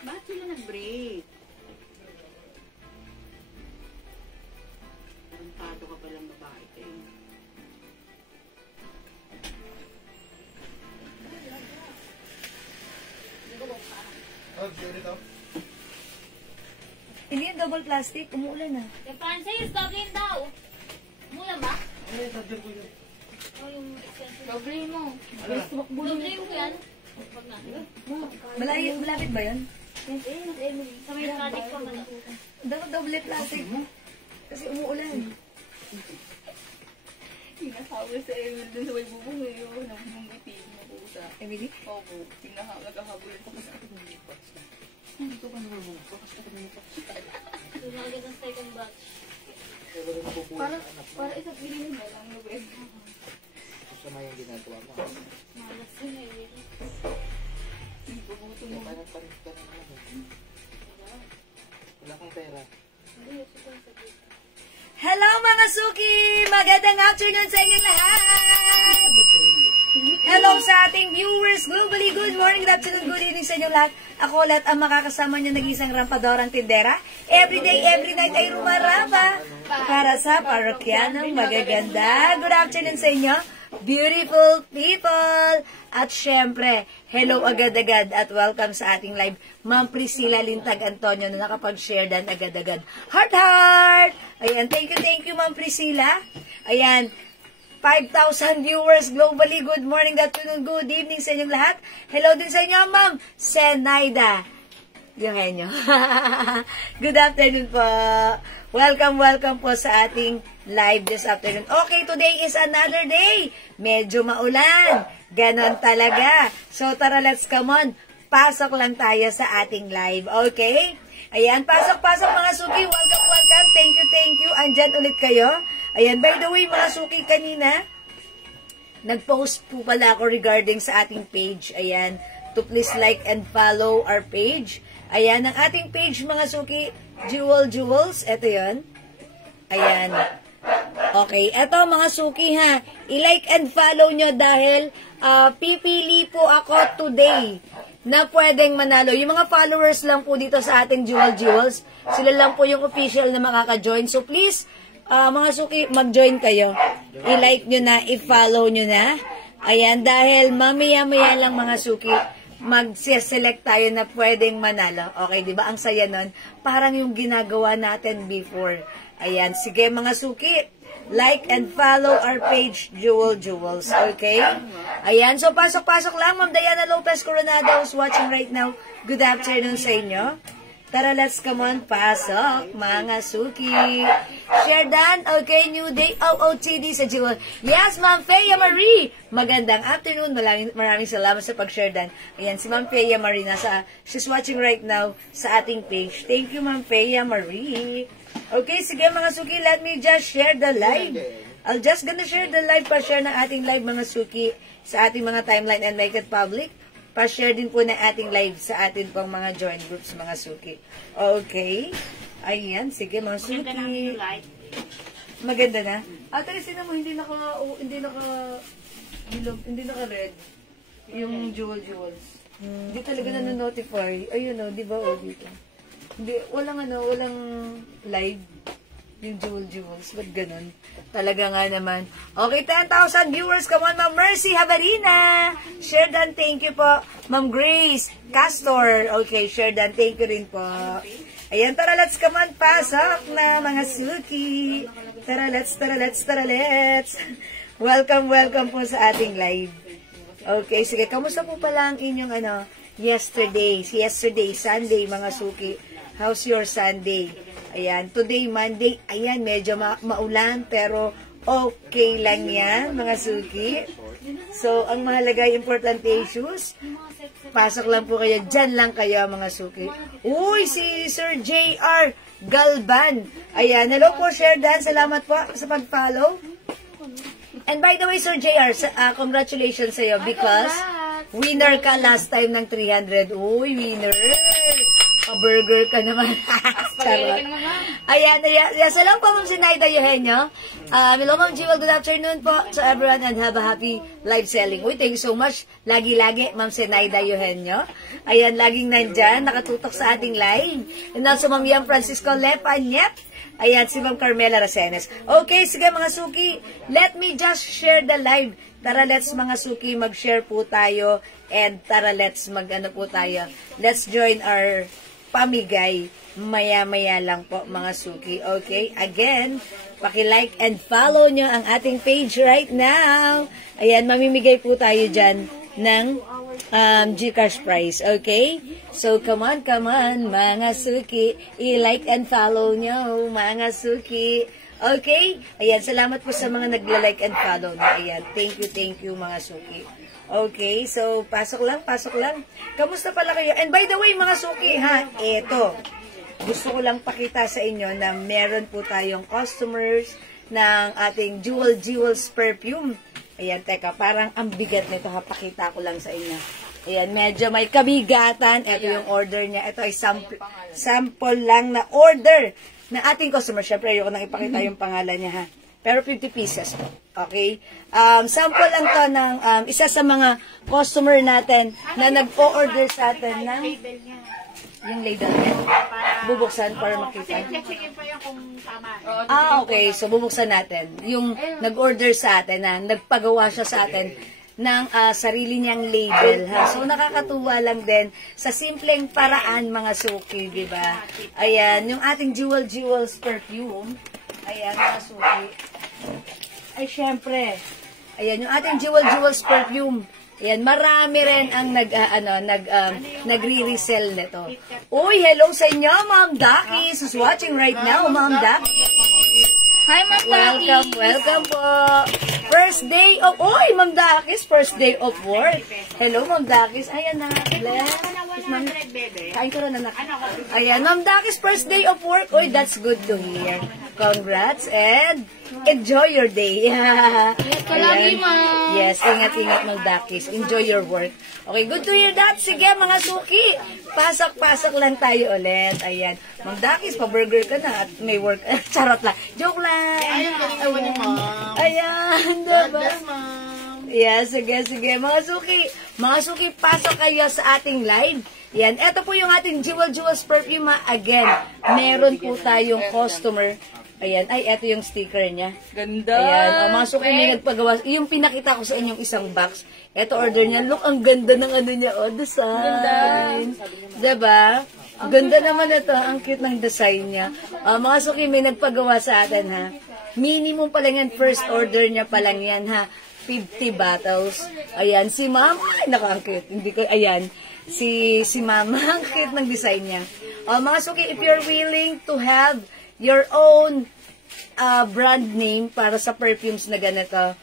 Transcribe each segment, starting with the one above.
Bakit sila nag-break? Tarantado ka palang babae kayo. Hindi yung double plastic. Umuulan na. The Francis, double daw. Mula ba? Oh, yung extension. Double mo. Double mo yan. Malapit ba yun? Sa may mechanic pa man. Dapat double plastic. Kasi umuulan. Pinahawal sa Emil dun sa may bubong ngayon. Ang bumungiti mo po sa... Emily? Opo, naghahabol ko sa akin. Hindi ko pa nabubong. Lumagay ng second batch. Para isang bilhin mo lang nabes. Sama yung ginagawa mo. Malas yun eh. Ipabuto mo. Parang panis ka na naman. Wala kang pera. Hindi, super sabi. Hello mga Suki! Magandang afternoon sa inyo lahat! Hello sa ating viewers globally. Good morning, good afternoon, good evening sa inyo lahat. Ako ulit ang makakasama nyo nag-isang rampadorang tindera. Every day, every night ay rumarapa para sa parokyanong magaganda. Good afternoon sa inyo, beautiful people! At syempre, hello agad-agad at welcome sa ating live. Ma'am Priscilla Lintag Antonio na nakapag-share dan agad-agad. Heart, heart! Ayan, thank you, Ma'am Priscilla. Ayan, 5,000 viewers globally. Good morning, good afternoon, good evening sa inyong lahat. Hello din sa inyo, Ma'am Senaida. Eugenio. Good afternoon po. Welcome po sa ating live this afternoon. Okay, today is another day. Medyo maulan. Ganon talaga. So, tara, let's come on. Pasok lang tayo sa ating live. Okay? Ayan, pasok mga Suki. Welcome. Thank you. Andyan ulit kayo. Ayan, by the way, mga Suki, kanina, nag-post po pala ako regarding sa ating page. Ayan, to please like and follow our page. Ayan, ang ating page, mga Suki, Jewels. Ito yon. Ayan. Okay, eto mga Suki ha. I-like and follow nyo dahil pipili po ako today na pwedeng manalo. Yung mga followers lang po dito sa ating Jewels, sila lang po yung official na makaka-join. So please, mga Suki, mag-join kayo. I-like nyo na, i-follow nyo na. Ayan, dahil mamaya-maya lang mga Suki, mag-select tayo na pwedeng manalo. Okay, di ba? Ang saya nun. Parang yung ginagawa natin before. Ayan, sige mga Suki, like and follow our page, Jewels. Okay? Ayan, so pasok lang. Ma'am Diana Lopez Coronado is watching right now. Good afternoon sa inyo. Tara, let's come on. Pasok, mga Suki. Share dan. Okay, new day. OOTD sa Jewel. Yes, Ma'am Feya Marie. Magandang afternoon. Maraming salamat sa pag-share dan. Ayan, si Ma'am Feya Marie. She's watching right now sa ating page. Thank you, Ma'am Feya Marie. Okay, sige mga Suki. Let me just share the live. I'll just gonna share the live. Pa-share ng ating live, mga Suki, sa ating mga timeline and make it public. Pa-share din po ng ating live sa atin pong mga join groups, mga Suki. Okay. Ayan, sige mga Suki. Maganda na. Actually, sino mo, hindi naka red yung Jewels. Hindi talaga na-notify. Ayun o, di ba o dito? Hindi, walang live yung Jewels. Ba't ganun? Talaga nga naman. Okay, 10,000 viewers. Come on, Ma'am Mercy Habarina. Share dan, thank you po. Ma'am Grace Castor. Okay, share dan, thank you rin po. Ayan, tara, let's come on. Pasok na, mga Suki. Tara, let's. Welcome po sa ating live. Okay, sige. Kamusta po pala ang inyong yesterday, Sunday, mga Suki? How's your Sunday? Ayan, today, Monday, ayan, medyo maulan, pero okay lang yan, mga Suki. So, ang mahalaga, importante issues, pasok lang po kayo, dyan lang kayo, mga Suki. Uy, si Sir J.R. Galban. Ayan, hello po, share dan, salamat po sa pag-follow. And by the way, Sir J.R., congratulations sa'yo because winner ka last time ng 300. Uy, winner! Pa-burger ka naman. Charot. Ayan. So lang po, Ma'am Zenaida Eugenio. Hello, Ma'am Jewel. Good afternoon po to everyone and have a happy live selling. Uy, thank you so much. Lagi-lagi, Ma'am Zenaida Eugenio. Ayan, laging nandyan, nakatutok sa ating live. And also, Ma'am Yang Francisco Lepanyep. Ayan, si Ma'am Carmela Racenes. Okay, sige mga suki. Let me just share the live. Tara, let's mga suki, mag-share po tayo. And tara, let's mag-ano po tayo. Let's join our pamigay. Maya-maya lang po mga suki. Okay, again, paki-like and follow nyo ang ating page right now. Ayan, mamimigay po tayo dyan ng Gcash prize. Okay? So, come on, mga suki. I-like and follow nyo, mga suki. Okay? Ayan, salamat po sa mga nagla-like and follow nyo. Ayan, thank you, mga suki. Okay, so, pasok lang. Kamusta pala kayo? And by the way, mga suki, ha, eto. Gusto ko lang pakita sa inyo na meron po tayong customers ng ating Jewels perfume. Ayan, teka, parang ang bigat nito, ha, pakita ko lang sa inyo. Ayan, medyo may kabigatan. Ito yung order niya. Ito ay sample lang na order ng ating customer. Siyempre, ayoko nang ipakita yung pangalan niya, ha. Pero 50 pieces po. Okay? Sample lang to ng isa sa mga customer natin na nag-o-order sa atin ng yung label niya. Bubuksan para makita. Okay. So, bubuksan natin. Yung nag-order sa atin, na nagpagawa siya sa atin ng sarili niyang label. Ha? So, nakakatuwa lang din sa simpleng paraan, mga suki, di ba? Ayan, yung ating Jewels perfume. Ayan, mga suki. Ay, syempre. Ayan, yung ating Jewels perfume. Ayan, marami rin ang nagre-resell nito. Uy, hello sa inyo, Ma'am Daki. Who's watching right now, Ma'am Daki? Hi, Ma'am Daki. Welcome po. First day of, Ma'am Dakis, first day of work. Hello, Ma'am Dakis. Ayan na, bless. Kain ko rin, anak. Ayan, Ma'am Dakis, first day of work. Uy, that's good to hear. Congrats and enjoy your day. Palagi, Ma'am. Yes, ingat-ingat, Ma'am Dakis. Enjoy your work. Okay, good to hear that. Sige, mga suki. Pasok lang tayo ulit. Ayan. Ma'am Dakis, pa-burger ka na at may work. Charot lang. Joke lang. Ayan. Diba? Yes, sige. Mga suki, pasok kayo sa ating live. Yan. Ito po yung ating Jewels perfume. Again, meron po tayong customer. Ayan. Ay, ito yung sticker niya. Ganda. Ayan. Mga suki, may nagpagawa. Yung pinakita ko sa inyong isang box. Ito order niya. Look, ang ganda ng ano niya. Design. Ganda. Diba? Ganda naman ito. Ang cute ng design niya. Mga suki, may nagpagawa sa atin, ha. Minimum pa lang yan. First order niya pa lang yan, ha. 50 bottles. Ayan. Si Mama. Ay, naku, ang cute. Hindi ko, ayan. Si Mama. Ang cute ng design niya. Mga suki, if you're willing to have your own brand name para sa perfumes na ganito,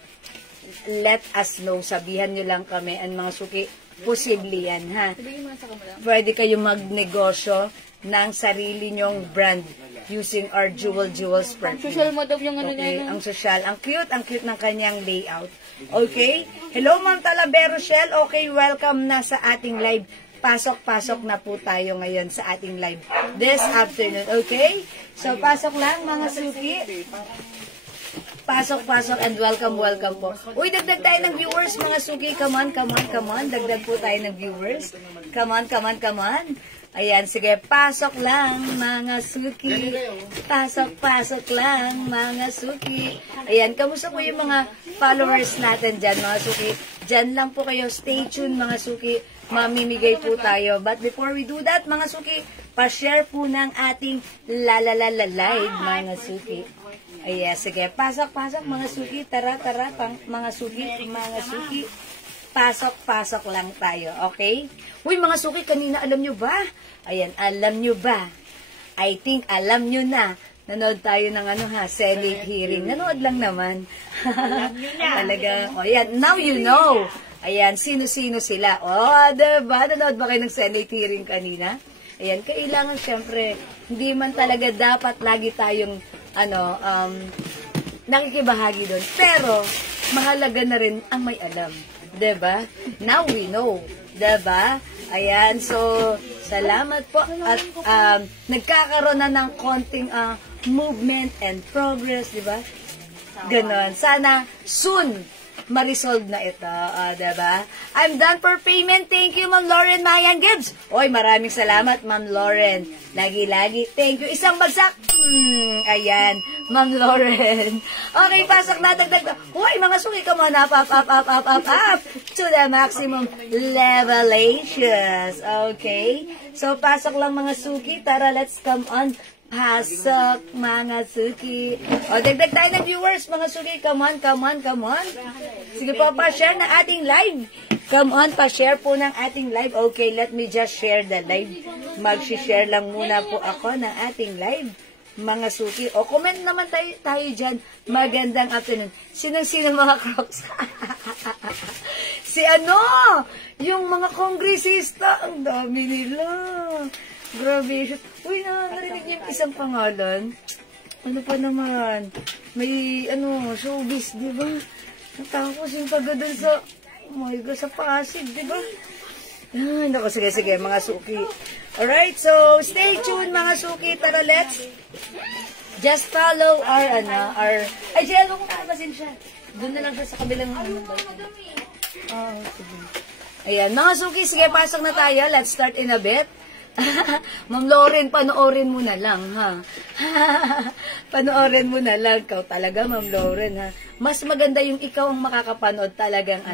let us know. Sabihan nyo lang kami. And mga suki, posible yan, ha. Pwede kayo magnegosyo ng sarili nyong brand using our Jewels perfume. Social mo daw yung ano Okay, niya. ang social. Ang cute ng kanyang layout. Okay? Hello, Ma'am Talavero Shell. Okay, welcome na sa ating live. Pasok na po tayo ngayon sa ating live this afternoon. Okay? So, pasok lang, mga suki. Pasok and welcome po. Uy, dagdag tayo ng viewers, mga suki. Come on. Dagdag po tayo ng viewers. Come on. Ayan, sige. Pasok lang, mga suki. Pasok lang, mga suki. Ayan, kamusta po yung mga followers natin dyan, mga suki? Dyan lang po kayo. Stay tuned, mga suki. Mamimigay po tayo. But before we do that, mga suki, pa-share po ng ating live, mga suki. Ayan, sige. Pasok, mga suki. Tara, mga suki. Pasok lang tayo, okay? Uy, mga suki, kanina alam nyo ba? Ayan, alam nyo ba? I think alam nyo na. Nanood tayo ng Senate hearing. Nanood lang naman. Alam nyo na. Talaga. O, ayan, now you know. Ayan, sino-sino sila. O, diba? Nanood ba kayo ng Senate hearing kanina? Ayan, kailangan syempre, hindi man talaga dapat lagi tayong, nakikibahagi doon. Pero, mahalaga na rin ang may alam. Diba? Now we know. Diba? Ayan, so Salamat po. At nagkakaroon na ng konting movement and progress, di ba? Ganon. Sana soon ma-resolve na ito. Diba? I'm done for payment. Thank you, Ma'am Lauren Mayan Gibbs. Oy, maraming salamat, Ma'am Lauren. Lagi-lagi. Thank you. Isang bagsak. Ayan, Ma'am Lauren. Okay, pasok na. Dagdag. Uy, mga suki, come on. Up to the maximum levelations. Okay? So, pasok lang mga suki. Tara, let's come on. Pasok, mga suki. O, dagdag tayo ng viewers, mga suki. Come on, come on, come on. Sige po, pa-share na ating live. Come on, pa-share po ng ating live. Okay, let me just share the live. Mag-share lang muna po ako ng ating live, mga suki. O, comment naman tayo dyan. Magandang afternoon. Sino-sino mga crocs? Si yung mga kongresista. Ang dami nila. Grabe. Uy, narinig niyo yung isang pangalan. Ano pa naman? May, showbiz, di ba? Natapos yung taga dun sa, oh my God, sa Pasig, di ba? Ay, naku, sige, mga suki. Alright, so, stay tuned, mga suki. Tara, let's just follow our, ay, siya, huwag mo nakabasin siya. Doon na lang siya sa kabilang, sige. Ayan, mga suki, sige, pasok na tayo. Let's start in a bit. Ma'am Lauren, panoorin mo na lang, ha? Panoorin mo na lang. Ikaw talaga, Ma'am Lauren, ha? Mas maganda yung ikaw ang makakapanood talagang,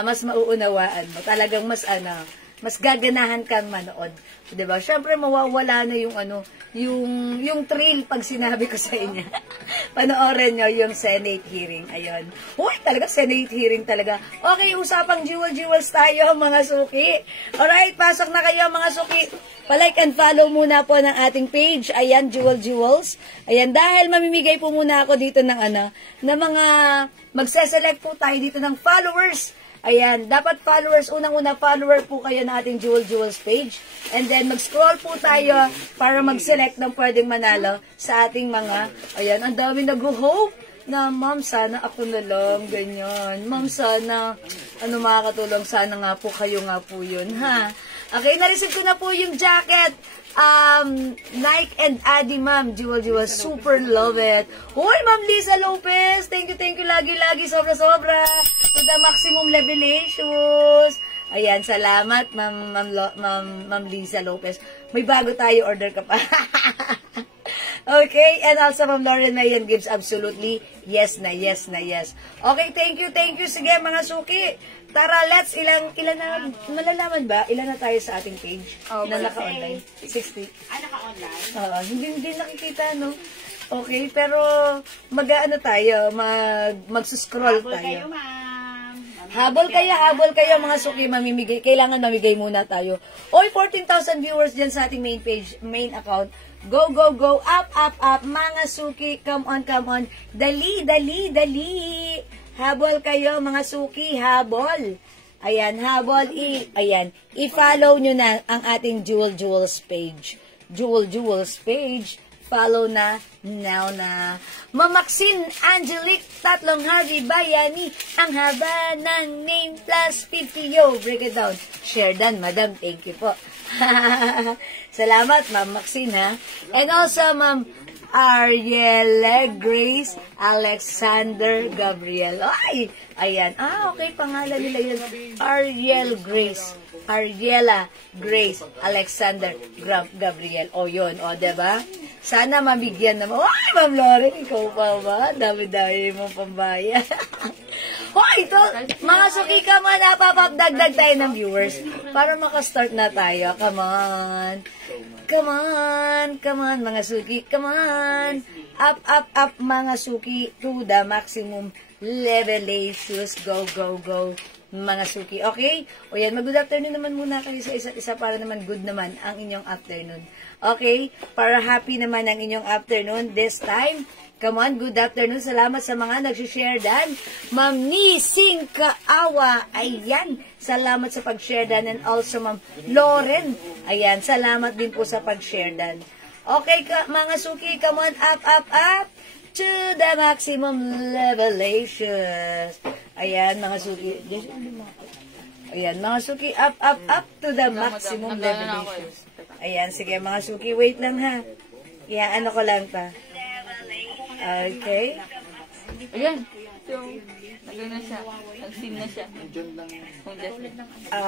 mas mauunawaan mo. Talagang mas gaganahan kang manood. Diba? Siyempre, mawawala na yung yung thrill pag sinabi ko sa inyo. Panoorin nyo yung Senate hearing. Ayun. Uy, talaga, Senate hearing talaga. Okay, usapang jewels tayo, mga suki. Alright, pasok na kayo, mga suki. Pa-like and follow muna po ng ating page. Ayan, jewels. Ayan, dahil mamimigay po muna ako dito ng na mga, magseselect po tayo dito ng followers. Ayan, dapat followers, unang-una follower po kayo ng ating jewels page. And then, mag-scroll po tayo para mag-select ng pwedeng manalo sa ating mga, ayan, ang dami nag-hope na, ma'am, sana ako na lang, ganyan. Ma'am, sana, makakatulong, sana nga po, kayo nga po yun, ha? Okay, na-receive ko na po yung jacket. Nike and Adi, ma'am. Jewel, super love it. Hoy, Ma'am Lisa Lopez. Thank you, lagi-lagi. Sobra-sobra. To the maximum levelations. Ayan, salamat, Ma'am Lisa Lopez. May bago tayo, order ka pa. Okay, and also Ma'am Lauren Mayan Gibbs, absolutely, yes na yes. Okay, thank you. Sige, mga suki. Tara, let's, ilan na, malalaman ba? Ilan na tayo sa ating page? Na naka-online? 60. Naka-online? Oo, hindi nakikita, no? Okay, pero tayo, mag-scroll tayo. Kayo, ma'am. Habol kayo, mga suki, mamimigay. Kailangan mamigay muna tayo. Oy, 14,000 viewers dyan sa ating main page, main account. Go, up, mga suki, come on. Dali. Habol kayo, mga suki, habol. Ayan, habol, ayan, i-follow nyo na ang ating jewels page. Jewels page, follow na, now na. Mamaxin, Angelic, tatlong Harvey, Bayani, ang haba ng name plus 50, yo, break it down. Share done, madam, thank you po. Salamat, Ma'am Maxine, ha? And also, Ma'am Arielle Grace Alexander Gabriel. Ay! Ayan. Okay, pangalan nila yun. Ariella Grace Alexander Gabriel. O, yun. O, diba? Sana mabigyan naman. Ay, Ma'am Lauren, ikaw pa ba? Dami-dami mo pambaya. Hoy, ito, mga suki ka man, napapagdagdag tayo ng viewers para makastart na tayo. Come on, mga suki. Come on. Up, mga suki to the maximum levelations. Go. Mga suki. Okay? O yan, mag-good afternoon naman muna kayo sa isa't isa para naman good naman ang inyong afternoon. Okay? Para happy naman ang inyong afternoon this time. Come on, good afternoon. Salamat sa mga nag-share dan. Ma'am Nising Kaawa. Ayan. Salamat sa pag-share dan. And also, Ma'am Lauren. Ayan. Salamat din po sa pag-share dan. Okay, mga suki. Come on, up. To the maximum levelations. Ayan, mga suki. Ayan, mga suki, up to the maximum revelation. Ayan, sige, mga suki, wait lang ha. Yan, ano ko lang pa. Okay. Ayan. So, nagano siya. Nag-sim na siya.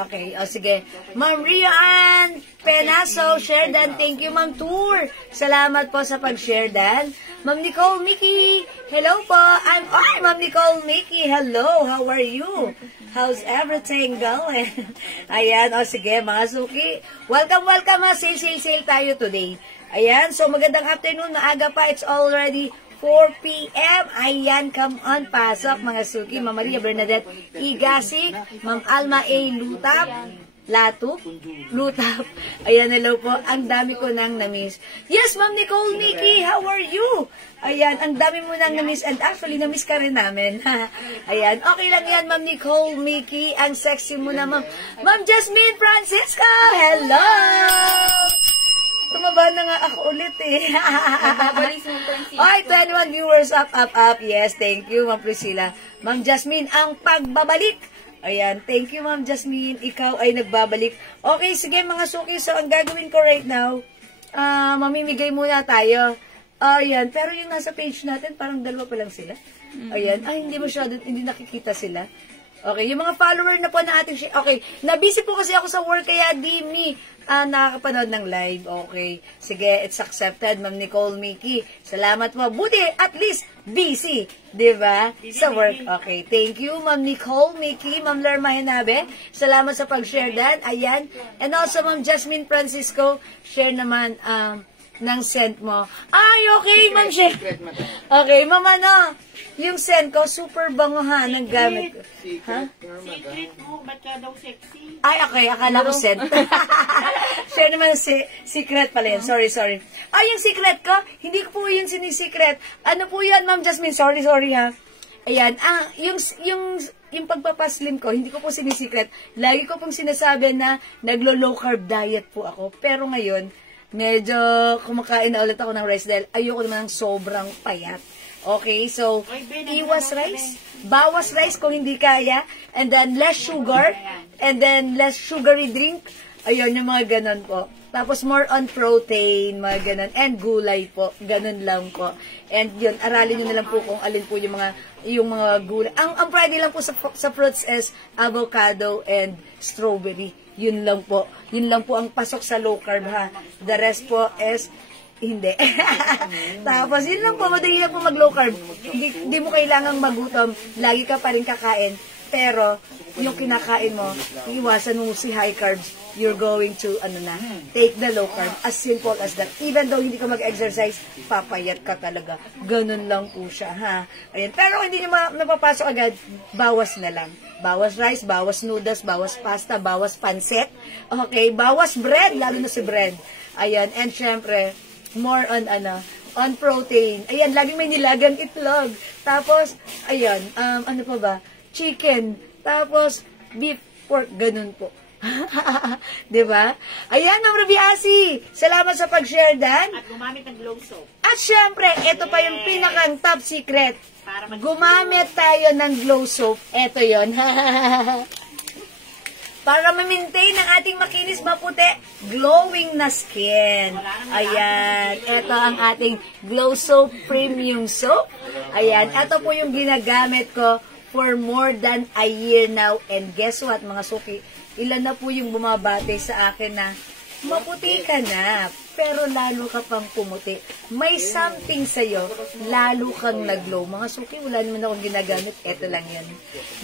Okay, o sige. Ma'am Rian Penaso, share dan. Thank you, Ma'am Tour. Salamat po sa pag-share dan. Ma'am Nicole Mickey, hello po. Ma'am Nicole Mickey, hello. How are you? How's everything going? Ayan, o sige, mga suki. Welcome ha. Sale tayo today. Ayan, so magandang afternoon. Maaga pa, it's already 4 p.m. Ayan, come on, pasok mga suki. Ma'am Maria Bernadette Igasik, Ma'am Alma A. Lutap. Ayan, hello po. Ang dami ko nang na-miss. Yes, Ma'am Nicole Mickey, how are you? Ayan, ang dami mo nang na-miss. And actually, na-miss ka rin namin. Ayan, okay lang yan, Ma'am Nicole Mickey. Ang sexy mo na, Ma'am. Ma'am Jasmine Francisco, hello! Tumaba na nga ako ulit eh. Ay, 21 viewers up. Yes, thank you, Ma'am Priscilla. Ma'am Jasmine, ang pagbabalik. Ayan, thank you, Ma'am Jasmine. Ikaw ay nagbabalik. Okay, sige mga suki. So, ang gagawin ko right now, mamimigay muna tayo. Ayan, pero yung nasa page natin, parang dalawa pa lang sila. Ayan, hindi nakikita sila. Okay, yung mga follower na po na ating okay, nabisi po kasi ako sa work, kaya di me nakakapanood ng live. Okay, sige, it's accepted, Ma'am Nicole Mickey. Salamat po. Buti, at least, busy. Diba? Sa work. Okay, thank you, Ma'am Nicole Mickey, Ma'am Lerma Hinabe. Salamat sa pag-share dan. Ayan. And also, Ma'am Jasmine Francisco, share naman ng send mo. Ay, okay, Ma'am Share. Okay, Ma'am, yung send ko, super bango ha, ng gamit ko. Ha? Secret mo, ba't ka daw sexy? Ay, okay, akala ko send. Share naman secret pala yun. Sorry. Ay, yung secret ko, hindi ko po yun sinisecret. Ano po yan, Ma'am Jasmine? Sorry ha. Ayan, yung pagpapaslim ko, hindi ko po sinisecret. Lagi ko pong sinasabi na naglo-low carb diet po ako. Pero ngayon, medyo kumakain na ulit ako ng rice dahil ayoko naman ng sobrang payat. Okay, so, iwas rice, bawas rice kung hindi kaya, and then less sugar, and then less sugary drink. Ayun, yung mga ganon po. Tapos more on protein, mga ganon, and gulay po. Ganon lang po. And yun, aralin nyo na lang po kung alin po yung mga gulay. Ang pwede lang po sa fruits is avocado and strawberry. Yun lang po. Yun lang po ang pasok sa low carb ha. The rest po is hindi. Tapos yun lang po, madali lang po mag low carb. Hindi mo kailangang magutom. Lagi ka pa rin kakain. Pero yung kinakain mo, iwasan mo si high carbs. You're going to take the low carb. As simple as that. Even though hindi ka mag-exercise, papayat ka talaga. Ganun lang po siya ha. Ayan. Pero hindi nyo mapapasok agad, bawas na lang. Bawas rice, bawas noodles, bawas pasta, bawas pansit. Okay, bawas bread, lalo na si bread. Ayan, and syempre, more on protein. Ayan, laging may nilagang itlog. Tapos, ayan, ano pa ba? Chicken. Tapos, beef, pork, ganun po. Diba? Ayan, Ma'am Rubiasi. Salamat sa pag-share dan. At gumamit ng glow soap. At syempre, ito pa yung pinakang top secret. Gumamit tayo ng glow soap. Ito yon. Para ma-maintain ang ating makinis, maputi, glowing na skin. Ayan. Ito ang ating glow soap premium soap. Ayan. Ito po yung ginagamit ko for more than a year now. And guess what, mga suki? Ilan na po yung bumabate sa akin na maputi ka na, pero lalo ka pang pumuti. May something sa'yo, lalo kang nag-glow. Mga suki, wala naman akong ginagamit. Eto lang yan.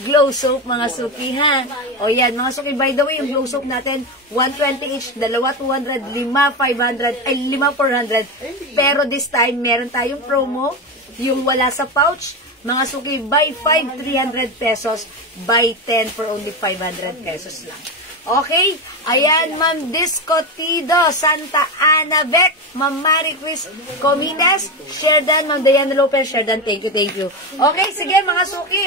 Glow soap, mga suki, ha? O yan, mga suki, by the way, yung glow soap natin, 120 each, 2 200, 5 500, ay 5 400. Pero this time, meron tayong promo, yung wala sa pouch, mga suki, buy 5, 300 pesos, buy 10 for only 500 pesos lang. Okay? Ayan, Ma'am Discotido, Santa Ana Beck, Ma'am Marie Chris Comides, share dan, Ma'am Diana Lopez, share dan, thank you. Okay, sige mga suki,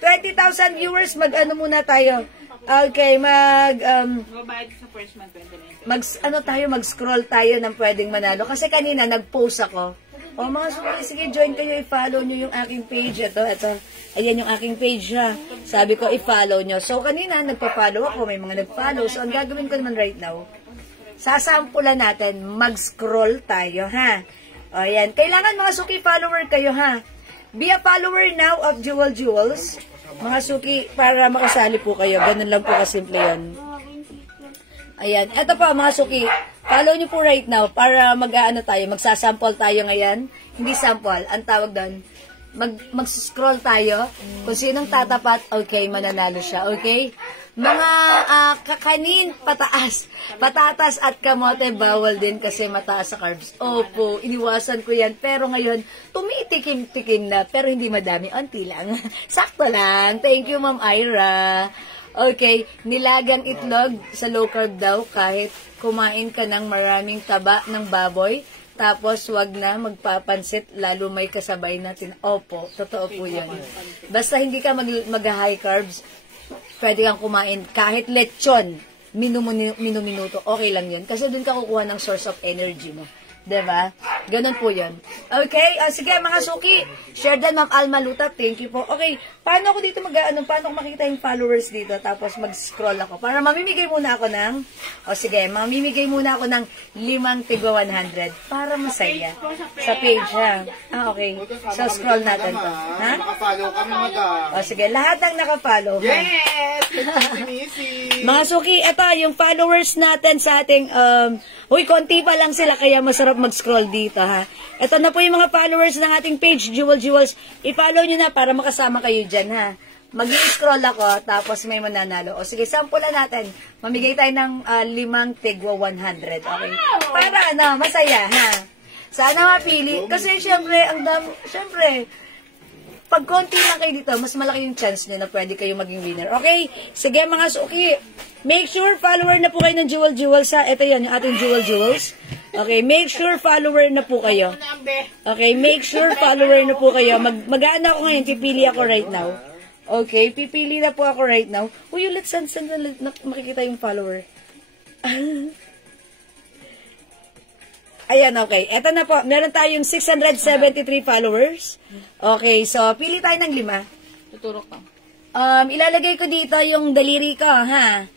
20,000 viewers, mag-ano muna tayo. Okay, Mabayad sa first month, 29. mag-scroll tayo ng pwedeng manalo. Kasi kanina, nag-post ako. O mga suki, sige, join kayo, i-follow nyo yung aking page. Ito. Ayan yung aking page ha. Sabi ko, i-follow nyo. So, kanina, nagpa-follow ako, may mga nag-follow. So, ang gagawin ko naman right now, sasampulan natin, mag-scroll tayo, ha? O, ayan. Kailangan mga suki, follower kayo, ha? Be a follower now of Jewel Jewels. Mga suki, para makasali po kayo. Ganun lang po kasimple yun. Ayan. Ito pa, mga suki. Follow nyo po right now para magsasample tayo ngayon. Hindi sample. Ang tawag doon, mag-scroll tayo. Kung sinong tatapat, okay, mananalo siya. Okay? Mga kakanin, patatas at kamote, bawal din kasi mataas sa carbs. Opo, iniwasan ko yan. Pero ngayon, tumitikim-tikim na, pero hindi madami. Unti lang. Sakto lang. Thank you, Ma'am Ira. Okay, nilagang itlog sa low carb daw kahit kumain ka ng maraming taba ng baboy. Tapos, wag na magpapansit, lalo may kasabay natin. Opo, totoo po yun. Basta hindi ka mag-high carbs, pwede kang kumain kahit lechon, minuto, okay lang yun. Kasi dun ka kukuha ng source of energy mo. Diba? Ganun po yun. Okay, sige mga suki, share din Ma'am Alma Luta, thank you po. Okay, paano ako dito paano ko makita yung followers dito, tapos mag-scroll ako. Para mamimigay muna ako ng, mamimigay muna ako ng 5 tigwa 100 para masaya. Sa page, ha? Okay. So, scroll natin to. Ha? Nakafollow kami, madam. Sige, lahat ng nakafollow. Yes! Mga suki, eto, yung followers natin sa ating, konti pa lang sila, kaya masarap mag-scroll dito, ha. Ito na po yung mga followers ng ating page, Jewel Jewels. I-follow nyo na para makasama kayo dyan, ha. Mag-i-scroll ako, tapos may mananalo. O sige, sampulan natin. Mamigay tayo ng 5 tigwa 100, okay? Para, masaya, ha. Sana mapili. Kasi, syempre, pag konti lang kayo dito, mas malaki yung chance nyo na pwede kayo maging winner. Okay? Sige, mga suki. Make sure follower na po kayo ng Jewel Jewels, ha. Ito yan, yung ating Jewel Jewels. Okay, make sure follower na po kayo. Okay, make sure follower na po kayo. Mag-aano ako ngayon, pipili ako right now. Okay, pipili na po ako right now. Uy, let's send makikita yung follower. Ayan, okay. Eto na po, meron tayong 673 followers. Okay, so pili tayo ng 5. Tuturo ka. Ilalagay ko dito yung daliri ko, ha?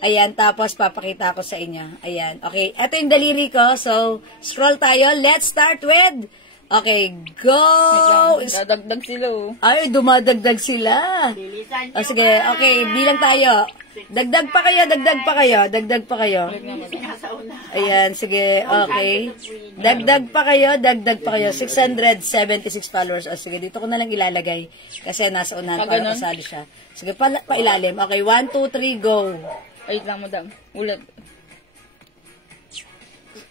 Ayan, tapos papakita ko sa inyo. Ayan, okay. Ito yung daliri ko. So, scroll tayo. Let's start with... Okay, go! Dadagdag sila, oh. Ay, dumadagdag sila. O, sige, okay. Bilang tayo. Dagdag pa kayo. Ayan, sige, okay. Dagdag pa kayo. 676 followers. O, sige, dito ko na lang ilalagay. Kasi nasa unahan para kasali siya. Sige, pailalim. Okay, 1, 2, 3, go. Ayun lang, madam. Ulat.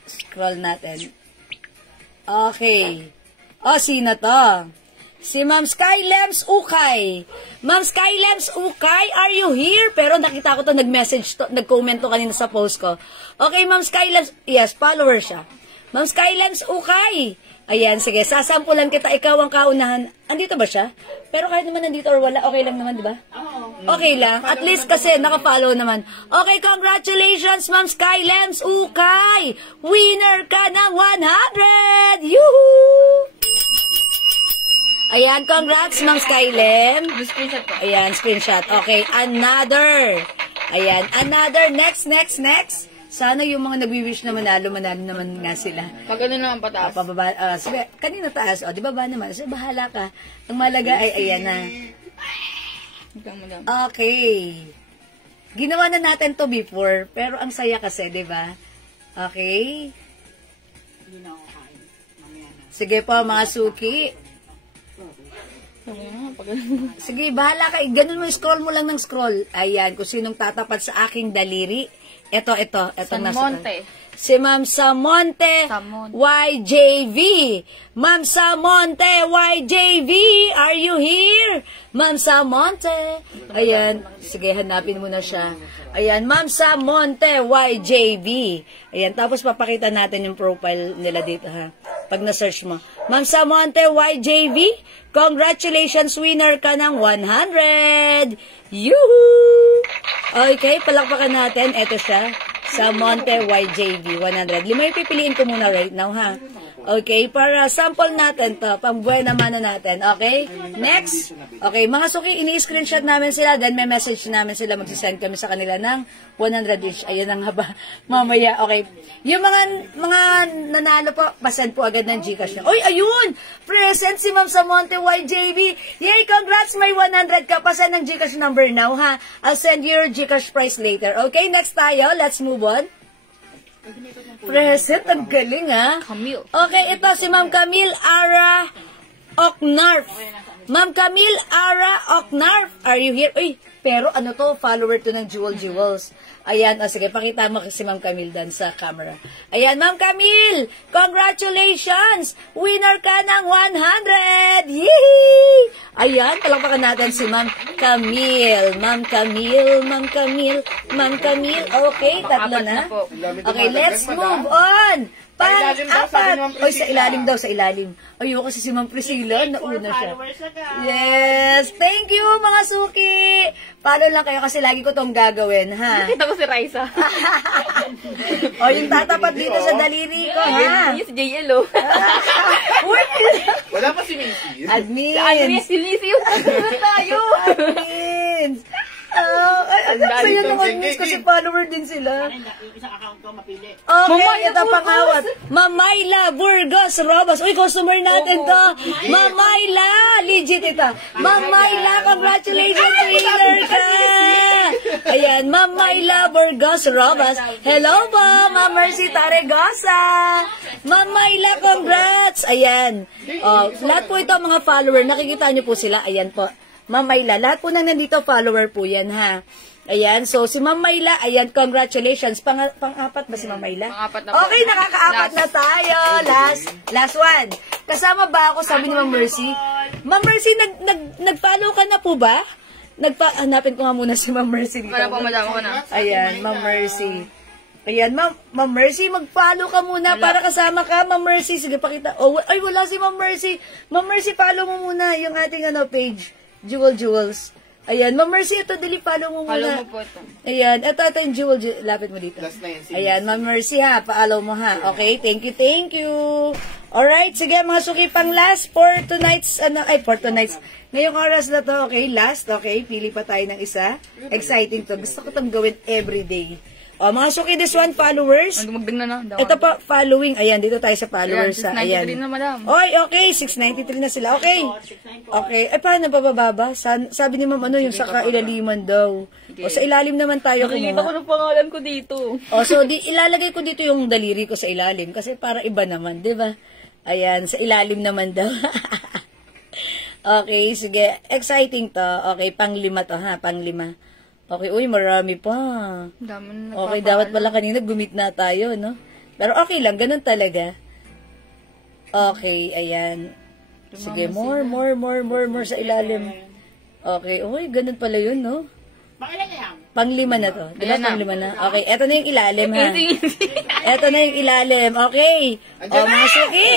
Scroll natin. Okay. O, sino to? Si Ma'am Skylems Ukay. Ma'am Skylems Ukay, are you here? Pero nakita ko to, nag-comment to kanina sa post ko. Okay, Ma'am Skylems, yes, follower siya. Ma'am Skylems Ukay. Ayan, sige, sasampulan kita, ikaw ang kaunahan. Andito ba siya? Pero kahit naman nandito or wala, okay lang naman, di ba? Okay lang. At least kasi naka-follow naman. Okay, congratulations, Ma'am Skylems Ukay! Winner ka ng 100! Yuhuu! Ayan, congrats, Ma'am Skylem. Screenshot ko. Ayan, screenshot. Okay, another. Ayan, another. Next. Sana yung mga nagwi-wish na manalo naman nga sila. Pag ano naman pataas. Pababa, sige, kanina taas. O, di ba naman? So, bahala ka. Ang malaga ay, ayan na. Okay. Ginawa na natin to before, pero ang saya kasi, di ba? Okay. Sige po, mga suki. Sige, bahala ka. Ganun mo, scroll mo lang ng scroll. Ayan, kung sinong tatapat sa aking daliri. Ito. Monte. Si Ma'am Samonte YJV. Ma'am Samonte YJV, are you here? Ma'am Samonte. Ayan, sige, hanapin mo na siya. Ayan, Ma'am Samonte YJV. Ayan, tapos papakita natin yung profile nila dito, ha. Pag na-search mo. Ma'am Samonte YJV, congratulations, winner ka ng 100! Yuhuu! Okay, palakpakan natin. Ito siya. Sa Monte YJV 100. 5 yung pipiliin ko muna right now, ha? Okay, para sample natin to, pang buena mana natin. Okay? Next. Okay, mga suki, ini-screenshot namin sila, then may message namin sila, magsisend kami sa kanila ng 100 each. Ayun ang haba. Mamaya, okay. Yung mga nanalo po, pasend po agad ng Gcash nyo. Oy, ayun! Present si Ma'am Samonte YJB. Yay, congrats! May 100 ka. Pasend ng Gcash number now, ha? I'll send your Gcash price later. Okay, next tayo. Let's move on. Present, ang galing, ha? Camille. Okay, ito si Ma'am Camille Ara Oknarf. Ma'am Camille Ara Oknarf, are you here? Uy, pero ano to, follower to ng Jewels. Ayan, o sige, pakita mo si Ma'am Camille dan sa camera. Ayan, Ma'am Camille, congratulations! Winner ka ng 100! Yee! Ayan, palakpakan natin si Ma'am Camille. Ma'am Camille, Ma'am Camille, Ma'am Camille. Okay, tatlo na. Okay, let's move on. Pang-apat. Oy, sa ilalim daw, sa ilalim. Ayun, kasi si Ma'am Priscilla, nauna siya. Yes, thank you mga suki. Paano lang kayo kasi lagi ko tong gagawin, ha? Kita ko si Raisa. O, yung tatapat dito sa daliri ko, ha? Yes, JL, oh. Uy! Wala pa si Missy. Admin! Silisius. Tayo. Admin! Ang saya ng admins kasi follower din sila. Isang account ko mapili. Okay, ito pangawat. Mamayla Burgos Robas. Uy, customer natin to. Mamayla! Legit ito. Mamayla, congratulations, winner ka! Ayan, Mamayla Burgos Robas. Hello po, Ma'am Mercy Taregosa. Mamayla, congrats! Ayan. Lahat po ito mga follower. Nakikita niyo po sila. Ayan po. Ma'am Mayla, lahat po nang nandito follower po yan, ha? Ayan, so si Ma'am Mayla, ayan, congratulations. Pang-apat ba si Ma'am Mayla? Pang-apat na po. Okay, nakaka-apat na tayo. Last one. Kasama ba ako, sabi ni Ma'am Mercy? Ma'am Mercy, nag-follow ka na po ba? Hanapin ko nga muna si Ma'am Mercy dito. Wala po, madama ko na. Ayan, Ma'am Mercy. Ayan, Ma'am Mercy, mag-follow ka muna para kasama ka, Ma'am Mercy. Sige, pakita. Oh, ay, wala si Ma'am Mercy. Ma'am Mercy, follow mo muna yung ating page. Jewels. Ayan, Ma'am Mercy, ito, follow mo muna. Follow mo po ito. Ayan, ito yung Jewel, lapit mo dito. Last na yan, Ayan, Ma'am Mercy ha, follow mo ha. Okay, thank you. Alright, sige mga suki, pang last for tonight's, for tonight's. Ngayong oras na to, okay, last, okay, pili pa tayo ng isa. Exciting to, gusto ko itong gawin everyday. O, mga suki, this one, followers. Magdumagdag na na. Ito pa, following. Ayan, dito tayo sa followers. Ayan, 693 ayan. na, madam. Oy, okay, 693 na sila. Okay. Okay. Ay, paano bababa? Sabi ni Ma'am, yung sa kailaliman daw. Okay. O, sa ilalim naman tayo Nakikita ko ng pangalan ko dito. O, so, ilalagay ko dito yung daliri ko sa ilalim. Kasi para iba naman, di ba? Ayan, sa ilalim naman daw. Okay, sige. Exciting to. Okay, pang-5 to, ha? Pang-5. Okay, uy, marami pa. Okay, dapat pala kanina gumit na tayo, no? Pero okay lang, ganun talaga. Okay, ayan. Sige, more sa ilalim. Okay, uy, ganun pala yun, no? Pang-5 na to. Di ba pang-5 na? Okay, eto na yung ilalim, ha? Eto na yung ilalim. Okay. O, mga suki.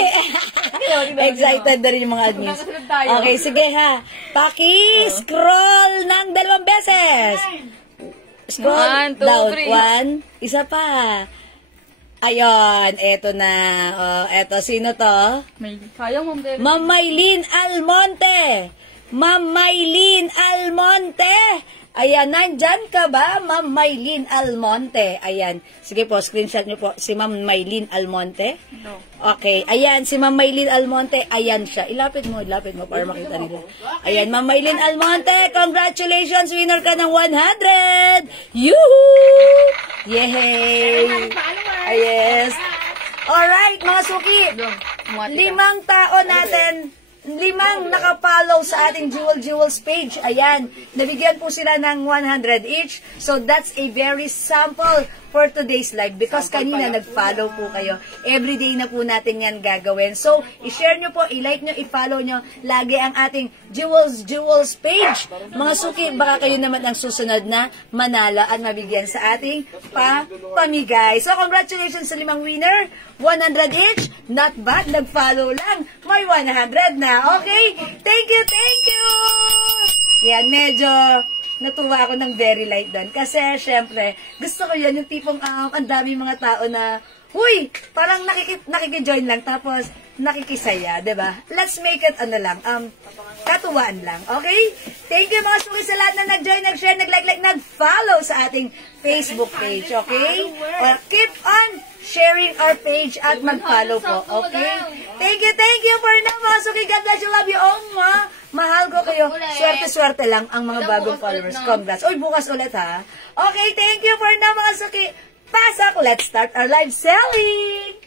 Excited na rin yung mga admins. Okay, sige ha. Paki-scroll ng 2 beses. Scroll 1, 2, down. 3. 1. Isa pa. Ayun, eto na. Eto, sino to? Sayang, Ma'am Debbie. Ma'am Maylene Almonte. Ma'am Maylene Almonte. Ayan, nandyan ka ba, Ma'am Maylene Almonte? Ayan. Sige po, screenshot niyo po si Ma'am Maylene Almonte. No. Okay, ayan, si Ma'am Maylene Almonte, ayan siya. Ilapit mo para makita nila. Ayan, Ma'am Maylene Almonte, congratulations, winner ka ng 100! Yuhuu! Yehey! Yes! Alright, mga suki, 5 tao natin, 5 nakapollow sa ating Jewels page. Ayan, nabigyan po sila ng 100 each. So, that's a very sample for today's live because kanina nag-follow po kayo. Everyday na po natin yan gagawin. So, i-share nyo po, i-like nyo, i-follow nyo lagi ang ating Jewels page. Mga suki, baka kayo naman ang susunod na manalo at mabigyan sa ating pamigay. So, congratulations sa 5 winner. 100 each. Not bad. Nag-follow lang. May 100 na. Okay? Thank you. Yan, medyo natuwa ako ng very light doon. Kasi, syempre, gusto ko yan, yung tipong ang dami mga tao na Huy, parang nakikijoin lang, tapos nakikisaya, diba? Let's make it, katuwaan lang, okay? Thank you mga suki sa lahat na nag-join, nag-share, nag-like, nag-follow sa ating Facebook page, okay? Keep on sharing our page at mag-follow po, okay? Thank you for now, mga suki. God bless you, love you all, mahal ko kayo. Swerte-swerte lang ang mga bagong followers. Congrats. Uy, bukas ulit, ha? Okay, thank you for now, mga suki. Pasok, let's start our live selling!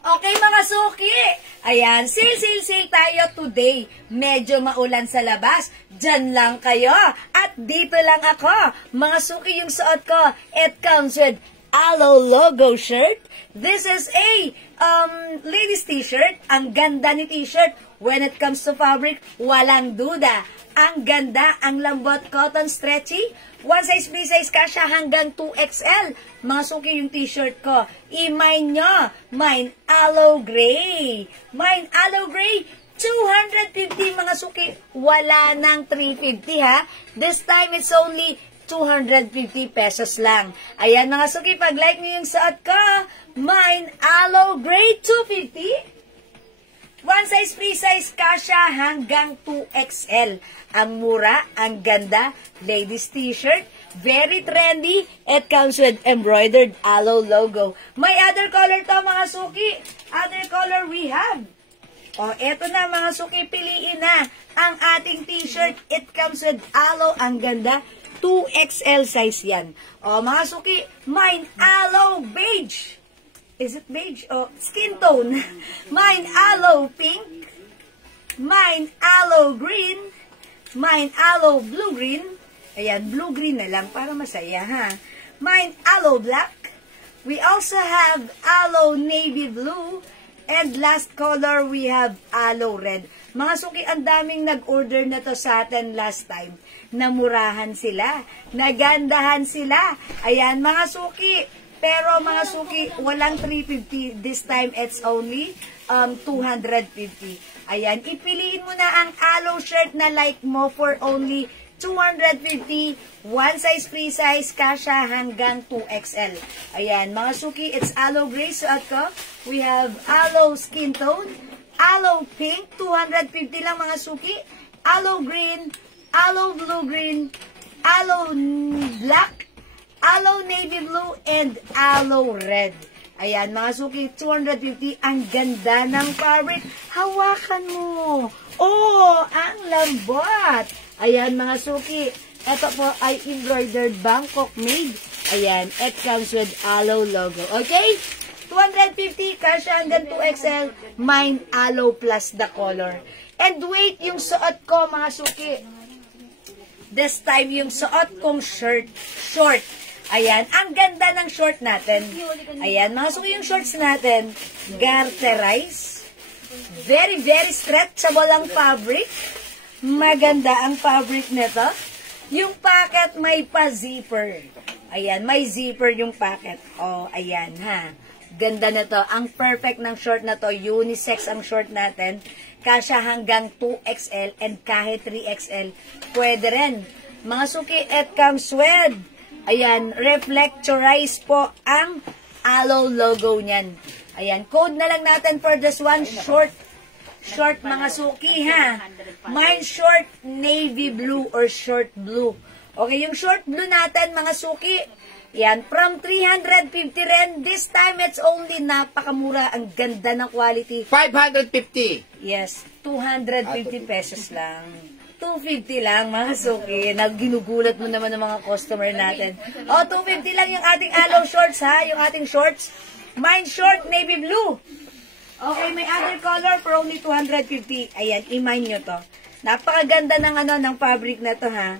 Okay, mga suki. Ayan, sale tayo today. Medyo maulan sa labas. Diyan lang kayo. At dito lang ako. Mga suki, yung suot ko, it comes with Alo logo shirt. This is a ladies t-shirt. Ang ganda ni t-shirt. When it comes to fabric, walang duda. Ang ganda, ang lambot, cotton, stretchy. One size, free size kasya hanggang 2XL. Mga suki yung t-shirt ko. I-mine nyo. Mine Aloe Gray. Mine Aloe Gray. 250 mga suki. Wala nang 350 ha. This time it's only 250 pesos lang. Ayan mga suki, pag like nyo yung suot ko, mine Aloe Gray 250. One size, free size, kasya hanggang 2XL. Ang mura, ang ganda, ladies t-shirt, very trendy. It comes with embroidered Aloe logo. May other color to mga suki. Other color we have. O, eto na mga suki, piliin na ang ating t-shirt. It comes with Aloe, ang ganda. 2XL size yan. O, mga suki, mine Aloe beige. Is it beige? Oh, skin tone. Mine Aloe pink. Mine Aloe green. Mine Aloe blue-green. Ayan, blue-green na lang para masaya, ha? Mine Aloe black. We also have Aloe navy blue. And last color, we have Aloe red. Mga suki, ang daming nag-order na to sa atin last time. Namurahan sila. Nagandahan sila. Ayan, mga suki. Pero mga suki, walang 350. This time, it's only 250. Ayan, ipiliin mo na ang Aloe shirt na like mo for only 250. One size, free size, kasya hanggang 2XL. Ayan, mga suki, it's Aloe Gray. Suot ko, we have Aloe skin tone, Aloe pink, 250 lang mga suki, Aloe green, Aloe blue-green, Aloe black, Aloe navy blue, and Aloe red. Ayan, mga suki, 250. Ang ganda ng fabric. Hawakan mo. Oh, ang lambot. Ayan, mga suki. Ito po ay embroidered Bangkok made. Ayan, it comes with Aloe logo. Okay? 250, kasya hanggang 2XL. Mine Aloe plus the color. And wait, yung suot ko, mga suki. This time, yung suot kong shirt, short. Ayan, ang ganda ng short natin. Ayan, mga suki, yung shorts natin, garterize. Very, very stretchable ang fabric. Maganda ang fabric nito. Yung packet may pa-zipper. Ayan, may zipper yung packet. Oh, ayan, ha. Ganda na to. Ang perfect ng short na to. Unisex ang short natin. Kasya hanggang 2XL and kahit 3XL. Pwede rin. Mga suki, it comes with, ayan, reflectorize po ang Aloe logo niyan. Ayan, code na lang natin for this one. Short mga suki, ha. Mine short navy blue or short blue. Okay, yung short blue natin, mga suki, yan, from 350 rin. This time, it's only napakamura. Ang ganda ng quality. 550. Yes, 250 pesos lang. 250 lang, mga suki. Ginugulat mo naman ng mga customer natin. O, 250 lang yung ating Aloe shorts, ha? Yung ating shorts. Mine short, navy blue. Okay, may other color for only 250. Ayan, i-mine nyo to. Napakaganda ng fabric na to, ha?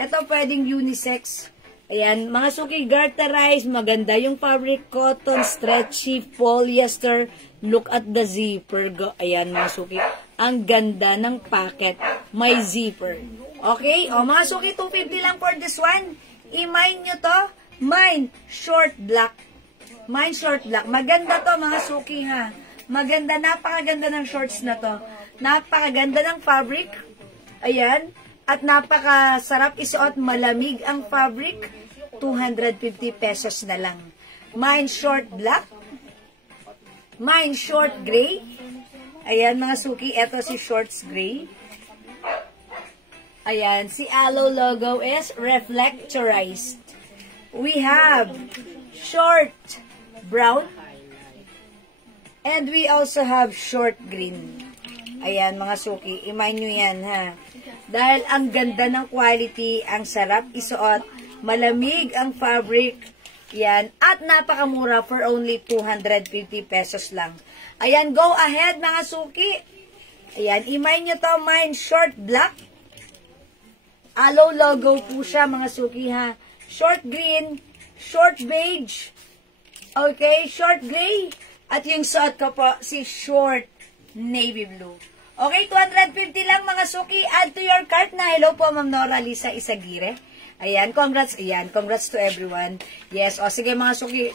Ito pwedeng unisex. Ayan, mga suki, garterize, maganda yung fabric, cotton, stretchy, polyester. Look at the zipper. Ayan, mga suki. Ang ganda ng packet. May zipper. Okay? O, mga suki, 250 lang for this one. I-mine nyo to. Mine, short black. Mine, short black. Maganda to, mga suki, ha. Maganda, napakaganda ng shorts na to. Napakaganda ng fabric. Ayan. At napakasarap isuot, malamig ang fabric. 250 pesos na lang. mine short black, mine short gray. Ayan mga suki, eto si shorts gray. Ayan, si Aloe logo is reflectorized. We have short brown. And we also have short green. Ayan mga suki, imay nyo yan ha. Dahil ang ganda ng quality, ang sarap isuot, malamig ang fabric, yan, at napakamura for only 250 pesos lang. Ayan, go ahead mga suki. Ayan, imay nyo to, mine short black. Aloe logo po siya mga suki ha. Short green, short beige, okay, short gray, at yung suot ko po, si short navy blue. Okay, 250 lang mga suki. Add to your cart na. Hello po, Ma'am Nora Lisa Isagire. Ayan, congrats. Ayan, congrats to everyone. Yes, o sige mga suki,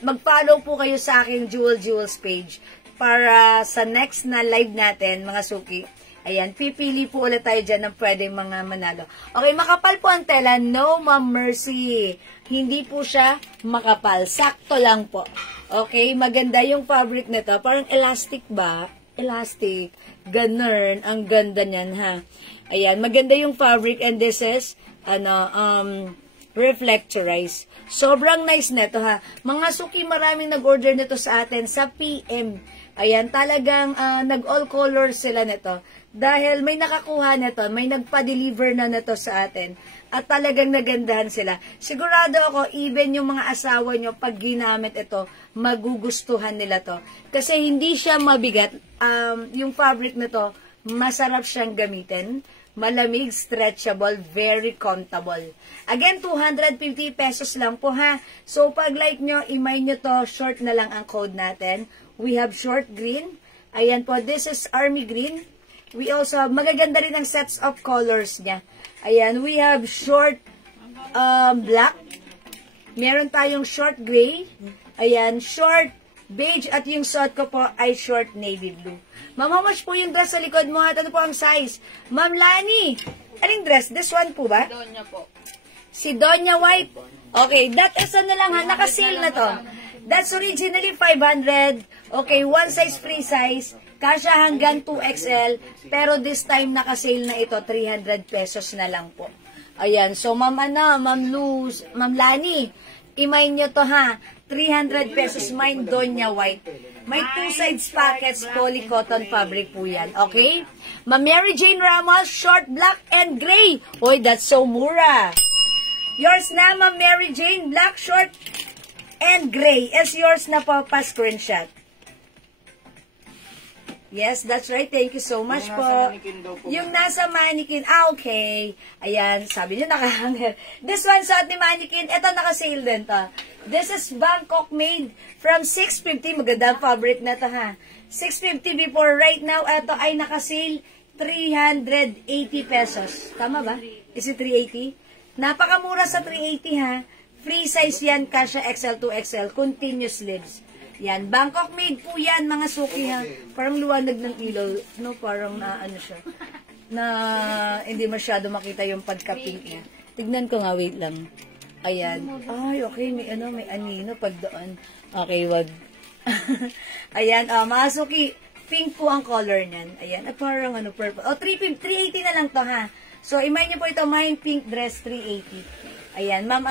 mag-follow po kayo sa aking Jewels page para sa next na live natin, mga suki. Ayan, pipili po ulit tayo dyan ng pwedeng mga manalo. Okay, makapal po ang tela. No, Ma'am Mercy. Hindi po siya makapal. Sakto lang po. Okay, maganda yung fabric nito. Parang elastic ba? Elastic. Ganun. Ang ganda niyan, ha? Ayan, maganda yung fabric and this is, reflectorized. Sobrang nice nito, ha? Mga suki, maraming nag-order nito sa atin sa PM. Ayan, talagang nag-all colors sila nito. Dahil may nakakuha nito, may nagpa-deliver na nito sa atin. At talagang nagandahan sila. Sigurado ako, even yung mga asawa nyo, pag ginamit ito, magugustuhan nila to. Kasi hindi siya mabigat. Yung fabric nito, masarap siyang gamitin. Malamig, stretchable, very comfortable. Again, 250 pesos lang po ha. So, pag like nyo, imay nyo to, short na lang ang code natin. We have short green. Ayan po, this is army green. We also have, magaganda rin ang sets of colors niya. Ayan, we have short black. Meron tayong short gray. Ayan, short beige. At yung suot ko po ay short navy blue. Ma'am, how much po yung dress sa likod mo? At ano po ang size? Ma'am Lani, anong dress? This one po ba? Donya po. Si Donya White. Okay, that is ano lang ha, naka-sale na to. That's originally 500. Okay, one size, free size. Kasya hanggang 2XL. Pero this time, naka-sale na ito. 300 pesos na lang po. Ayan. So, Ma'am Luz, Ma'am Lani, imay nyo to ha. 300 pesos. Mine Donya White. May 2 sides packets. Poly cotton fabric po yan. Okay? Ma'am Mary Jane Ramos, short black and gray. Hoy, that's so mura. Yours na, Ma'am Mary Jane, black, short, and gray. Is yours na po pa-screenshot. Yes, that's right. Thank you so much po. Yung nasa mannequin. Okay. Ayan, sabi niyo nakahanger. This one sa ni mannequin. Ito naka-sale din to. This is Bangkok made from 650. Maganda fabric na to ha. 650 before. Right now, ito ay naka-sale 380 pesos. Tama ba? Is it 380? Napakamura sa 380 ha. Free size yan. Kasha XL to XL. Continuous sleeves. Yan, Bangkok made po yan, mga suki ha. Parang luwanag ng ilaw, no? Parang ano siya. Na hindi masyado makita yung pagka-pink niya. Tignan ko nga, wait lang. Ayan. Ay, okay, may anino pag doon. Okay, wag. Ayan, mga suki, pink po ang color niyan. Ayan, at parang purple. Oh, 380 na lang to ha. So, imay niyo po ito, mine pink dress, 380. Ayan, Ma'am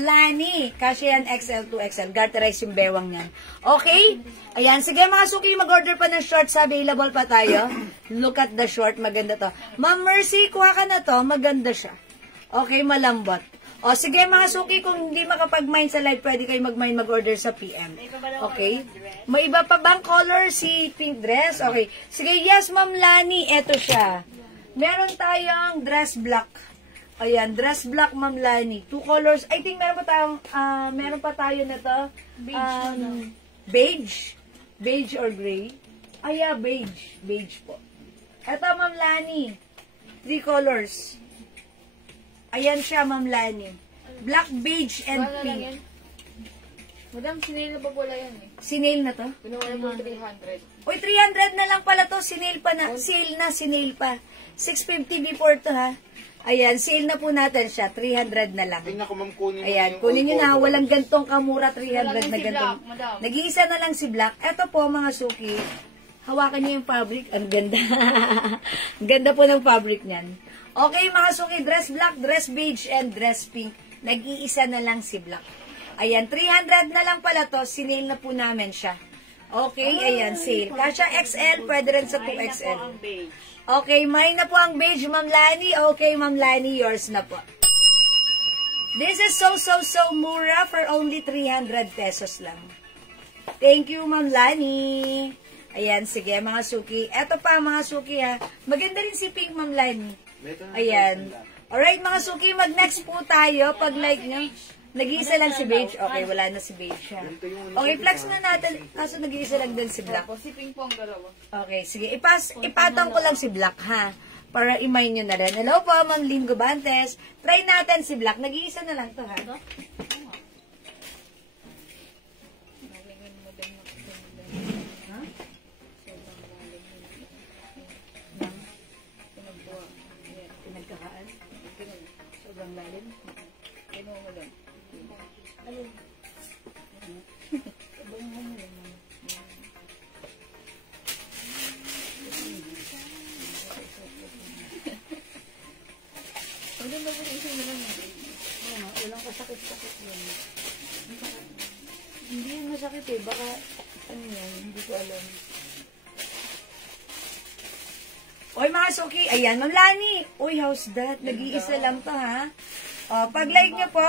Lani, kasya yan XL to XL. Garterize yung bewang yan. Okay? Ayan, sige mga suki, mag-order pa ng shorts. Available pa tayo. Look at the short, maganda to. Ma'am Mercy, kuha ka na to. Maganda siya. Okay, malambot. O, sige mga suki, kung hindi makapag-mine sa live, pwede kayo mag-mine, mag-order sa PM. Okay? May iba pa bang color si pink dress? Okay. Sige, yes, Ma'am Lani, eto siya. Meron tayong dress black. Ayan, dress black, Ma'am Lani. 2 colors. I think meron pa tayo na to. Beige. Beige or gray. Beige. Beige po. Ito, Ma'am Lani. 3 colors. Ayan siya, Ma'am Lani. Black, beige, and pink. Madam, sinail na ba pala yan eh? Sinail na to? Pinuha na po 300. Uy, 300 na lang pala to. Sinail pa na. Sale na, sinail pa. 650 before to ha. Ayan, sale na po natin siya. 300 na lang. Ay, naku, ma'am, kunin mo Ayan, yung kunin nyo na. all-color. Walang gantong kamura. 300 Wala na lang si gantong. Black, madam. Nag-iisa na lang si Black. Ito po, mga suki. Hawakan niyo yung fabric. Ang ganda. Ang ganda po ng fabric niyan. Okay, mga suki. Dress black, dress beige, and dress pink. Nag-iisa na lang si Black. Ayan, 300 na lang pala to. Sinale na po namin siya. Okay, ayan, sale. Kasha XL, pwede rin sa 2XL. ang beige. Okay, mine na po ang beige, Ma'am Lani. Okay, Ma'am Lani, yours na po. This is so mura for only 300 pesos lang. Thank you, Ma'am Lani. Ayan, sige, mga suki. Eto pa, mga suki, ha. Maganda rin si Pink, Ma'am Lani. Ayan. Alright, mga suki, mag-next po tayo. Pag like nyo, nag-iisa lang si beige. Okay, wala na si beige, ha. Okay, flex na natin. Kaso nag-iisa lang din si Black. Tapos si Pink po ang dalawa. Okay, sige. Ipatong ko lang si Black, ha? Para imay nyo na rin. Hello po, Ma'am Lynn Gubantes. Try natin si Black. Nag-iisa na lang to, ha? Pinagkakaan? Sobrang lalim? Kinuha mo lang. Alin? Sobrang lalim. Ano ba yung isa na lang? Walang kasakit-sakit yun. Hindi yan masakit eh. Baka, ano yan, hindi ko alam. Oy, mga suki. Ayan, Ma'am Lani. Uy, how's that? Nag-iisa lang to, ha? O, pag-like nyo po,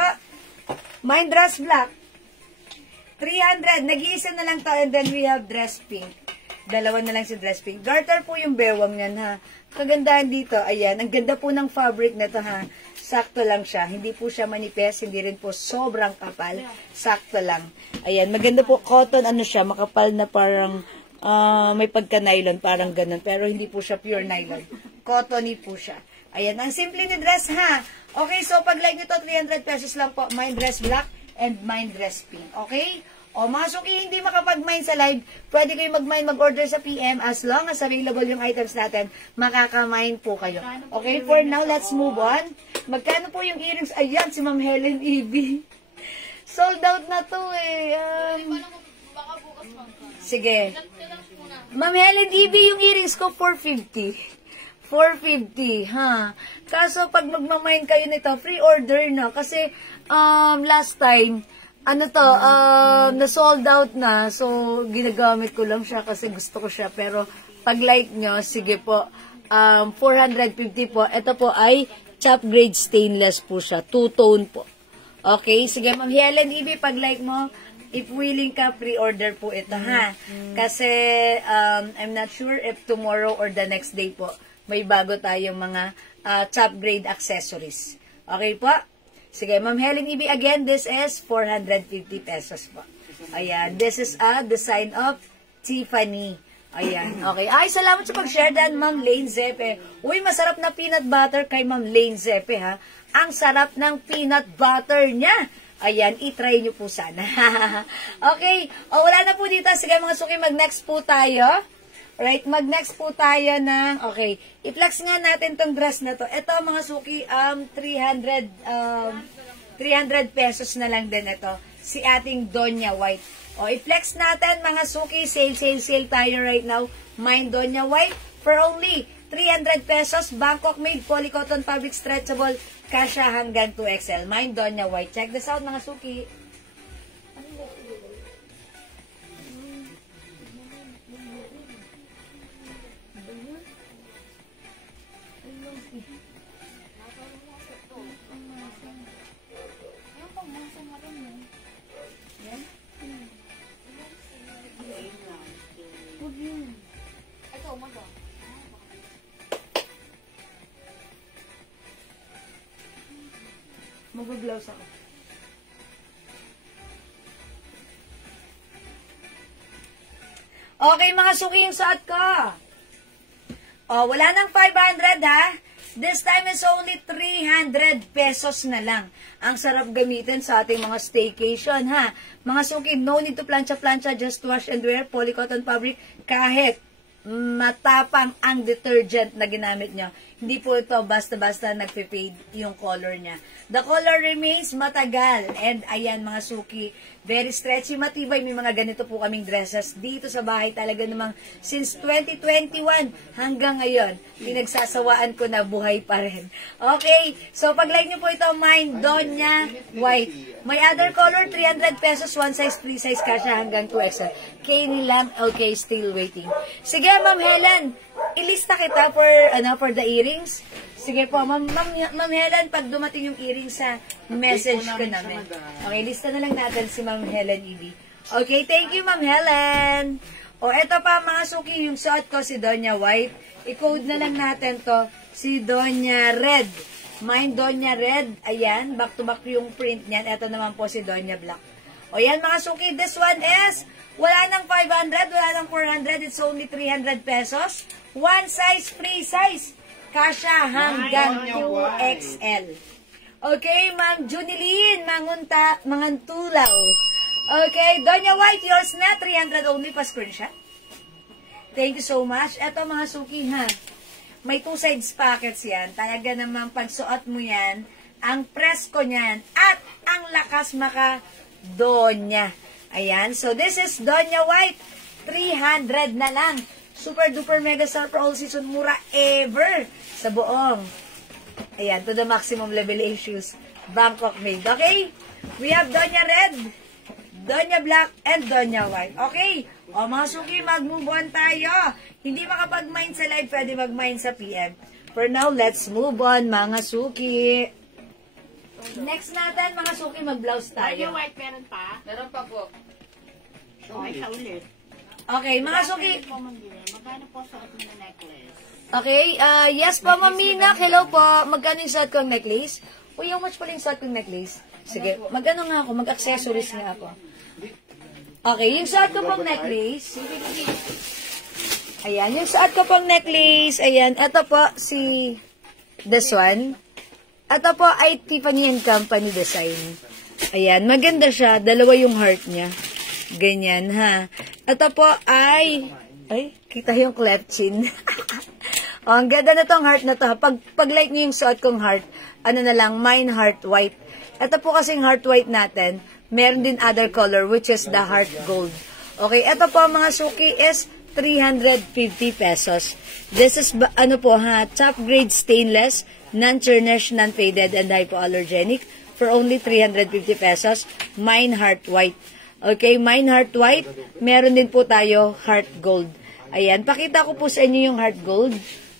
mine dress black. 300. Nag-iisa na lang to. And then we have dress pink. Dalawa na lang si dress pink. Garter po yung bewang yan, ha? Kagandahan dito. Ayan, ang ganda po ng fabric na to, ha? Sakto lang siya. Hindi po siya manipes. Hindi rin po sobrang kapal. Sakto lang. Ayan, maganda po. Cotton, ano siya? Makapal na parang may pagka-nylon. Parang ganun. Pero hindi po siya pure nylon. Cottony po siya. Ayan, ang simple ni dress, ha? Okay, so pag like nito, 300 pesos lang po. Mine dress black and mine dress pink. Okay? O, mga suki, hindi makapag-mine sa live, pwede kayo mag-mine, mag-order sa PM as long as available yung items natin, makaka-mine po kayo. Okay, for now, let's move on. Magkano po yung earrings? Ayan, si Ma'am Helen Evie. Sold out na to eh. Baka bukas Sige. lang muna. Ma'am Helen Evie, yung earrings ko, 450. 450, ha? Kaso, pag magmamine kayo nito, free order na. Kasi, last time, na-sold out na. So, ginagamit ko lang siya kasi gusto ko siya. Pero, pag like nyo, sige po, 450 po. Ito po ay top grade stainless po siya. Two-tone po. Okay, sige Ma'am Helen Evie, pag like mo, if willing ka, pre-order po ito, ha? Kasi, I'm not sure if tomorrow or the next day po, may bago tayong mga top grade accessories. Okay po? Sige, Ma'am Helen Evie, again, this is 450 pesos po. Ayan, this is a design of Tiffany. Ayan, okay. Ay, salamat sa pag-share dan, Ma'am Lane Zepe. Uy, masarap na peanut butter kay Ma'am Lane Zepe, ha? Ang sarap ng peanut butter niya. Ayan, itry nyo po sana. Okay, o wala na po dito. Sige, mga suki, mag-next po tayo. Right, mag-next po tayo ng, okay, i-flex nga natin tong dress na to. Ito, mga suki, 300 pesos na lang din ito. Si ating Donya White. O, i-flex natin, mga suki, sale tayo right now. Mine Donya White for only 300 pesos. Bangkok made, polycotton fabric stretchable, kasha hanggang 2XL. Mine Donya White. Check this out, mga suki. Ito, umaga. Mag-blouse ako. Okay, mga suki, yung suot ko. O, wala nang 500, ha? This time is only 300 pesos na lang. Ang sarap gamitin sa ating mga staycation, ha? Mga suki, no need to plancha-plancha, just wash and wear, polycotton fabric, kahit matapang ang detergent na ginamit nyo. Hindi po ito basta-basta nagpe-fade yung color niya. The color remains matagal. And ayan mga suki, very stretchy, matibay. May mga ganito po kaming dresses dito sa bahay. Talaga namang since 2021 hanggang ngayon, pinagsasawaan ko na buhay pa rin. Okay, so pag-like nyo po ito, mine, Donya White. May other color, 300 pesos, one size, 3 size kasha hanggang 2XL. Kay Lam, okay, still waiting. Sige, Ma'am Helen, ilista kita for the earrings. Sige po, Ma'am Helen, pag dumating yung earrings sa message ko namin. Okay, lista na lang natin si Ma'am Helen Ibi. Okay, thank you, Ma'am Helen. O, eto pa mga suki, yung suot ko si Donya White. I-code na lang natin to, si Donya Red. Mine, Donya Red. Ayan, back to back yung print niyan. Eto naman po si Donya Black. O yan mga suki, this one is, wala nang 500, wala nang 400, it's only 300 pesos. One size, free size. Kasha hanggang 2XL. Okay, Ma'am Junilyn, Mangantulaw. Okay, Donya White, yours na, 300 only pa screenshot. Thank you so much. Eto mga suki ha, may 2 sides pockets yan. Talaga namang pagsuot mo yan, ang presko niyan, at ang lakas maka-Donya. Ayan, so this is Donya White, 300 na lang. Super duper mega star for all season, mura ever sa buong. Ayan, to the maximum level issues. Bangkok made. Okay? We have Donya Red, Donya Black, and Donya White. Okay? O mga suki, mag-move on tayo. Hindi makapag-mine sa live, pwede mag-mine sa PM. For now, let's move on mga suki. Next natin mga suki, mag-blouse tayo. White meron pa? Meron pa po. Okay, sa ulit. Okay, mga suki. Magkano po sa ating necklace? Okay, yes po, Mamina. Hello po. Magkano yung suot kong necklace? Uy, how much pala yung suot kong necklace? Sige, magano nga ako, mag-accessories nga ako. Okay, yung suot ko pong necklace. Ayan, yung suot ko pong necklace. Ayan, ito po si this one. Ito po ay Tiffany & Company design. Ayan, maganda siya. Dalawa yung heart niya. Ganyan, ha. Ito po ay kita yung cleft chin. Oh, ang ganda na tong heart na to. Pag like niyo yung suot kong heart, ano na lang, mine heart white. Ito po kasing heart white natin, meron din other color, which is the heart gold. Okay, ito po mga suki is 350 pesos. This is, ano po ha, top grade stainless, non-tarnished, non-faded, and hypoallergenic for only 350 pesos. Mine heart white. Okay, mine heart white. Meron din po tayo heart gold. Ayan, pakita ko po sa inyo yung heart gold.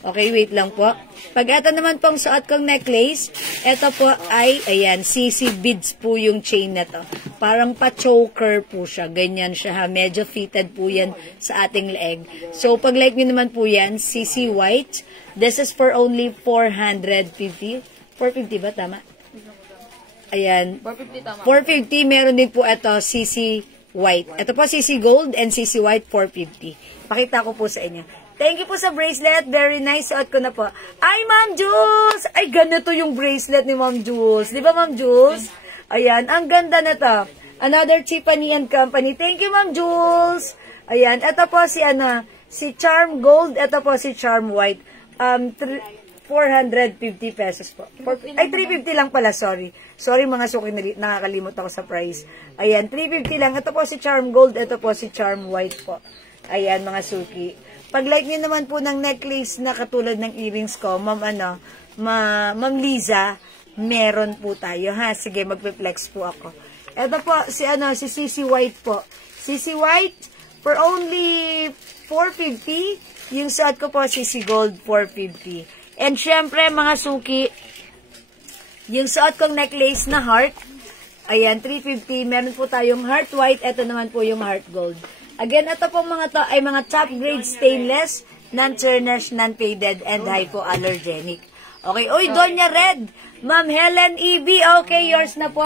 Okay, wait lang po. Pag ito naman pong suot kong necklace, ito po ay, ayan, CC beads po yung chain na to. Parang pa-choker po siya. Ganyan siya ha. Medyo fitted po yan sa ating leeg. So, pag like nyo naman po yan, CC white. This is for only 450. 450 ba? Tama? Ayan. 450 tama. 450. Meron din po ito, CC white. Ito po, CC gold and CC white, 450. Pakita ko po sa inyo. Thank you po sa bracelet. Very nice. Suot ko na po. Ay, Ma'am Jules! Ay, ganito yung bracelet ni Ma'am Jules. Di ba, Ma'am Jules? Ayan, ang ganda na to. Another Tiffany & Company. Thank you, Ma'am Jules. Ayan, ito po si, si Charm Gold. Ito po si Charm White. 450 pesos po. Ay, 350 lang pala, sorry. Sorry mga suki, nakakalimot ako sa price. Ayan, 350 lang. Ito po si Charm Gold. Ito po si Charm White po. Ayan, mga suki. Pag like nyo naman po ng necklace na katulad ng earrings ko, Ma'am Liza, meron po tayo, ha? Sige, magpe-flex po ako. Ito po, si CC White po. CC White, for only 450. Yung suot ko po, CC Gold, 450. And syempre, mga suki, yung suot kong necklace na heart, ayan, 350. Meron po tayong heart white. Ito naman po yung heart gold. Again, ito pong mga to ay mga top grade stainless, non-tarnished, non-faded, and hypoallergenic. Okay, uy, Donya Red. Ma'am Helen EB, okay, yours na po.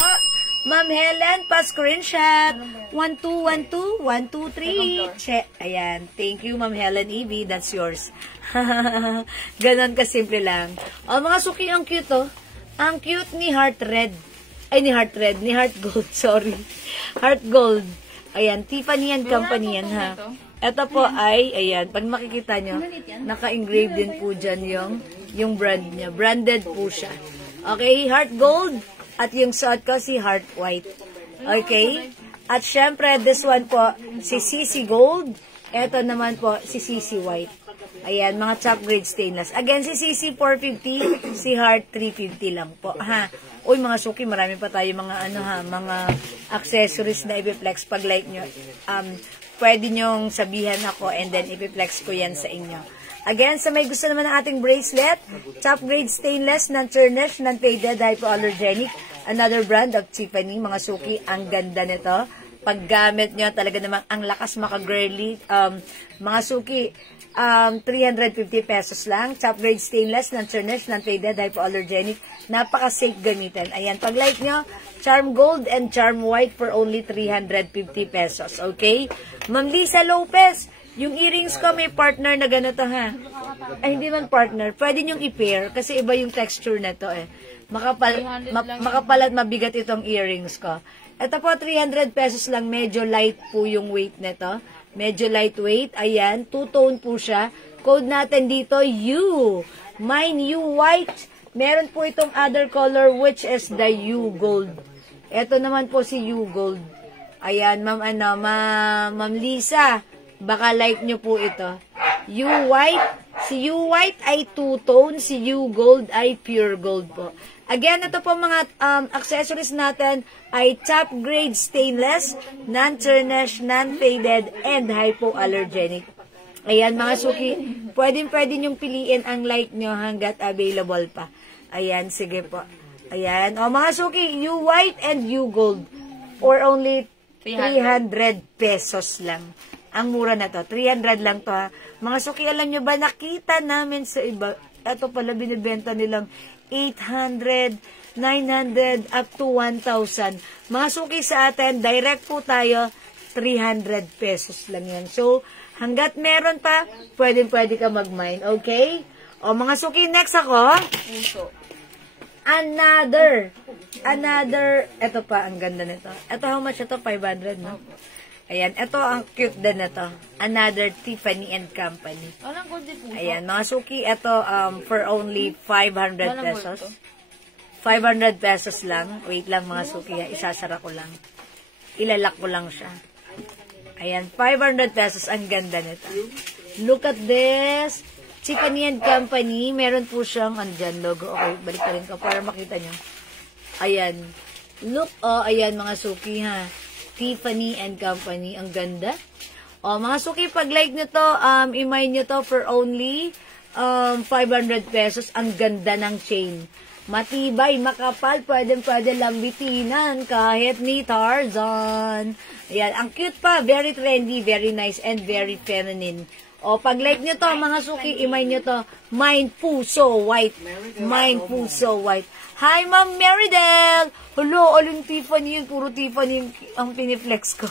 Ma'am Helen, pa-screenshot. 1212, 123. Check. Ayan, thank you, Ma'am Helen EB, that's yours. Ganon kasimple lang. O, mga suki, ang cute, oh. Ang cute ni Heart Red. Ay, ni Heart Red, ni Heart Gold, sorry. Heart Gold. Ayan, Tiffany & Company yan, ha. Ito po ay, ayan, pag makikita nyo, naka-engrave din po dyan yung brand niya. Branded po siya. Okay, heart gold. At yung suot ko, si heart white. Okay? At syempre, this one po, si CC gold. Ito naman po, si CC white. Ayan, mga top grade stainless. Again, si CC 450, si heart 350 lang po. Ha? Uy, mga suki, marami pa tayo mga mga accessories na i-flex pag like nyo. Pwede nyong sabihan ako and then i-flex ko yan sa inyo. Again, sa may gusto naman ng ating bracelet, top grade stainless, non-tarnish, non-faded, hypoallergenic, another brand of Tiffany. Mga suki, ang ganda nito. Paggamit nyo, talaga namang ang lakas maka-girly. Mga suki, 350 pesos lang. Top grade stainless, non-tarnish, non-faded, hypoallergenic. Napaka-safe gamitin. Ayan, pag like nyo, charm gold and charm white for only 350 pesos. Okay? Ma'am Lisa Lopez, yung earrings ko may partner na ganito ha. Ay, hindi man partner. Pwede nyong i-pair kasi iba yung texture na to eh. Makapal at mabigat itong earrings ko. Ito po, 300 pesos lang. Medyo light po yung weight nito. Medyo lightweight. Ayan, two-tone po siya. Code natin dito, U. Mine, U white. Meron po itong other color which is the U gold. Ito naman po si U gold. Ayan, Ma'am Lisa. Baka like nyo po ito. U white. Si U white ay two-tone. Si U gold ay pure gold po. Again, ito po mga accessories natin ay top grade stainless, non-tarnish, non-faded, and hypoallergenic. Ayan mga suki, pwede nyong piliin ang like nyo hanggat available pa. Ayan, sige po. Ayan, o mga suki, U white and U gold or only 300 pesos lang. Ang mura na to, 300 lang to ha. Mga suki, alam nyo ba, nakita namin sa iba, ito pala binibenta nilang 800, 900, up to 1,000. Mga suki sa atin, direct po tayo, 300 pesos lang yan. So, hanggat meron pa, pwede ka mag-mine. Okay? O, mga suki, next ako. Another, ito pa, ang ganda nito. Ito, how much ito? 500, no? Ayan, ito ang cute din na to. Another Tiffany and Company. Ayan, mga suki, ito for only 500 pesos. 500 pesos lang. Wait lang mga suki, isasara ko lang. Ilalak ko lang siya. Ayan, 500 pesos. Ang ganda nito. Look at this. Tiffany and Company. Meron po siyang, andyan, logo. Okay, balik ka rin ko para makita nyo. Ayan. Look, ayan mga suki ha. Tiffany and Company. Ang ganda. O, mga suki, pag like nyo to, imay nyo to for only 500 pesos. Ang ganda ng chain. Matibay, makapal, pwede lang bitinan kahit ni Tarzan. Ayan, ang cute pa. Very trendy, very nice, and very feminine. O, pag like nyo to, mga suki, imay nyo to. Mine Puso White. Mine Puso White. Hi, Ma'am Meridel! Hello, alin Tiffany yun. Puro Tiffany ang piniflex ko.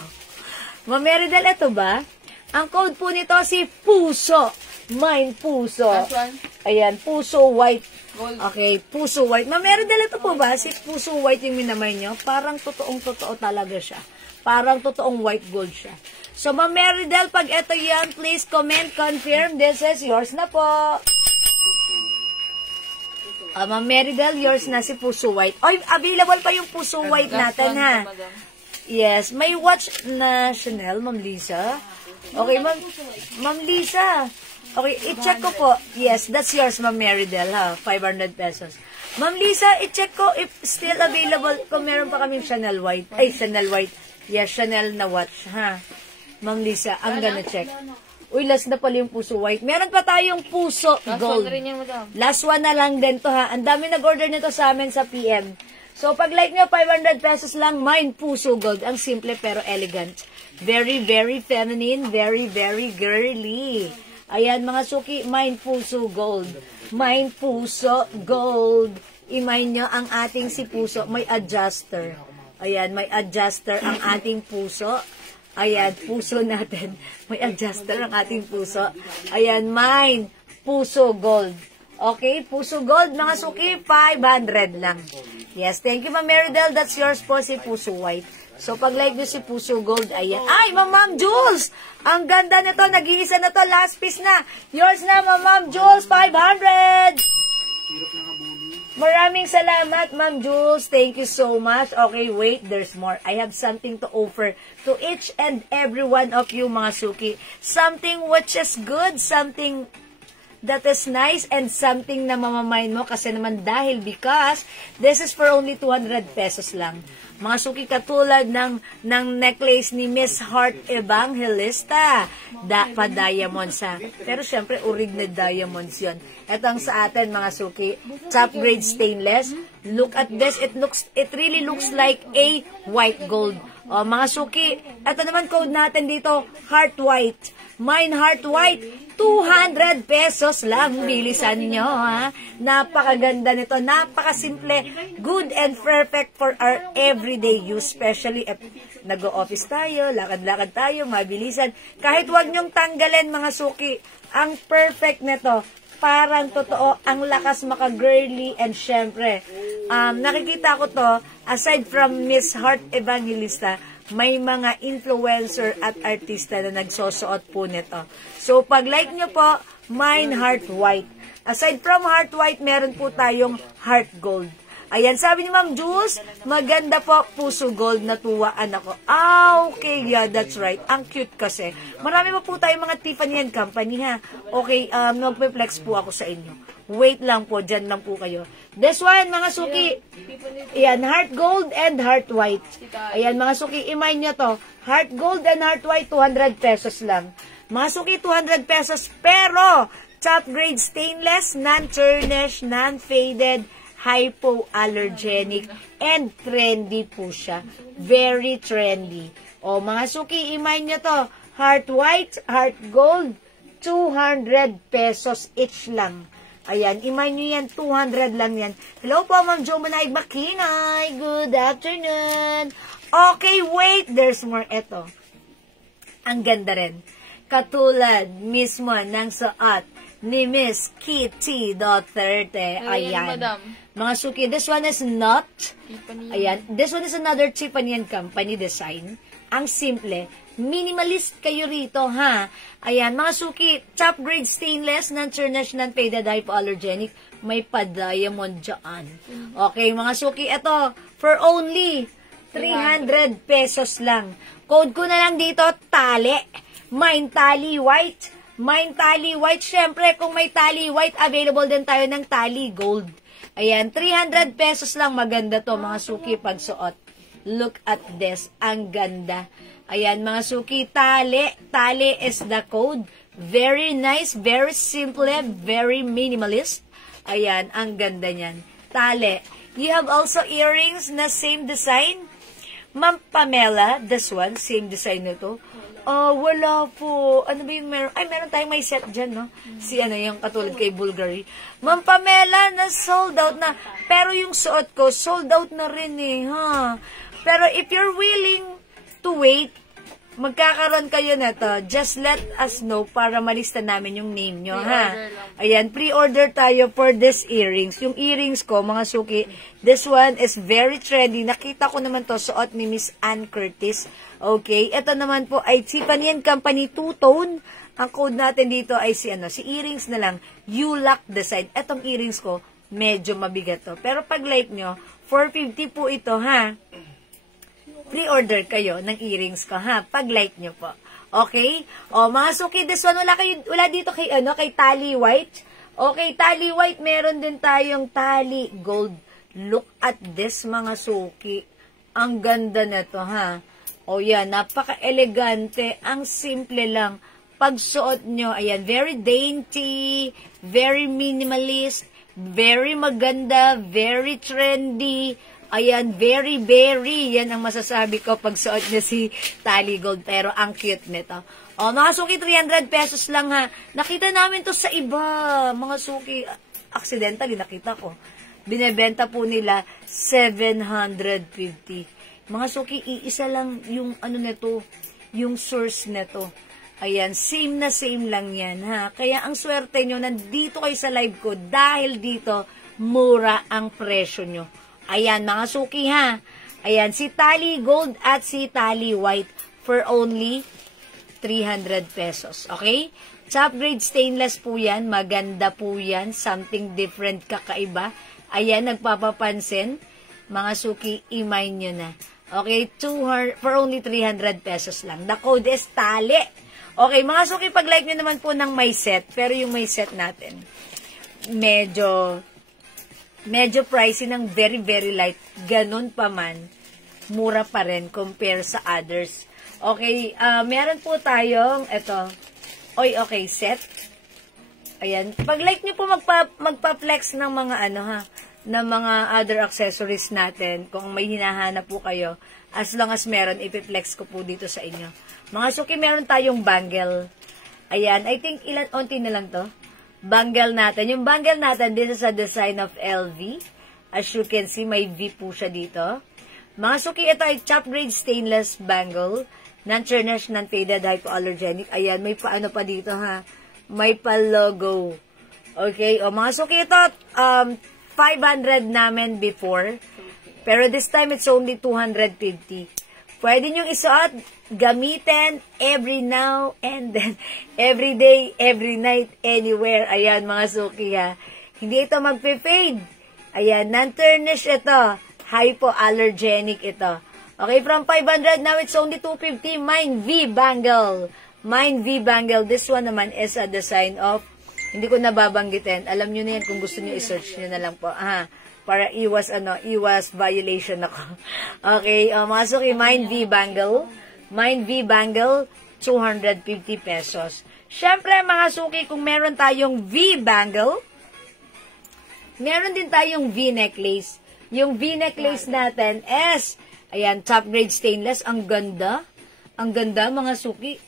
Ma'am Meridel, ito ba? Ang code po nito si Puso. Mine Puso. Ayan, Puso White. Okay, Puso White. Ma'am Meridel, ito po ba? Si Puso White yung minamay nyo? Parang totoong-totoo talaga siya. Parang totoong white gold siya. So, Ma'am Meridel, pag ito yan, please comment, confirm. This is yours na po. Ma'am Meridel, yours na si Puso White. Oy, available pa yung Puso White natin, ha? Yes, may watch na Chanel, Ma'am Lisa. Okay, Ma'am Lisa. Okay, i-check ko po. Yes, that's yours, Ma'am Meridel, ha? 500 pesos. Ma'am Lisa, i-check ko if still available. Kung meron pa kaming Chanel White. Ay, Chanel White. Yes, Chanel na watch, ha? Ma'am Lisa, I'm gonna check. Uy, last na pala yung Puso White. Meron pa tayong Puso Gold. Last one na lang din to ha. Ang dami nag-order nito sa amin sa PM. So, pag like nyo, 500 pesos lang, mine Puso Gold. Ang simple pero elegant. Very, very feminine. Very, very girly. Ayan, mga suki, mine Puso Gold. Mine Puso Gold. Imay nyo ang ating si Puso. May adjuster. Ayan, may adjuster ang ating puso. Ayan, puso natin. May adjuster ang ating puso. Ayan, mine, Puso Gold. Okay, Puso Gold, mga suki, 500 lang. Yes, thank you, Ma'am Meridel. That's yours po, si Puso White. So, pag-like nyo si Puso Gold, ayan. Ay, Ma'am Jules! Ang ganda nito. Nag-iisa na to. Last piece na. Yours na, Ma'am Jules. 500! Maraming salamat, Ma'am Jules. Thank you so much. Okay, wait. There's more. I have something to offer to each and every one of you, mga suki. Something which is good. Something that is nice and something na mamamain mo kasi naman because this is for only 200 pesos lang. Mga suki, katulad ng necklace ni Miss Heart Evangelista. Pa-diamonds ha. Pero syempre, urig na diamonds yun. Ito ang sa atin, mga suki. Top grade stainless. Look at this. It really looks like a white gold. O, mga suki, ito naman code natin dito, Heart White. Mine Heart White, 200 pesos lang. Bilisan nyo, ha? Napakaganda nito. Napakasimple. Good and perfect for our everyday use. Especially if nag-o-office tayo, lakad-lakad tayo, mabilisan. Kahit wag nyong tanggalin, mga suki, ang perfect nito. Parang totoo, ang lakas maka-girly and syempre, nakikita ko to, aside from Miss Heart Evangelista, may mga influencer at artista na nagsosuot po nito. So, pag-like nyo po, Mine Heart White. Aside from Heart White, meron po tayong Heart Gold. Ayan, sabi ni Ma'am Jules, maganda po, Puso Gold, natuwaan ako. Okay, yeah, that's right. Ang cute kasi. Marami po tayong mga Tiffany & Company, ha? Okay, magpe-flex po ako sa inyo. Wait lang po, dyan lang po kayo. This one, mga suki. Ayan, Heart Gold and Heart White. Ayan, mga suki, imay nyo to. Heart Gold and Heart White, 200 pesos lang. Mga suki, 200 pesos. Pero, top grade stainless, non-tarnish, non-faded, hypoallergenic, and trendy po siya. Very trendy. O, mga suki, imay nyo to. Heart White, Heart Gold, 200 pesos each lang. Ayan, imay nyo yan, 200 lang yan. Hello po, Ma'am Jo Manaig Makinay. Good afternoon. Okay, wait, there's more. Ito. Ang ganda rin. Katulad mismo ng suot ni Miss Kitty Duterte. Ayan. Mga suki, this one is not. Ayan, this one is another Tiffany & Company design. Ang simple. Minimalist kayo rito, ha? Ayan, mga suki, top grade stainless, non-tarnish, non-faded, hypoallergenic. May pa-diamond dyan. Okay, mga suki, ito, for only 300 pesos lang. Code ko na lang dito, tali. Mine tali white. Mine tali white. Siyempre, kung may tali white, available din tayo ng tali gold. Ayan, 300 pesos lang. Maganda to, mga suki, pagsuot. Look at this. Ang ganda. Ayan, mga suki, tali. Tali is the code. Very nice, very simple, very minimalist. Ayan, ang ganda niyan. Tali. You have also earrings na same design. Ma'am Pamela, this one, same design nito. Wala po. Ano ba yung meron? Ay, meron tayong may set dyan, no? Si ano, yung katulad kay Bulgari. Ma'am Pamela, na sold out na. Pero yung suot ko, sold out na rin eh, ha? Pero if you're willing to wait, magkakaroon kayo na to. Just let us know para malista namin yung name nyo, ha? Ayan, pre-order tayo for this earrings. Yung earrings ko, mga suki, this one is very trendy. Nakita ko naman to, suot ni Miss Ann Curtis. Okay, ito naman po ay Tiffany & Company two-tone. Ang code natin dito ay si earrings na lang. You lock the side. Etong earrings ko, medyo mabigat to. Pero pag like nyo, 450 po ito, ha? Pre-order kayo ng earrings ko, ha? Pag-like nyo po. Okay? O, mga suki, this one, wala dito kay, kay tali white. Okay, tali white, meron din tayong tali gold. Look at this, mga suki. Ang ganda na to, ha? O, yan, napaka-elegante. Ang simple lang. Pagsuot nyo, ayan, very dainty, very minimalist, very maganda, very trendy. Ayan, very, very. Yan ang masasabi ko pag suot niya si Tali Gold. Pero ang cute nito. O, mga suki, 300 pesos lang, ha. Nakita namin to sa iba. Mga suki, accidentally nakita ko. Binebenta po nila 750. Mga suki, iisa lang yung nito, yung source nito. Ayan, same na same lang yan, ha. Kaya ang swerte nyo, nandito kayo sa live ko dahil dito, mura ang presyo nyo. Ayan, mga suki, ha. Ayan, si Tally Gold at si Tally White for only 300 pesos. Okay? Top grade stainless po yan. Maganda po yan. Something different, kakaiba. Ayan, nagpapapansin. Mga suki, imay nyo na. Okay, for only 300 pesos lang. The code is Tally. Okay, mga suki, pag-like nyo naman po ng may set. Pero yung may set natin, medyo pricey ng very, very light. Ganun pa man, mura pa rin compare sa others. Okay, meron po tayong, okay, set. Ayan, pag-like nyo po magpa-flex ng mga ng mga other accessories natin. Kung may hinahanap po kayo, as long as meron, ipiflex ko po dito sa inyo. Mga suki, meron tayong bangle. Ayan, I think onti na lang to. Bangle natin. Yung bangle natin, this is a design of LV. As you can see, may V po siya dito. Mga suki, ito ay top grade stainless bangle. Non-tarnished, non-faded, hypoallergenic. Ayan, may paano pa dito ha. May pa-logo. Okay, mga suki, ito, 500 namin before. Pero this time, it's only 250. Pwede nyong isuot, gamitin, every now and then, every day, every night, anywhere. Ayan, mga suki ha. Hindi ito magpe-fade. Ayan, non-tarnish ito. Hypoallergenic ito. Okay, from 500, now it's only 250. Mine V Bangle. Mine V Bangle. This one naman is a design of, hindi ko nababanggitin. Alam nyo na yan kung gusto nyo i-search nyo na lang po. Para iwas violation ako. Okay, mga suki, Mine V Bangle. Mine V Bangle, 250 pesos. Siyempre, mga suki, kung meron tayong V Bangle, meron din tayong V necklace. Yung V necklace natin is, ayan, top grade stainless. Ang ganda. Ang ganda, mga suki.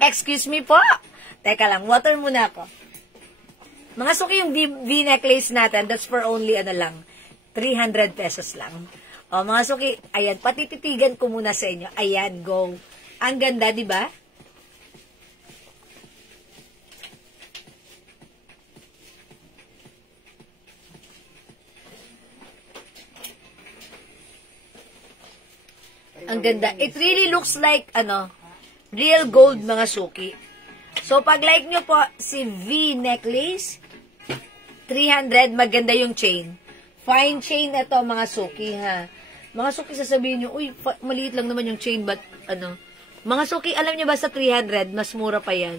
Excuse me po. Teka lang, water muna ako. Mga suki, yung V necklace natin, that's for only, 300 pesos lang. O, mga suki, ayan, patititigan ko muna sa inyo. Ayan, go. Ang ganda, di ba? Ang ganda. It really looks like, real gold, mga suki. So, pag like nyo po, si V necklace, 300, maganda yung chain. Fine chain ito, mga suki, ha. Mga suki, sasabihin nyo, uy, maliit lang naman yung chain, but, mga suki, alam nyo ba sa 300, mas mura pa yan.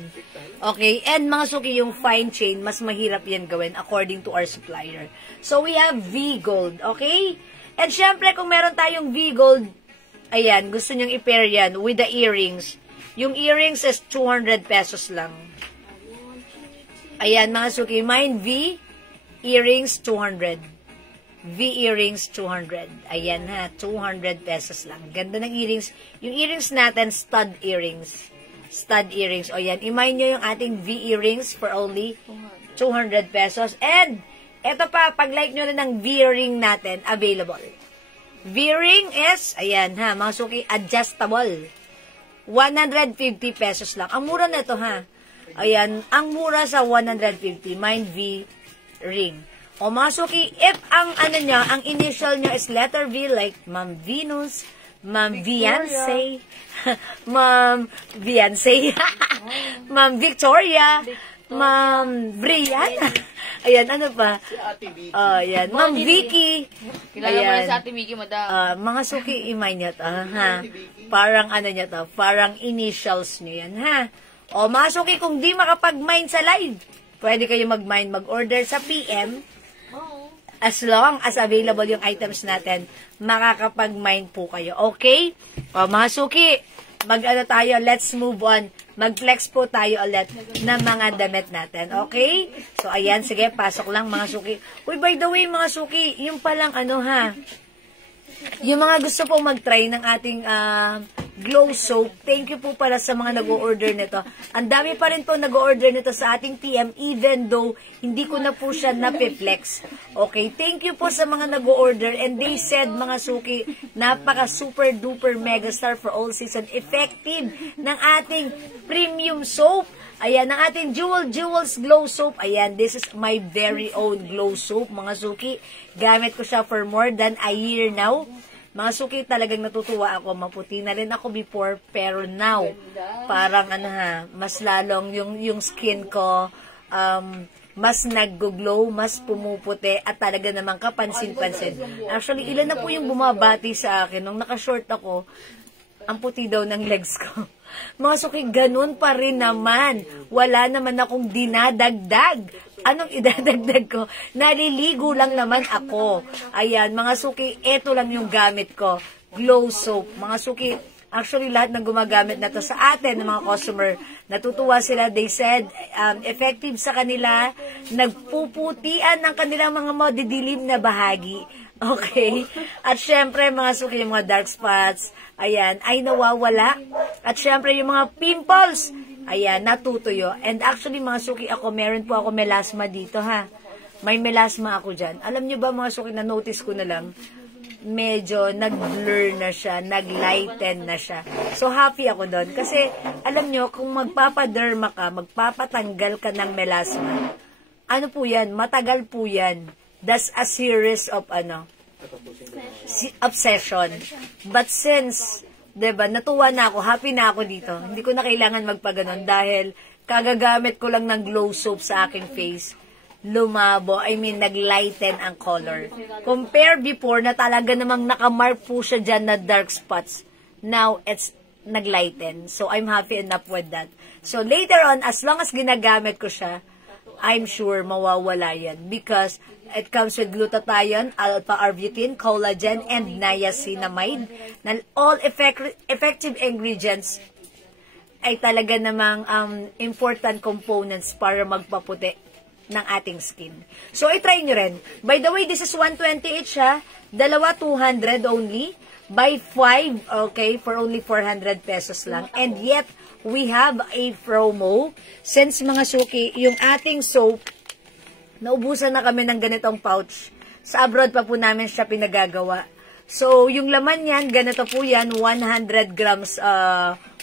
Okay, and mga suki, yung fine chain, mas mahirap yan gawin, according to our supplier. So, we have V gold, okay? And syempre, kung meron tayong V gold, ayan, gusto nyong i-pair yan with the earrings. Yung earrings is 200 pesos lang. Ayan, mga suki, Mine V, earrings, 200. V earrings, 200. Ayan ha, 200 pesos lang. Ganda ng earrings. Yung earrings natin, stud earrings. Stud earrings. O yan, imay nyo yung ating V earrings for only 200 pesos. And, eto pa, pag-like nyo na ng V-ring natin, available. V-ring is, ayan ha, mga suki, adjustable. 150 pesos lang. Ang mura na ito ha. Ayan, ang mura sa 150. Mine V-ring. O mga suki, if ang ang initial nyo is letter V, like Ma'am Venus, Ma'am Viance, Ma'am Viance, Ma'am Victoria, Ma'am Brianna. Ayan, ano pa? Si Ate Vicky. Ayan, Ma'am Vicky. Kilala mo na sa Ate Vicky, madam. Mga suki, imay nyo to, ha? Parang nyo to, parang initials nyo yan, ha? O, mga suki, kung di makapag-mine sa live, pwede kayo mag-mine, mag-order sa PM. As long as available yung items natin, makakapag-mine po kayo. Okay? O, mga suki, tayo, let's move on. Mag-flex po tayo ulit ng mga damit natin. Okay? So, ayan, sige, pasok lang mga suki. Uy, by the way, mga suki, yung palang yung mga gusto po mag-try ng ating Glow Soap. Thank you po pala sa mga nag-o-order nito. Ang dami pa rin po nag-o-order nito sa ating TM, even though hindi ko na po siya napiflex. Okay, thank you po sa mga nag-o-order. And they said, mga suki, napaka super duper megastar for all season. Effective ng ating premium soap. Ayan, ang ating Jewels Glow Soap. Ayan, this is my very own Glow Soap, mga suki. Gamit ko siya for more than a year now. Mga suki, talagang natutuwa ako. Maputi na rin ako before, pero now, parang mas lalong yung skin ko, mas nag-glow, mas pumuputi, at talaga namang kapansin-pansin. Actually, ilan na po yung bumabati sa akin. Nung naka-short ako, ang puti daw ng legs ko. Mga suki, ganun pa rin naman. Wala naman akong dinadagdag. Anong idadagdag ko? Naliligo lang naman ako. Ayan, mga suki, eto lang yung gamit ko. Glow Soap. Mga suki, actually lahat ng gumagamit na to sa atin, ng mga customer, natutuwa sila. They said, effective sa kanila, nagpuputian ang kanilang mga madidilim na bahagi. Okay? At syempre, mga suki, yung mga dark spots, ayan, ay nawawala. At syempre, yung mga pimples, ayan, natutuyo. And actually, mga suki, meron po ako melasma dito, ha. May melasma ako dyan. Alam nyo ba, mga suki, na-notice ko na lang, medyo nag-blur na siya, nag-lighten na siya. So, happy ako doon. Kasi, alam nyo, kung magpapaderma ka, magpapatanggal ka ng melasma, ano po yan? Matagal po yan. That's a series of, obsession. But since, diba, natuwa na ako, happy na ako dito. Hindi ko na kailangan magpaganon dahil kagagamit ko lang ng glow soap sa aking face. Lumabo, naglighten ang color. Compare before na talaga namang nakamark po siya dyan na dark spots. Now, it's naglighten. So, I'm happy enough with that. So, later on, as long as ginagamit ko siya, I'm sure mawawala yan because it comes with glutathione, alpha-arbutin, collagen, and niacinamide na all effective ingredients ay talaga namang important components para magpaputi ng ating skin. So, i-try nyo rin. By the way, this is 120 each, ha? Dalawa, 200 only. Buy 5, okay, for only 400 pesos lang. And yet, we have a promo. Since, mga suki, yung ating soap, naubusan na kami ng ganitong pouch. Sa abroad pa po namin siya pinagagawa. So, yung laman yan, ganito po yan, 100 grams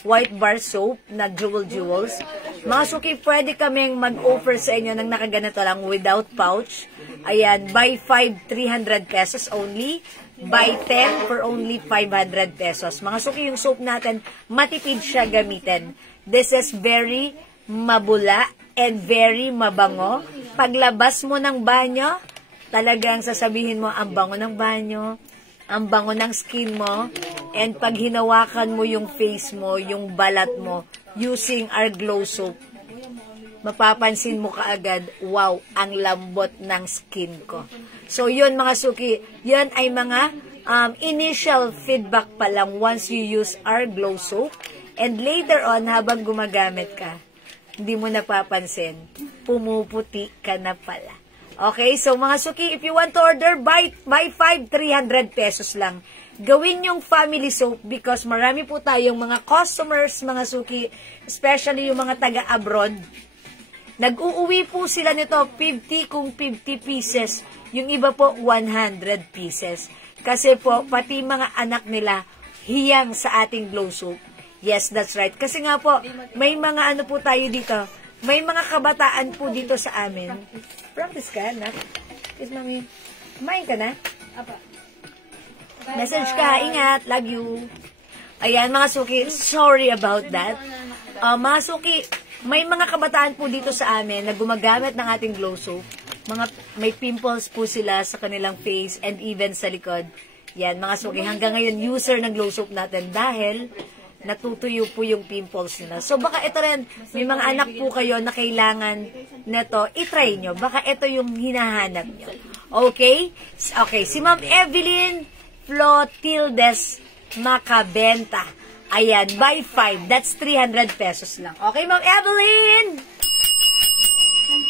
white bar soap na Jewels. Mga suki, pwede kaming mag-offer sa inyo ng nakaganito lang without pouch. Ayan, buy 5, 300 pesos only. Buy 10 for only 500 pesos. Mga suki, yung soap natin, matipid siya gamitin. This is very mabula and very mabango. Paglabas mo ng banyo, talagang sasabihin mo, ang bango ng banyo, ang bango ng skin mo, and pag hinawakan mo yung face mo, yung balat mo, using our glow soap, mapapansin mo kaagad, wow, ang lambot ng skin ko. So, yun mga suki, yun ay mga initial feedback pa lang once you use our glow soap. And later on, habang gumagamit ka, hindi mo napapansin, pumuputi ka na pala. Okay, so mga suki, if you want to order, buy 5, 300 pesos lang. Gawin yung family soap because marami po tayong mga customers, mga suki, especially yung mga taga-abroad. Nag-uuwi po sila nito 50 kung 50 pieces. Yung iba po 100 pieces. Kasi po, pati mga anak nila, hiyang sa ating glow soap. Yes, that's right. Kasi nga po, may mga ano po tayo dito. May mga kabataan po dito sa amin. Practice ka, anak. Yes, mami. Kumain ka na? Apa. Message ka. Ingat. Love you. Ayan, mga suki. Sorry about that. Mga suki, may mga kabataan po dito sa amin na gumagamit ng ating glow soap. May pimples po sila sa kanilang face and even sa likod. Yan, mga suki. Hanggang ngayon, user ng glow soap natin dahil natutuyo po yung pimples nila. So, baka ito rin, may mga anak po kayo na kailangan neto, itry nyo. Baka ito yung hinahanap nyo. Okay? Okay, si Ma'am Evelyn Flotildes Macabenta. Ayan, buy 5. That's 300 pesos lang. Okay, Ma'am Evelyn?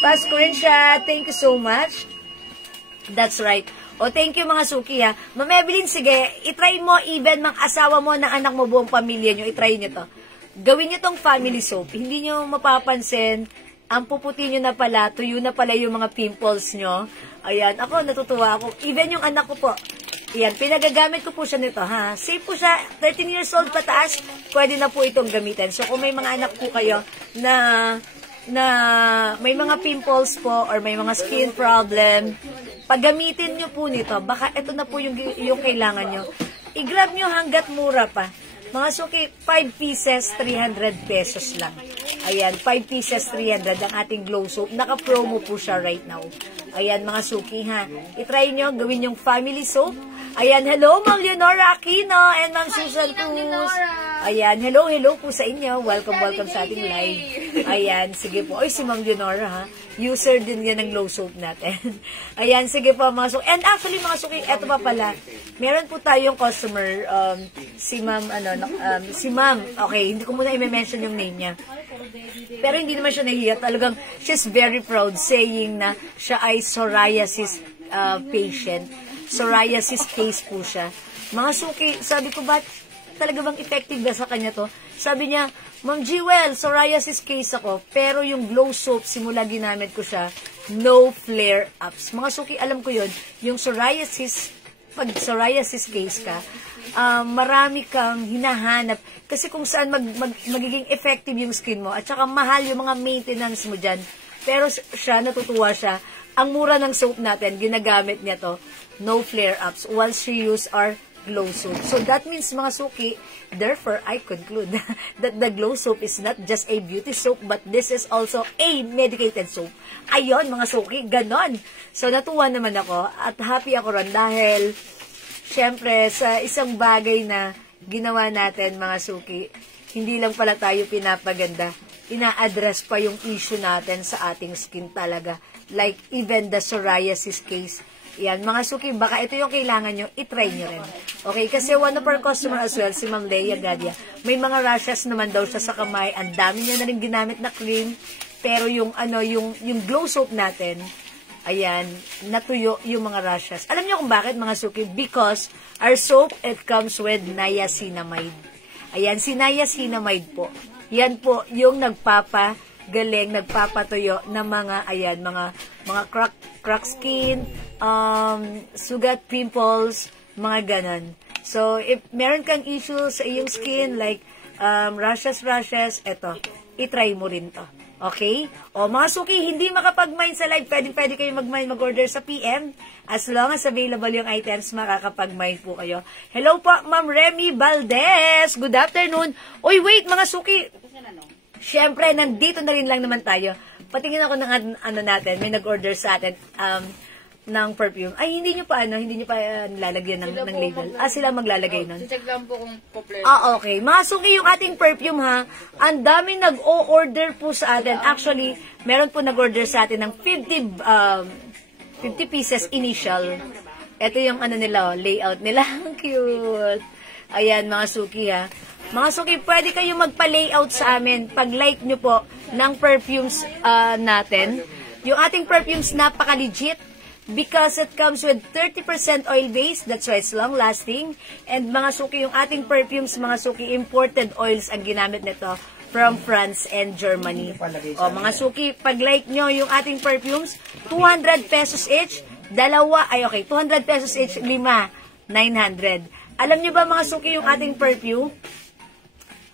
Pa-screenshot. Thank you so much. That's right. O, thank you mga suki ha. Ma'am Evelyn, sige, itry mo, even mga asawa mo, ng anak mo, buong pamilya nyo, itry nyo to. Gawin nyo tong family soap. Hindi nyo mapapansin, ang puputi nyo na pala, tuyo na pala yung mga pimples nyo. Ayan, ako, natutuwa ako. Even yung anak ko po, ayan, pinagagamit ko po siya nito, ha. Safe po siya, 13 years old pataas, pwede na po itong gamitin. So, kung may mga anak po kayo na may mga pimples po or may mga skin problem, paggamitin nyo po nito, baka ito na po yung kailangan nyo. I-grab nyo hanggat mura pa. Mga suki, 5 pieces, 300 pesos lang. Ayan, 5 pieces, 300 ang ating glow soap. Naka-promo po siya right now. Ayan, mga suki ha. I-try nyo, gawin yung family soap. Ayan, hello, Ma'am Leonora Aquino and Ma'am Susan Cruz. Ayan, hello po sa inyo. Welcome sa ating live. Ayan, sige po. Ay, si Ma'am Leonora ha. User din yan ng glow soap natin. Ayan, sige po mga suki. And actually mga suki, eto pa pala. Meron po tayong customer, si Ma'am, okay, hindi ko muna i-mention yung name niya. Pero hindi naman siya nahiya. Talagang, she's very proud saying na siya ay psoriasis patient. Psoriasis case po siya. Mga suki, sabi ko, ba't talaga bang effective ba sa kanya to? Sabi niya, Ma'am Jewel, psoriasis case ako, pero yung glow soap, simula ginamit ko siya, no flare-ups. Mga suki, alam ko yun, yung psoriasis, pag psoriasis case ka, marami kang hinahanap. Kasi kung saan magiging effective yung skin mo, at saka mahal yung mga maintenance mo dyan. Pero siya, natutuwa siya. Ang mura ng soap natin, ginagamit niya to, no flare-ups, once you use our glow soap. So that means mga suki, therefore I conclude that the glow soap is not just a beauty soap, but this is also a medicated soap. Ayon mga suki, ganon. So natuwa naman ako at happy ako ron dahil syempre sa isang bagay na ginawa natin mga suki, hindi lang pala tayo pinapaganda, ina-address pa yung issue natin sa ating skin talaga. Like even the psoriasis case. Yan, mga suki, baka ito yung kailangan nyo, itry nyo rin. Okay, kasi one of our customer as well, si Ma'am Leia Gadia, may mga rashes naman daw siya sa kamay, ang dami niya na rin ginamit na cream, pero yung glow soap natin, ayan, natuyo yung mga rashes. Alam niyo kung bakit, mga suki? Because our soap, it comes with niacinamide. Ayan, si niacinamide po. Yan po yung nagpapagaling, nagpapatuyo ng mga, ayan, mga crack skin, sugat, pimples, mga ganon. So, if meron kang issue sa iyong skin, like rashes, eto, itry mo rin to. Okay? O, mga suki, hindi makapag-mine sa live, pwede kayo mag-order sa PM. As long as available yung items, makakapag-mine po kayo. Hello po, Ma'am Remy Valdez. Good afternoon. Uy, wait, mga suki. Siyempre, nandito na rin lang naman tayo. Patingin ako ng natin, may nag-order sa atin ng perfume. Ay, hindi nyo pa nilalagyan ng label. Sila maglalagay nun. Check lang po kung complete. Okay. Mga suki, yung ating perfume ha, ang daming nag-o-order po sa atin. Actually, meron po nag-order sa atin ng 50 pieces initial. Ito yung nila, layout nila. Cute. Ayan, mga suki ha. Mga suki, pwede kayo magpa-layout sa amin. Pag-like nyo po ng perfumes natin. Yung ating perfumes, napaka-legit. Because it comes with 30% oil base, that's why it's long-lasting. And mga suki, yung ating perfumes, mga suki, imported oils ang ginamit nito from France and Germany. O mga suki, pag-like nyo yung ating perfumes, 200 pesos each, 200 pesos each, 5, 900. Alam nyo ba mga suki, yung ating perfume,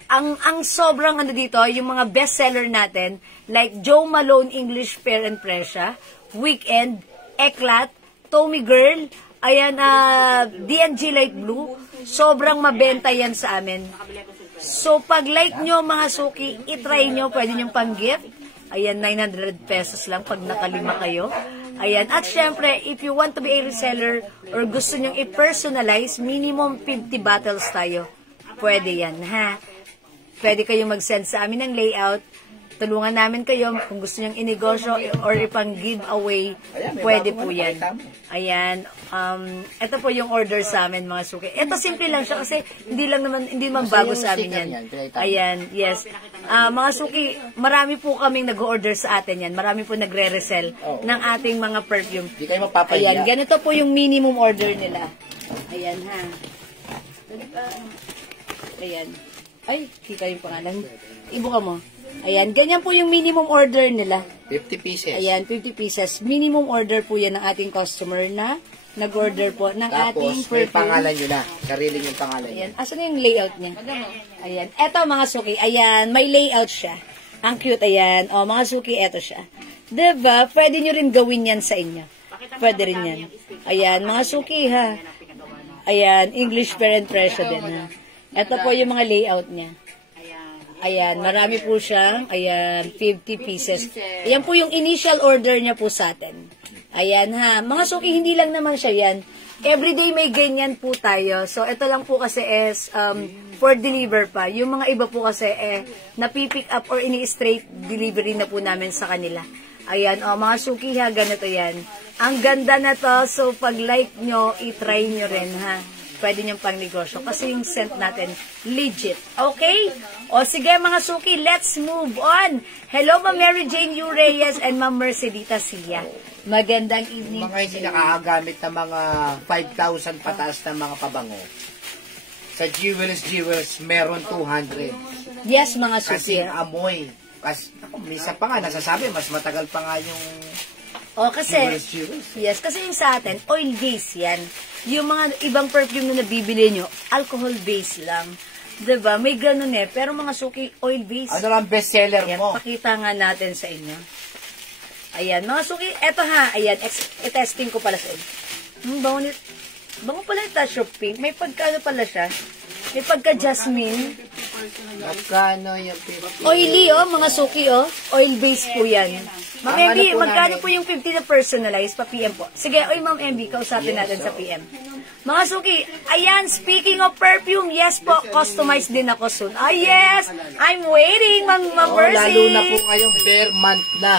ang sobrang dito, yung mga bestseller natin, like Jo Malone English Fair and Precious, Weekend, Eclat, Tommy Girl, ayan, D&G Light Blue, sobrang mabenta yan sa amin. So, pag like nyo mga suki, itry nyo, pwede nyo pang gift. Ayan, 900 pesos lang pag nakalima kayo. Ayan, at syempre, if you want to be a reseller or gusto nyo i-personalize, minimum 50 bottles tayo. Pwede yan, ha? Pwede kayo mag-send sa amin ng layout. tulungan namin kayo kung gusto nyong inegosyo or ipang giveaway, pwede po yan. Ayan, ito po yung order sa amin mga suki. Ito simple lang siya kasi hindi naman bago sa amin yan. Ayan, yes. Mga suki, marami po kaming nag-order sa atin yan. Marami po nagre-resell ng ating mga perfume. Hindi kayo mapapahiya. Ayan, ganito po yung minimum order nila. Ayan ha. Ayan. Ay, kita yung pangalan. Ibuka mo. Ayan, ganyan po yung minimum order nila. 50 pieces. Ayan, 50 pieces. Minimum order po yan ng ating customer na nag-order po ng ating Tapos, may perfume. pangalan nyo na. Sarili yung pangalan nyo. Ayan, asan yung layout niya? Ayan, eto mga suki. Ayan, may layout siya. Ang cute, ayan. O, mga suki, eto siya. Diba? Pwede nyo rin gawin yan sa inyo. Pwede rin yan. Ayan, mga suki ha. Ayan, English parent pressure din ha. Ito po yung mga layout niya. Ayan, marami po siyang, ayan, 50 pieces. Ayan po yung initial order niya po sa atin. Ayan ha, mga suki, hindi lang naman siya yan. Everyday may ganyan po tayo. So, ito lang po kasi is for deliver pa. Yung mga iba po kasi napipick up or ini-straight delivery na po namin sa kanila. Ayan, mga suki ha, ganito yan. Ang ganda na to, so pag like nyo, itry nyo rin ha. Pwede niyong pang negosyo kasi yung scent natin legit. Okay? O sige mga suki, let's move on. Hello Ma'am Mary Jane U. Reyes and Ma'am Mercedita Sia. Magandang evening. Mga hindi nakakagamit ng mga 5,000 pataas na mga pabango. Sa Jewels, meron 200. Yes mga suki. Kasi amoy. Kasi, minsan pa nga, nasasabi, mas matagal pa nga yung O kasi, Jewels. yes, kasi yung sa atin, oil base yan. Yung mga ibang perfume na nabibili nyo, alcohol base lang. Diba? May ganun eh. Pero mga suki, oil base. Ano lang bestseller Ayan, mo? pakita nga natin sa inyo. Ayan, mga suki, eto ha, ayan, i-testing ko pala sa inyo. Bango, bango pala yung touch of pink. May pagkano pala siya. May pagka-jasmine. Magkano yung 50? Oily, mga suki, Oil base po yan. Ma'am Ang MB, ano po magkano namin? po yung 50 na personalized? Pa-PM po. Sige, Ma'am MB, kausapin natin sa PM. Mga suki, ayan, speaking of perfume, yes po, customized din ako soon. Ah, yes! I'm waiting, Ma'am Mercy. Lalo na po ngayong bare month na.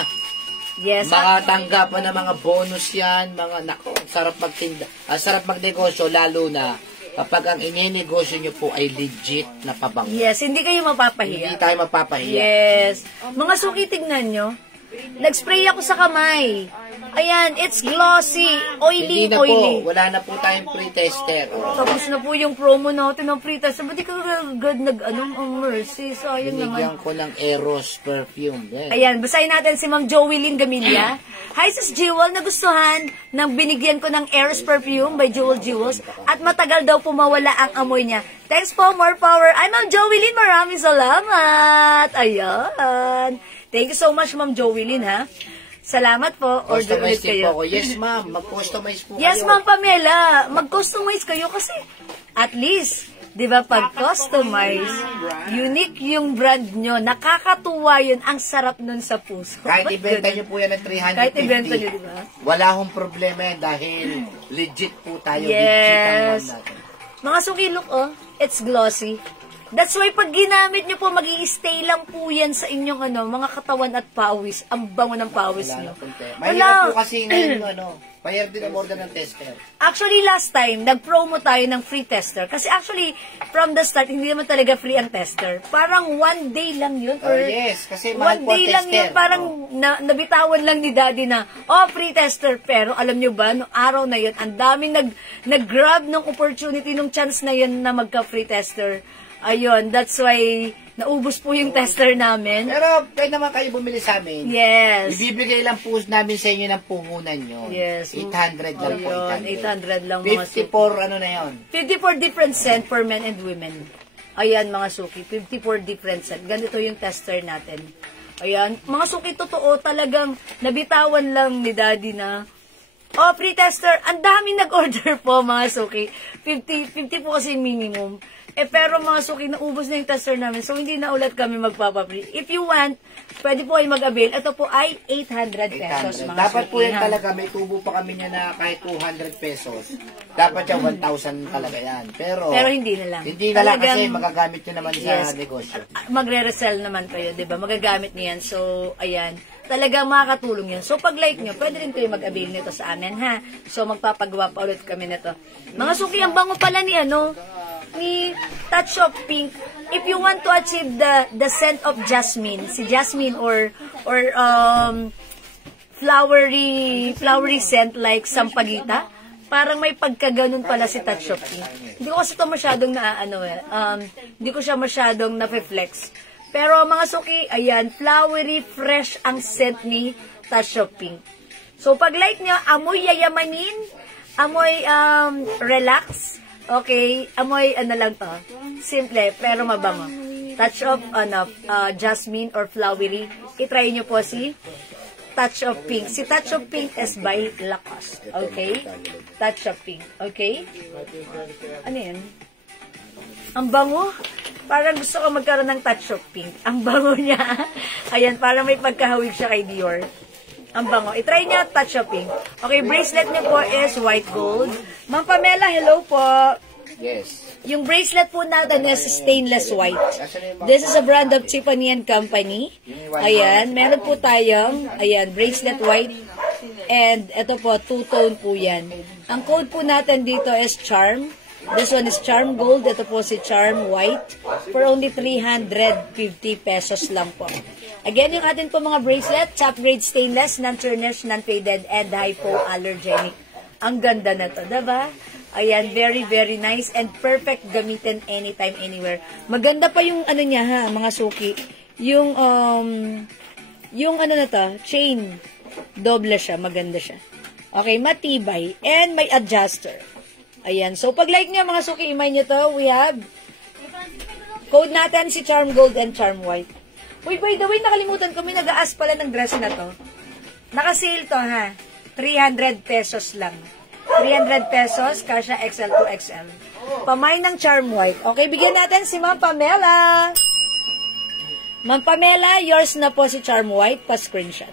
Yes. Makatanggap pa ng mga bonus yan, mga nako, sarap magtinda, sarap magnegosyo, lalo na kapag ang ininegosyo nyo po ay legit na pabango. Yes, hindi kayo mapapahiya. Hindi tayo mapapahiya. Yes. Mga suki, tignan nyo. Nag-spray ako sa kamay. Ayan, it's glossy. Oily, Hindi na oily. po, wala na po tayong pre-tester. Tapos na po yung promo natin ng pre-test. Ba't di ka agad ang Mercy? Sayang naman. Binigyan ko ng Eros perfume. Yan. Ayan, basahin natin si Ma'am Joelyn Gamilla. Hi, Sis Jewel, nagustuhan ng binigyan ko ng Eros perfume by Jewel Jewels at matagal daw po mawala ang amoy niya. Thanks po, more power. Ay, Ma'am Joelyn, maraming salamat. Ayan. Thank you so much, Ma'am Joelyn, ha? Salamat po. Order ulit Customize din kayo. po ako. Yes, ma'am. Mag-customize po Yes, kayo. Ma'am Pamela. Mag-customize kayo kasi at least, di ba, pag-customize, unique yung brand nyo. Nakakatuwa yun. Ang sarap nun sa puso. Kahit Ba't ibenta ganun? nyo po yan ng 350. Kahit ibenta nyo, di ba? Wala akong problema yan dahil legit po tayo. Yes. Legit ang one natin. Mga suki, look, it's glossy. That's why pag ginamit nyo po, mag-i-stay lang po yan sa inyong mga katawan at pawis. Ang bango ng pawis Wala nyo. na punte. Mahirap po kasi ngayon mahirap din ang order ng tester. Actually, last time, nag-promo tayo ng free tester. Kasi actually, from the start, hindi naman talaga free ang tester. Parang one day lang yun. Or Yes, kasi mahal one po ang day lang tester. yun. Parang nabitawan lang ni Daddy na, free tester. Pero alam nyo ba, noong araw na yun, ang daming nag-grab ng opportunity, nung chance na yun na magka-free tester. Ayun, that's why naubos po yung tester namin. Pero pwede naman kayo bumili sa amin. Yes. Ibibigay lang po namin sa inyo ng puhunan nyo. Yes. 800 lang po. Ayun, 800 lang mga 54 ano na yon. 54 different scent for men and women. Ayan mga suki, 54 different scent. Ganito yung tester natin. Ayan, mga suki, totoo talagang nabitawan lang ni Daddy na, free tester. Ang daming nag-order po mga suki. 50 po kasi minimum. Pero mga suki, naubos na yung tester namin. So, hindi na ulit kami magpapaprint. If you want, pwede po ay mag-avail. Ito po ay 800 pesos. 800. Mga Dapat suki, po yan ha? talaga, may tubo pa kami niya na kahit 200 pesos. Dapat yan 1,000 talaga yan. Pero hindi na lang. Hindi na lang kasi Talagang- magagamit nyo naman sa Yes. negosyo. Magre-resell naman kayo, di ba? Magagamit niyan. So, ayan. Talagang makakatulong yan. So, pag like nyo, pwede rin kayo mag-avail nito sa amin, ha? So, magpapagawa pa ulit kami nito. Mga suki, ang bango pala ni ni Touch of Pink. If you want to achieve the scent of jasmine, si jasmine or flowery scent like sampagita, parang may pagkaganon pala si Touch of Pink. Hindi ko kasi ito masyadong hindi ko siya masyadong na-flex. Pero mga suki, ayan, flowery, fresh ang scent ni Touch of Pink. So, pag like nyo, amoy yayamanin, amoy relax, okay, amoy lang to, simple, pero mabango. Touch of jasmine or flowery, itry nyo po si Touch of Pink. Si Touch of Pink is by Lacoste. Okay? Touch of Pink. Okay? Ano yan? Ang bango. Parang gusto ko magkaroon ng Touch of Pink. Ang bango niya. Ayan, parang may pagkahawig siya kay Dior. Ang bango. I-try niya Touch of Pink. Okay, bracelet niya po is white gold. Ma'am Pamela, hello po. Yes. Yung bracelet po natin is stainless white. This is a brand of Tiffany & Company. Ayan, meron po tayong, ayan, bracelet white. And ito po, two-tone po yan. Ang code po natin dito is Charm. This one is Charm Gold. Ito po si Charm White. For only 350 pesos lang po. Again, yung atin po mga bracelet, top grade stainless, non-tarnish, non-faded, and hypoallergenic. Ang ganda na to, diba? Ayan, very, very nice and perfect gamitin anytime, anywhere. Maganda pa yung ano niya ha, mga suki. Yung ano na to, chain. Doble siya, maganda siya. Okay, matibay. And may adjuster. Ayan, so pag like niyo mga suki, imay niyo to, we have code natin si Charm Gold and Charm White. Uy, by the way, nakalimutan ko, may nag-aas pala ng dress na to. Naka-sale to ha, 300 pesos lang. 300 pesos, kasha XL to XL. Pamay ng Charm White. Okay, bigyan natin si Ma'am Pamela. Ma'am Pamela, yours na po si Charm White, pa-screenshot.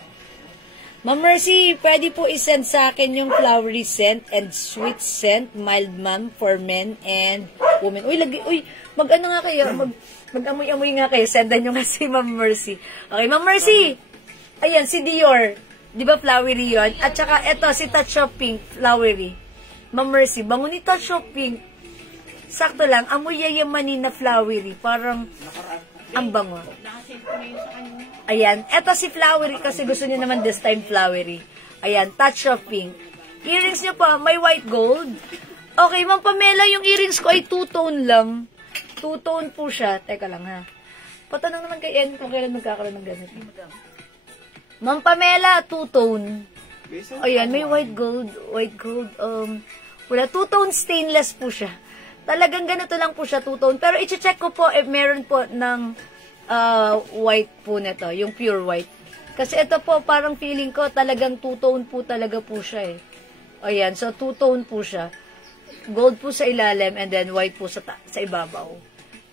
Ma'am Mercy, pwede po isend sa akin yung flowery scent and sweet scent, mild ma'am, for men and women. Uy, mag-ano nga kayo, mag-amoy-amoy nga kayo, sendan nyo nga si Ma'am Mercy. Okay, Ma'am Mercy, ayan, si Dior, di ba flowery yun? At saka, eto, si Touch of Pink, flowery. Ma'am Mercy, bango ni Touch of Pink. Sakto lang, amoy yayamanin na flowery, parang ang bango. Ayan. Eto si flowery kasi gusto niyo naman this time flowery. Ayan. Touch of Pink. Earrings niyo po, may white gold. Okay, Ma'am Pamela, yung earrings ko ay two-tone lang. Two-tone po siya. Teka lang ha. Patanong naman kay Ann kung kailan magkakaroon ng ganito. Ma'am Pamela, two-tone. Ayan, may white gold. White gold. Wala. Two-tone stainless po siya. Talagang ganito lang po siya, two-tone. Pero i-check ko po if meron po ng white po nito, yung pure white. Kasi ito po, parang feeling ko, talagang two-tone po talaga po siya eh. Ayan, so two-tone po siya. Gold po sa ilalim and then white po sa ibabaw.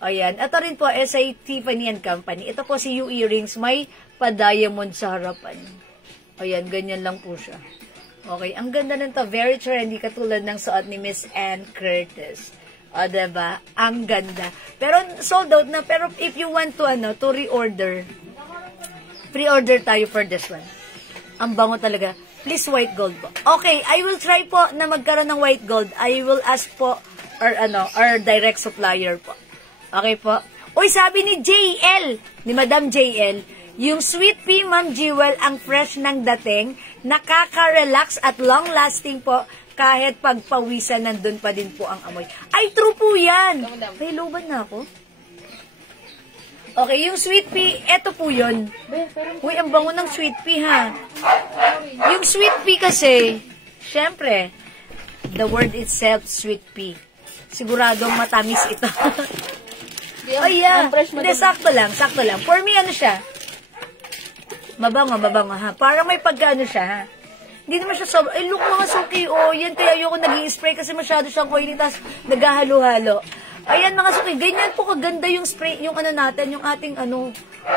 Ayan, ito rin po, SI Tiffany & Company. Ito po si U-earrings, may pa-diamond sa harapan. Ayan, ganyan lang po siya. Okay, ang ganda nito, very trendy, katulad ng suot ni Miss Ann Curtis. O, diba? Ang ganda. Pero, sold out na. Pero, if you want to, to re-order, pre-order tayo for this one. Ang bango talaga. Please, white gold po. Okay, I will try po na magkaroon ng white gold. I will ask po, our direct supplier po. Okay po. Uy, sabi ni JL, ni Madam JL, yung Sweet Pea, Ma'am Jewel, ang fresh ng dating, nakaka-relax at long-lasting po. Kahit pagpawisan, nandun pa din po ang amoy. Ay, true po yan. May loban na ako. Okay, yung Sweet Pea, eto po yun. Uy, ang bango ng Sweet Pea, ha? Yung Sweet Pea kasi, syempre, the word itself, Sweet Pea. Siguradong matamis ito. Oh, yeah. Hindi, sakto lang. For me, ano siya? Mabango, ha? Parang may pagkano siya, ha? Hindi naman siya sobrang, look mga suki, yan kaya ayoko nag-i-spray kasi masyado siyang oily, tapos naghahalo-halo. Ayan mga suki, ganyan po kaganda yung spray, yung ano natin, yung ating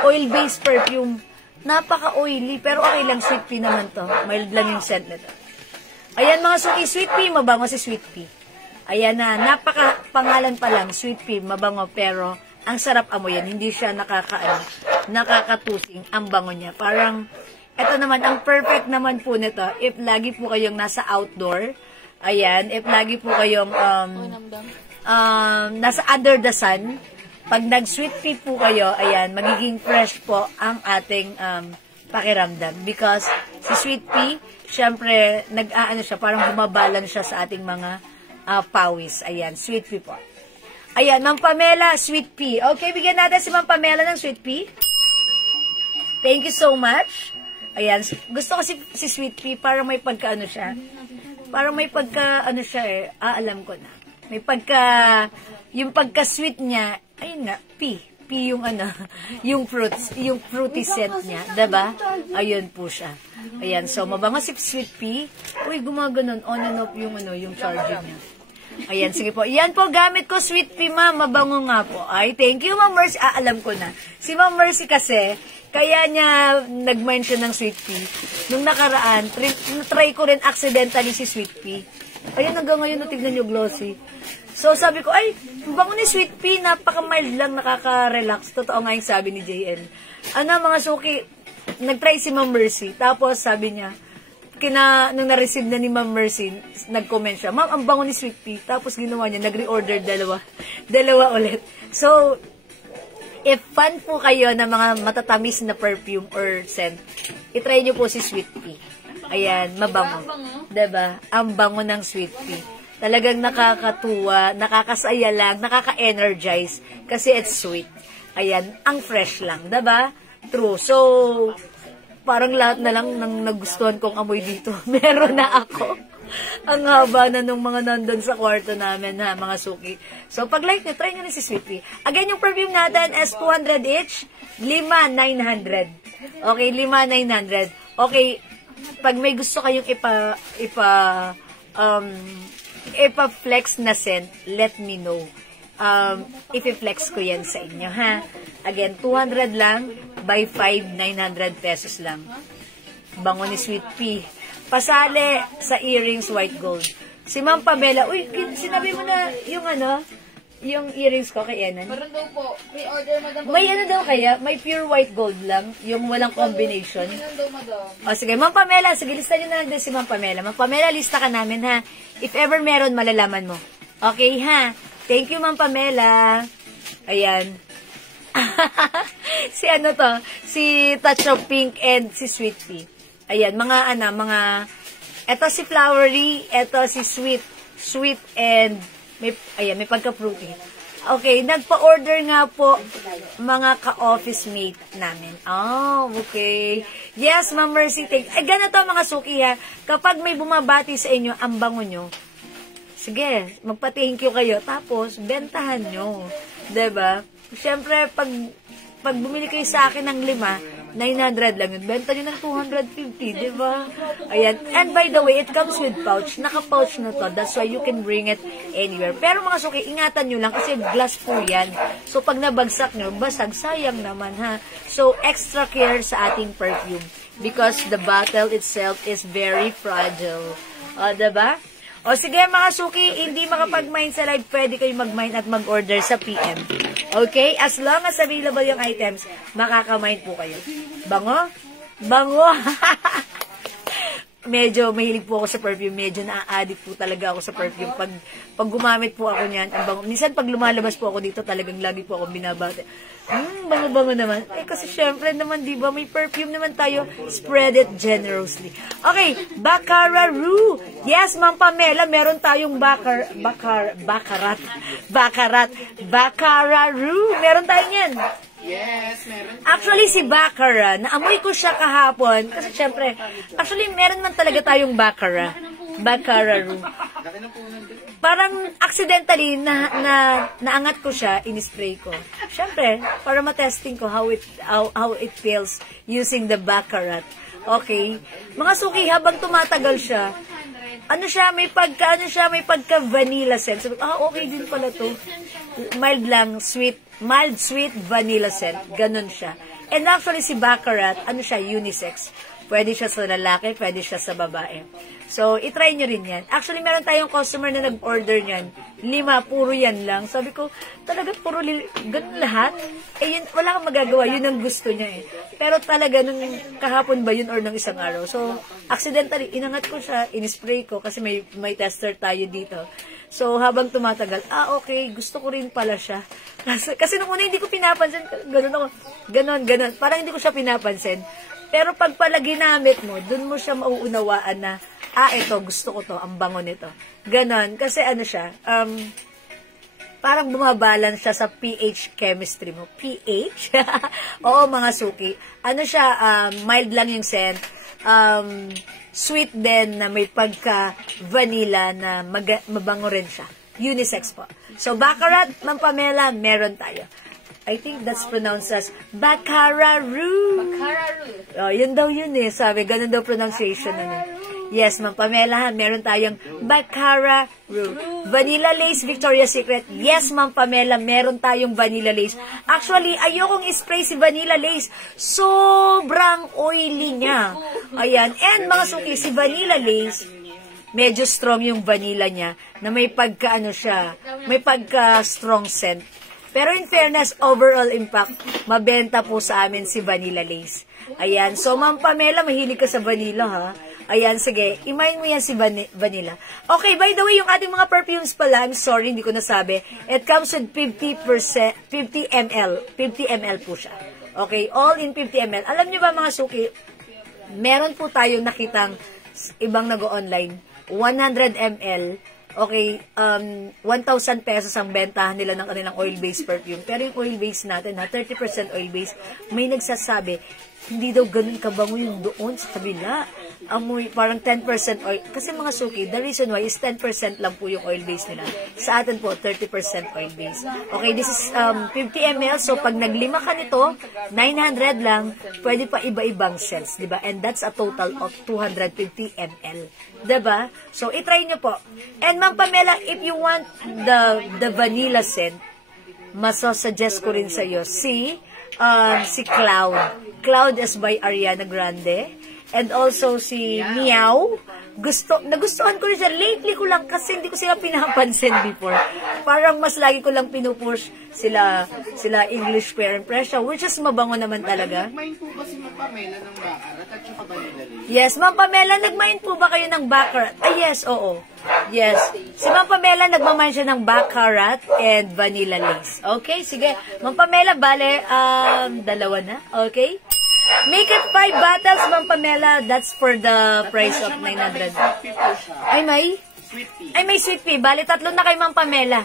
oil-based perfume. Napaka-oily, pero okay lang, sweet pea naman to. Mild lang yung scent nito. Ayan mga suki, sweet pea, mabango si sweet pea. Ayan na, napaka-pangalan pa lang, sweet pea, mabango, pero ang sarap amoyin, hindi siya nakakatusing ang bango niya. Parang, eto naman, ang perfect naman po nito, if lagi po kayong nasa outdoor, ayan, if lagi po kayong nasa under the sun, pag nag-sweet pea po kayo, ayan, magiging fresh po ang ating pakiramdam. Because si sweet pea, syempre, siya, parang bumabalan siya sa ating mga pawis. Ayan, sweet pea po. Ayan, Ma'am Pamela, sweet pea. Okay, bigyan natin si Ma'am Pamela ng sweet pea. Thank you so much. Ayan, gusto ko si sweet pea, parang may pagka-ano siya. Parang may pagka-ano siya alam ko na. May yung pagka-sweet niya, ayun nga, pea yung yung fruity scent niya, diba? Ayun po siya. Ayan, so mabango si sweet pea. Uy, gumaganon, on and off yung charging niya. Ayan, sige po. Yan po, gamit ko, sweet pea, ma'am. Mabango nga po. Ay, thank you, Ma'am Mercy. Alam ko na. Si Ma'am Mercy kasi, kaya niya nag-mention ng sweet pea. Nung nakaraan, try ko rin accidentally si sweet pea. Ayan, hanggang ngayon, natignan niyo, glossy. So, sabi ko, ay, bango ni sweet pea, napaka-mild lang, nakaka-relax. Totoo nga yung sabi ni JL. Mga suki, nag-try si Ma'am Mercy. Tapos, sabi niya, nung na-receive na ni Ma'am Mercy, nag-comment siya, Ma'am, ang bango ni sweet pea. Tapos ginawa niya, nag-reorder dalawa ulit. So, if fan po kayo ng mga matatamis na perfume or scent, itry niyo po si sweet pea. Ayan, mabango. Diba? Ang bango ng sweet pea. Talagang nakakatuwa, nakakasaya lang, nakaka-energize, kasi it's sweet. Ayan, ang fresh lang. Diba? True. So, parang lahat na lang nang nagustuhan kong amoy dito. Meron na ako. Ang haba na nung mga nandun sa kwarto namin, mga suki. So, pag like nyo, try nyo na si Sweet Pea. Again, yung perfume natin is 200 each, 5,900. Okay, 5,900. Okay, pag may gusto kayong ipa-flex na scent, let me know. Ipi-flex ko yan sa inyo, ha? Again, 200 lang, by 5,900 pesos lang. Bango ni Sweet Pea. Pasali sa earrings white gold. Si Ma'am Pamela, uy, sinabi mo na yung earrings ko kay Enan. Meron daw po, pre-order madam. May daw kaya? May pure white gold lang, yung walang combination. Meron daw madam. O sige, Ma'am Pamela, sige, lista nyo na lang din si Ma'am Pamela. Ma'am Pamela, lista ka namin, ha? If ever meron, malalaman mo. Okay, ha? Thank you, Ma'am Pamela. Ayan. Si Touch of Pink and si Sweet Pea. Ayan, eto si Flowery, eto si Sweet and may pagka-fruity. Okay, nagpa-order nga po mga ka-office mate namin. Oh, okay. Yes, Ma'am Mercy. Ganito mga suki, ha. Kapag may bumabati sa inyo, ang bango nyo, sige, magpa-thank you kayo, tapos bentahan nyo. Diba? Siyempre, pag bumili kayo sa akin ng 900 lang yun. Benta nyo ng 250, diba? Ayan. And by the way, it comes with pouch. Naka-pouch na to. That's why you can bring it anywhere. Pero mga suki, ingatan nyo lang kasi glass po yan. So, pag nabagsak nyo, basag, sayang naman, ha? So, extra care sa ating perfume. Because the bottle itself is very fragile. Diba? O sige mga suki, hindi makapag-mine sa live, pwede kayo mag-mine at mag-order sa PM. Okay? As long as available yung items, makaka-mine po kayo. Bango? Bango! Medyo mahilig po ako sa perfume. Medyo na-addict po talaga ako sa perfume. Pag gumamit po ako niyan, ang bango. Minsan pag lumalabas po ako dito, talagang lagi po ako binabate. Bango-bango naman. Kasi syempre naman, di ba, may perfume naman tayo. Spread it generously. Okay, Baccarat Roux. Yes, Ma'am Pamela, meron tayong Baccarat Roux. Meron tayong yan. Yes, meron. Actually, si Baccarat, naamoy ko siya kahapon. Kasi syempre, actually, meron man talaga tayong Baccarat Roux. Parang accidentally, naangat ko siya, in-spray ko. Syempre, para matesting ko how it feels using the Baccarat. Okay? Mga suki, habang tumatagal siya, Ano siya, may pagka vanilla scent. Sabi, okay din pala to. Mild lang, sweet, mild sweet vanilla scent. Ganon siya. And actually si Baccarat, ano siya, unisex. Pwede siya sa lalaki, pwede siya sa babae. So, itry nyo rin yan. Actually, meron tayong customer na nag-order niyan. 5, puro yan lang. Sabi ko, talaga puro ganun lahat? Eh, yun, wala kang magagawa. Yun ang gusto niya eh. Pero talaga, nung kahapon ba yun or nung isang araw? So, accidentally, inangat ko siya, in-spray ko kasi may tester tayo dito. So, habang tumatagal, okay, gusto ko rin pala siya. Kasi nung una, hindi ko pinapansin. Ganon. Parang hindi ko siya pinapansin. Pero pag pala ginamit mo, dun mo siya mauunawaan na, ito, gusto ko to, ang bango nito. Ganon. Kasi ano siya, parang bumabalance siya sa pH chemistry mo. pH? Oo, mga suki. Ano siya, mild lang yung scent. Sweet din na may pagka-vanilla na mabango rin siya. Unisex po. So, Baccarat, Ma'am Pamela, meron tayo. I think that's pronounced as Baccararoo. Baccararoo. Yun daw yun eh. Sabi, ganun daw pronunciation na. Yes, Ma'am Pamela, meron tayong Baccararoo. Vanilla Lace, Victoria's Secret. Yes, Ma'am Pamela, meron tayong Vanilla Lace. Actually, ayokong spray si Vanilla Lace. Sobrang oily niya. Ayan. And mga suki, si Vanilla Lace, medyo strong yung vanilla niya na may pagka-strong scent. Pero in fairness, overall impact, mabenta po sa amin si Vanilla Lace. Ayan. So, Ma'am Pamela, mahilig ka sa vanilla, ha? Ayan, sige. Imayin mo yan si vanilla. Okay, by the way, yung ating mga perfumes pala, I'm sorry, hindi ko nasabi. It comes with 50 ml. 50 ml po siya. Okay, all in 50 ml. Alam niyo ba, mga suki, meron po tayong nakitang ibang nag-online. 100 ml. Okay, 1,000 pesos ang bentahan nila ng kanilang oil-based perfume. Pero yung oil-based natin, 30% oil-based, may nagsasabi, hindi daw ganun kabango yung doon sa kabila. Amoy, parang 10% oil. Kasi mga suki, the reason why is 10% lang po yung oil-based nila. Sa atin po, 30% oil-based. Okay, this is 50 ml. So, pag naglima ka nito, 900 lang, pwede pa iba-ibang scents, diba? And that's a total of 250 ml. Diba? So, itry nyo po. And Ma'am Pamela, if you want the vanilla scent, masasuggest ko rin sa iyo si Cloud. Cloud is by Ariana Grande. And also si Meow. Nagustuhan ko rin siya. Lately ko lang kasi hindi ko sila pinapansin before. Parang mas lagi ko lang pinupush sila English Fair Impression, which is mabango naman talaga. Nagmain po ba si Ma'am Pamela ng Baccarat at saka Vanilla Lace? Yes, Ma'am Pamela, nagmain po ba kayo ng Baccarat? Yes, oo. Yes. Si Ma'am Pamela, nagmamain siya ng Baccarat and Vanilla Lace. Okay, sige. Ma'am Pamela, bale, dalawa na. Okay? Make it 5 bottles, Ma'am Pamela. That's for the price of 900. Ay, may sweet pea. Bali, 3 na kay Ma'am Pamela.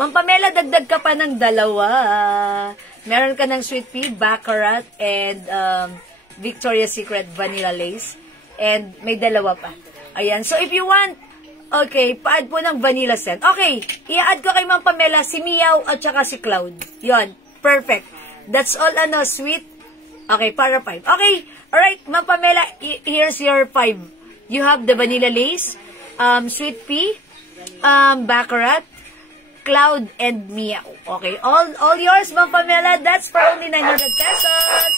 Ma'am Pamela, dagdag ka pa ng 2. Meron ka ng sweet pea, Baccarat, and Victoria's Secret Vanilla Lace. And may 2 pa. Ayan. So, if you want, okay, pa-add po ng vanilla scent. Okay, i-add ko kay Ma'am Pamela si Meow at saka si Cloud. Yon, perfect. That's all, sweet. Okay, para 5. Okay, alright, Ma'am Pamela, here's your 5. You have the Vanilla Lace, Sweet Pea, Baccarat, Cloud, and Meow. Okay, all yours, Ma'am Pamela. That's for only 900 pesos.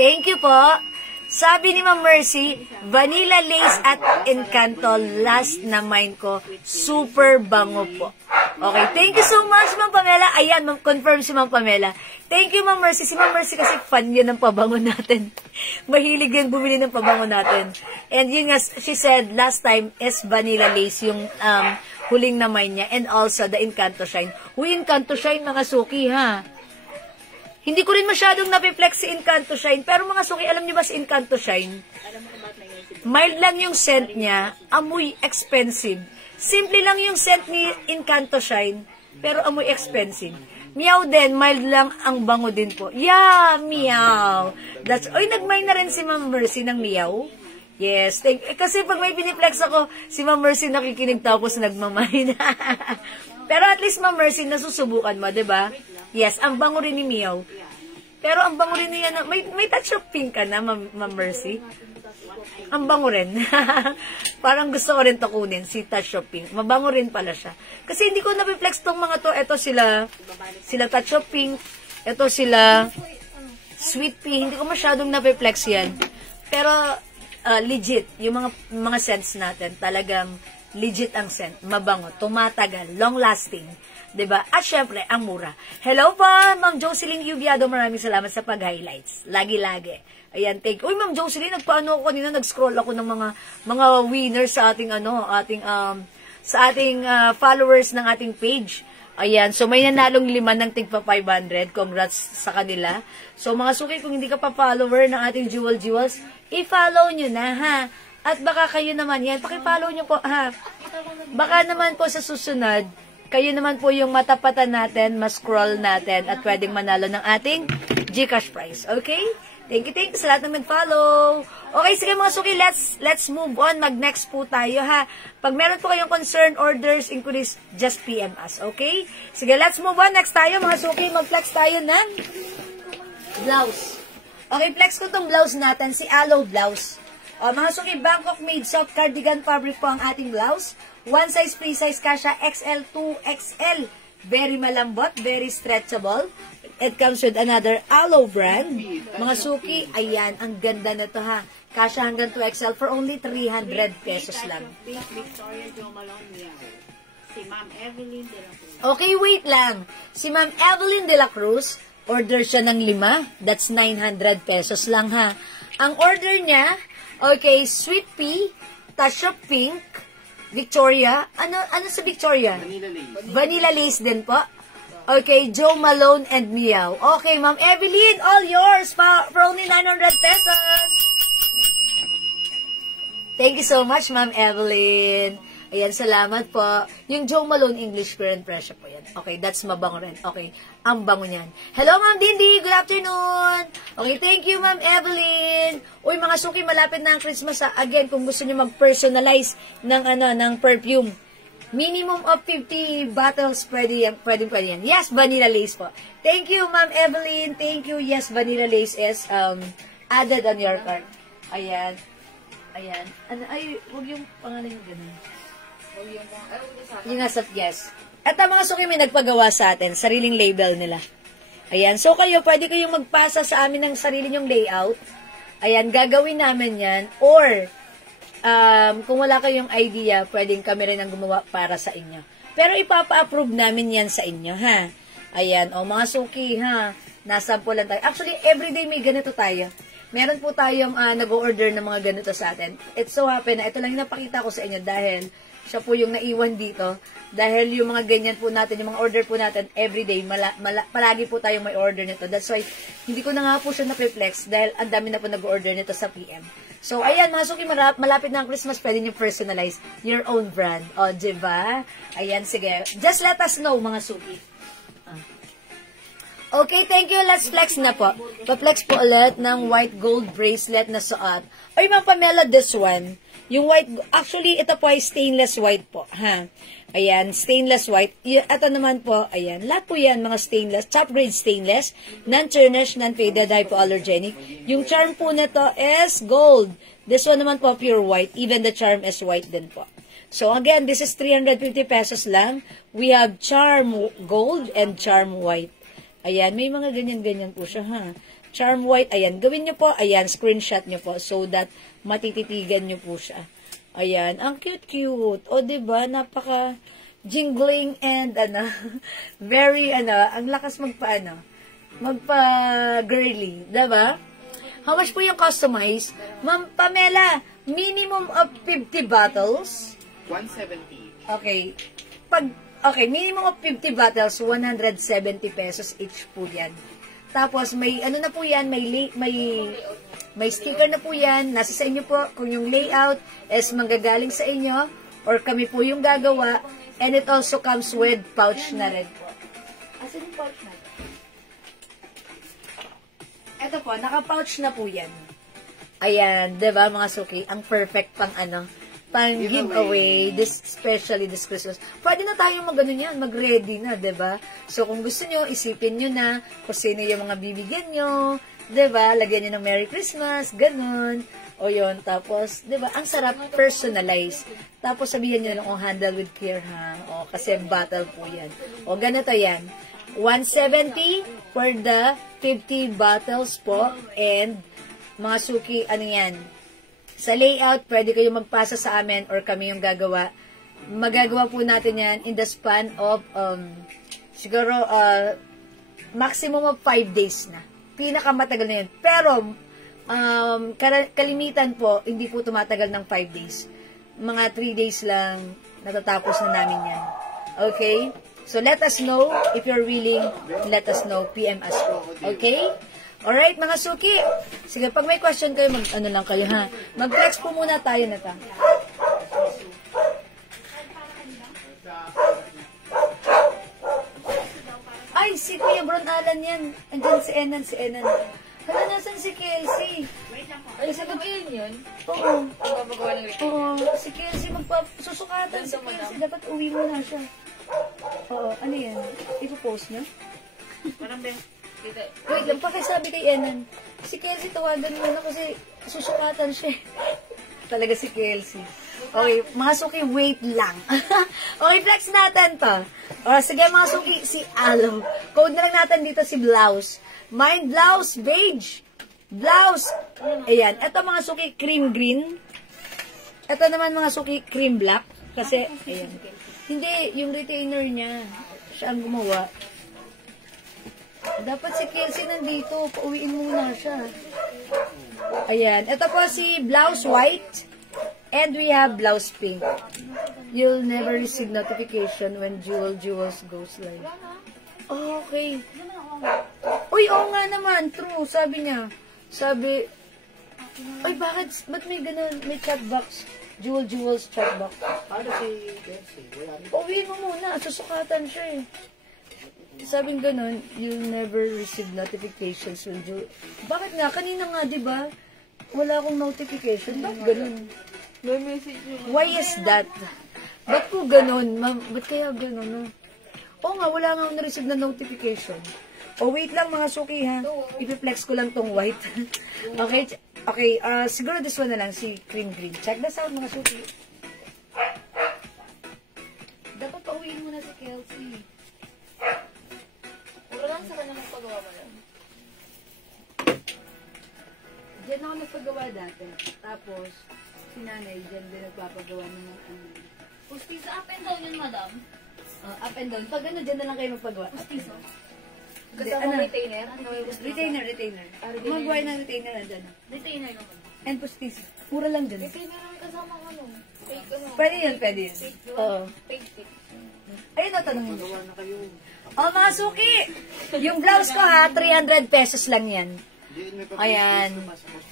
Thank you po. Sabi ni Ma'am Mercy, Vanilla Lace at Encanto, last na mine ko, super bango po. Okay, thank you so much, Ma'am Pamela. Ayan, confirm si Ma'am Pamela. Thank you, Ma'am Mercy. Si Ma'am Mercy kasi fan yun ng pabango natin. Mahilig yan bumili ng pabango natin. And yun nga, she said, last time is Vanilla Lace yung huling na mine niya. And also, the Encanto Shine. Uy, Encanto Shine, mga suki, ha? Hindi ko rin masyadong napiflex si Encanto Shine. Pero mga suki, alam niyo ba si Encanto Shine? Mild lang yung scent niya. Amoy expensive. Simple lang yung scent ni Encanto Shine. Pero amoy expensive. Meow din, mild lang ang bango din po. Yeah, Meow. Nagmay na rin si Ma'am Mercy ng Meow. Yes. Kasi pag may piniflex ako, si Ma'am Mercy nakikinig tapos nagmamay na. Pero at least Ma'am Mercy, nasusubukan mo, diba? Yes, ang bango rin ni Meow. Pero ang bango rin niya, may touch of pink ka na, Ma'am Mercy. Ang bango rin. Parang gusto ko rin to kunin, si Touch of Pink. Mabango rin pala siya. Kasi hindi ko na-reflex tong mga to. Ito sila Touch of Pink. Ito sila Sweet Pea. Hindi ko masyadong na-reflex yan. Pero, legit. Yung mga scents natin, talagang legit ang scent. Mabango, tumatagal, long-lasting. Diba? At syempre, ang mura. Hello po, Ma'am Jocelyn Yubiado. Maraming salamat sa pag-highlights. Lagi-lagi. Ayan, thank you. Uy, Ma'am Jocelyn, nagpaano ako kanina, nag-scroll ako ng mga winners sa ating, sa ating followers ng ating page. Ayan, so may nanalong 5 ng tigpa 500. Congrats sa kanila. So, mga suki, kung hindi ka pa follower ng ating Jewels, i-follow nyo na, ha? At baka kayo naman, yan, paki-follow nyo po, ha? Baka naman po sa susunod, kayo naman po yung matapatan natin, ma-scroll natin, at pwedeng manalo ng ating GCash prize. Okay? Thank you sa lahat ng nag-follow. Okay, sige mga suki, let's move on. Mag-next po tayo, ha? Pag meron po kayong concern, orders, inquiries, just PM us, okay? Sige, let's move on. Next tayo, mga suki, mag-flex tayo ng blouse. Okay, flex ko tong blouse natin, si Aloe Blouse. O, mga suki, Bangkok made soft cardigan fabric po ang ating blouse. One size, free size, kasha XL, 2XL. Very malambot, very stretchable. It comes with another Aloe brand. Mga suki, ayan, ang ganda na to, ha. Kasha hanggang 2XL for only 300 pesos lang. Victoria Jo Malone, si Ma'am Evelyn de la Cruz. Okay, wait lang. Si Ma'am Evelyn de la Cruz, order siya ng 5. That's 900 pesos lang, ha. Ang order niya, okay, Sweet Pea, Touch of Pink, Victoria. Ano sa Victoria? Vanilla lace. Vanilla lace din po. Okay, Jo Malone and Meow. Okay, Ma'am Evelyn, all yours for only 900 pesos. Thank you so much, Ma'am Evelyn. Ayan, salamat po. Yung Jo Malone English current pressure po yan. Okay, that's mabango rin. Okay, ang bango niyan. Hello, Ma'am Dindy. Good afternoon. Okay, thank you, Ma'am Evelyn. Uy, mga suki, malapit na ang Christmas. Again, kung gusto niyo mag-personalize ng perfume, minimum of 50 bottles, pwede yan. Yes, vanilla lace po. Thank you, Ma'am Evelyn. Thank you. Yes, vanilla lace is added on your cart. Ayan. Ayan. Ay, huwag yung pangalan yung ganun. Yung nasa, yes. At ang mga suki may nagpagawa sa atin, sariling label nila. Ayan. So kayo, pwede kayong magpasa sa amin ng sarili nyong layout. Ayan, gagawin namin yan. Or, kung wala kayong idea, pwedeng kami rin ang gumawa para sa inyo. Pero ipapa-approve namin yan sa inyo, ha? Ayan, o mga suki, ha? Nasampulan tayo. Actually, everyday may ganito tayo. Meron po tayong nag-order ng mga ganito sa atin. It so happen na ito lang yung napakita ko sa inyo dahil siya po yung naiwan dito. Dahil yung mga ganyan po natin, yung mga order po natin, everyday, palagi po tayong may order nito. That's why, hindi ko na nga po siya na-reflex dahil ang dami na po nag-order nito sa PM. So, ayan, mga suki, malapit na ang Christmas, pwede nyo personalize your own brand. O, diba? Ayan, sige. Just let us know, mga suki. Okay, thank you. Let's flex na po. Pa-flex po ulit ng white gold bracelet na suot. Oy, Ma'am Pamela, this one. Yung white, actually, ito po ay stainless white po. Ha? Ayan, stainless white. Ito naman po, ayan. Lahat po yan, mga stainless. Top grade stainless. Non-tarnish, non-faded, hypoallergenic. Yung charm po nito is gold. This one naman po, pure white. Even the charm is white din po. So, again, this is 350 pesos lang. We have charm gold and charm white. Ayan, may mga ganyan-ganyan po siya, ha. Charm white, ayan, gawin nyo po, ayan, screenshot nyo po so that matititigan nyo po siya. Ayan, ang cute-cute. O, diba, napaka jingling and, very, ang lakas magpa-girly, diba? How much po yung customize? Ma'am Pamela, minimum of 50 bottles. 170. Okay, minimum of 50 bottles, 170 pesos each po yan. Tapos, may na po yan, may sticker na po yan, nasa sa inyo po, kung yung layout is manggagaling sa inyo, or kami po yung gagawa, and it also comes with pouch na rin po. Asan yung pouch na? Ito po, naka-pouch na po yan. Ayan, diba mga suki, ang perfect pang pang giveaway, especially this Christmas. Pwede na tayong mag-ready na, diba? So, kung gusto nyo, isipin nyo na kung sino yung mga bibigyan nyo, diba? Lagyan nyo ng Merry Christmas, ganun. O yun, tapos, di ba, ang sarap, personalized. Tapos sabihin nyo lang, handle with care ha. O, kasi battle po yan. O, ganito yan. 170 for the 50 bottles po. And, mga suki, ano yan? Sa layout, pwede kayo magpasa sa amin or kami yung gagawa. Magagawa po natin yan in the span of, siguro, maximum of 5 days na. Pinakamatagal na yan. Pero, kalimitan po, hindi po tumatagal ng 5 days. Mga 3 days lang, natatapos na namin yan. Okay? So, let us know. If you're willing, let us know. PM us po. Okay? Alright, mga suki. Sige, pag may question kayo, ano lang kayo, ha? Mag-flex po muna tayo na ta. Ay, si Kuya Bron Alan yan. Andyan si Enan. Hala, nasan si Kelsey? Ay, sa gabi yun? Oo. Magpapagawa ng record. Oo, si Kelsey susukatan si Kelsey. Dapat uwi mo na siya. Oo, ano yan? Ipo-post niyo? Parang ba? Wait lang, pakisabi kay Enan. Si Kelsey, tawagan mo na kasi susukatan siya. Talaga si Kelsey. Okay, mga suki, wait lang. Okay, flex natin to. O, sige mga suki, si Alo. Code na lang natin dito si Blouse. Mind Blouse, beige. Blouse. Ayan, ito mga suki, cream green. Ito naman mga suki, cream black. Kasi, ayan. Hindi, yung retainer niya. Siya ang gumawa. Dapat si Kelsey nandito. Pauwiin muna siya. Ayan. Ito po si Blouse White. And we have Blouse Pink. You'll never receive notification when Jewels goes live. Okay. Uy, oo nga naman. True. Sabi niya. Sabi, ay bakit? Ba't may ganun? May chat box. Jewels chat box. Ano si Kelsey? Pauwiin mo muna. Susukatan siya eh. Sabing ganun, you'll never receive notifications when you... Bakit nga? Kanina nga, di ba? Wala akong notification. Bakit ganun? May message yun. Why is that? Ba't po ganun? Ba't kaya ganun? No? Oo nga, wala nga akong na-receive na notification. Oh, wait lang mga suki ha. Ipiflex ko lang tong white. Okay, siguro this one na lang, si cream green. Check this out mga suki. Dapat pauwiin mo na si Kelsey. Puro lang sa kanya magpagawa mo lang. Diyan ako nagpagawa dati. Tapos, si nanay diyan din nagpapagawa ng mga Pustiso up and down yun, madam. up and down. Pag ano, diyan na lang kayo magpagawa. Pustiso. Hindi, Kasama ano? retainer? Ano yung pustiso? Retainer. retainer. Magawa ng retainer na dyan. Retainer naman. And pustis. Mura lang dyan. Retainer naman kasama ano. Fake ano. Pwede yun. Fake yun. Oo. Fake fake. Ayun na, tanongin mo. Oh, mga suki! Yung blouse ko ha, 300 pesos lang yan. Ayan.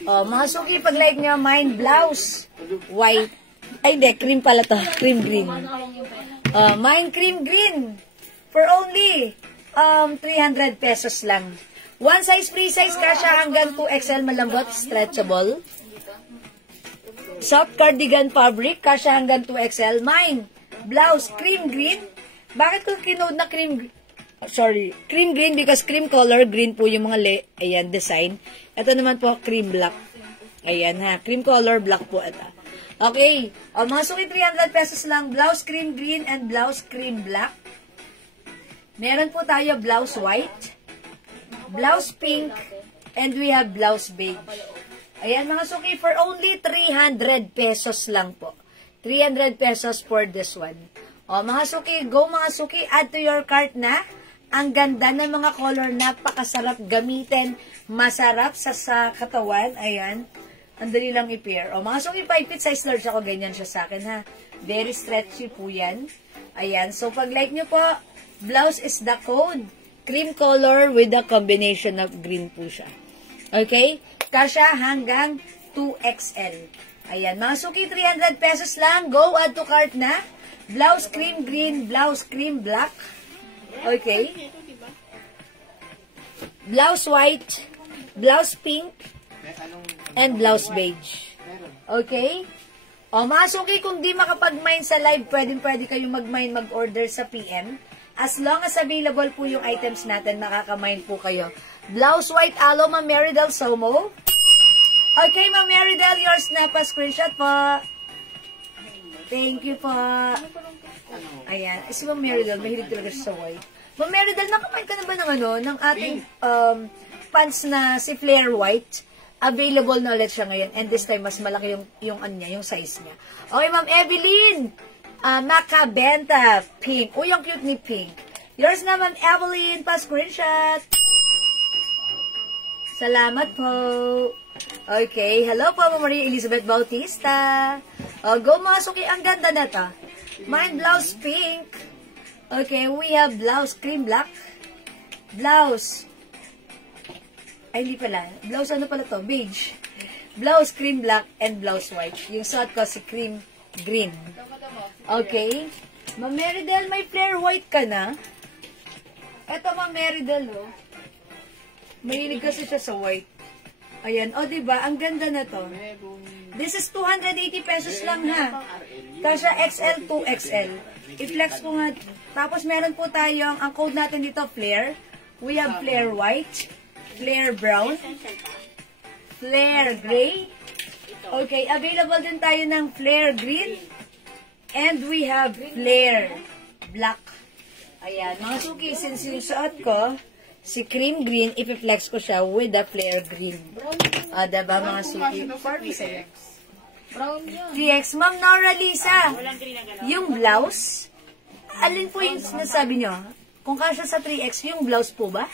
Oh, mga suki, pag like nyo, mine blouse. White. Ay, hindi. Cream pala to. Cream green. Mine cream green. For only 300 pesos lang. One size, free size, kasha hanggang 2XL, malambot, stretchable. Soft cardigan fabric, kasha hanggang 2XL. Mine, blouse, cream green. Bakit ko kinode na cream green because cream color, green po yung mga ayan, design. Ito naman po, cream black. Ayan ha, cream color, black po ito. Okay, mga suki 300 pesos lang, blouse cream green and blouse cream black. Meron po tayo blouse white, blouse pink, and we have blouse beige. Ayan mga suki, for only 300 pesos lang po. 300 pesos for this one. O mga suki, go mga suki, add to your cart na. Ang ganda ng mga color, napakasarap gamitin, masarap sa katawan. Ayan, ang dali lang i-pair. O mga suki, 5 feet size large ako, ganyan siya sa akin ha. Very stretchy po yan. Ayan, so pag like nyo po, blouse is the code. Cream color with the combination of green po siya. Okay? Kasha hanggang 2XL. Ayan, mga suki, 300 pesos lang. Go, add to cart na. Blouse cream green, blouse cream black. Okay? Blouse white, blouse pink, and blouse beige. Okay? O, mga suki, kung di makapag-mine sa live, pwede kayong mag-mine, mag-order sa PM. As long as available po yung items natin, makaka-mine po kayo. Blouse white, Aloma Meridel Somo. Okay, Ma'am Meridel, yours na pa. Screenshot po. Thank you po. Ayan. Si Ma'am Meridel, mahilig talaga siya sa white. Ma'am Meridel, nakakain ka na ba ng ng ating pants na si Flare White? Available na ulit siya ngayon. And this time, mas malaki yung size niya. Okay, Ma'am Evelyn. Macabenta. Pink. Uy, ang cute ni Pink. Yours na, Ma'am Evelyn. Pa-screenshot. Salamat po. Okay. Hello po, Ma'am Maria Elizabeth Bautista. Go, Masuki. Ang ganda na to. Mine blouse pink. Okay, we have blouse cream black. Blouse. Ay, hindi pala. Blouse ano pala to? Beige. Blouse cream black and blouse white. Yung suot ko si cream green. Okay. Ma'am Meridel, may flare white ka na? Eto, Ma'am Meridel, oh. Mahilig kasi siya sa white. Ayan. O, diba? Ang ganda na to. This is 280 pesos lang, ha? Kasha XL to XL. I-flex ko nga. Tapos, meron po tayong, ang code natin dito, flare. We have flare white, flare brown, flare gray. Okay. Available din tayo ng flare green. And we have flare black. Ayan. Mga suki, since yung suot ko, si cream green, ipiflex ko siya with the flare green. Diba mga suki? 3X. Ma'am Nora Lisa, yung blouse, alin po yung sinasabi nyo? Kung kasya sa 3X, yung blouse po ba?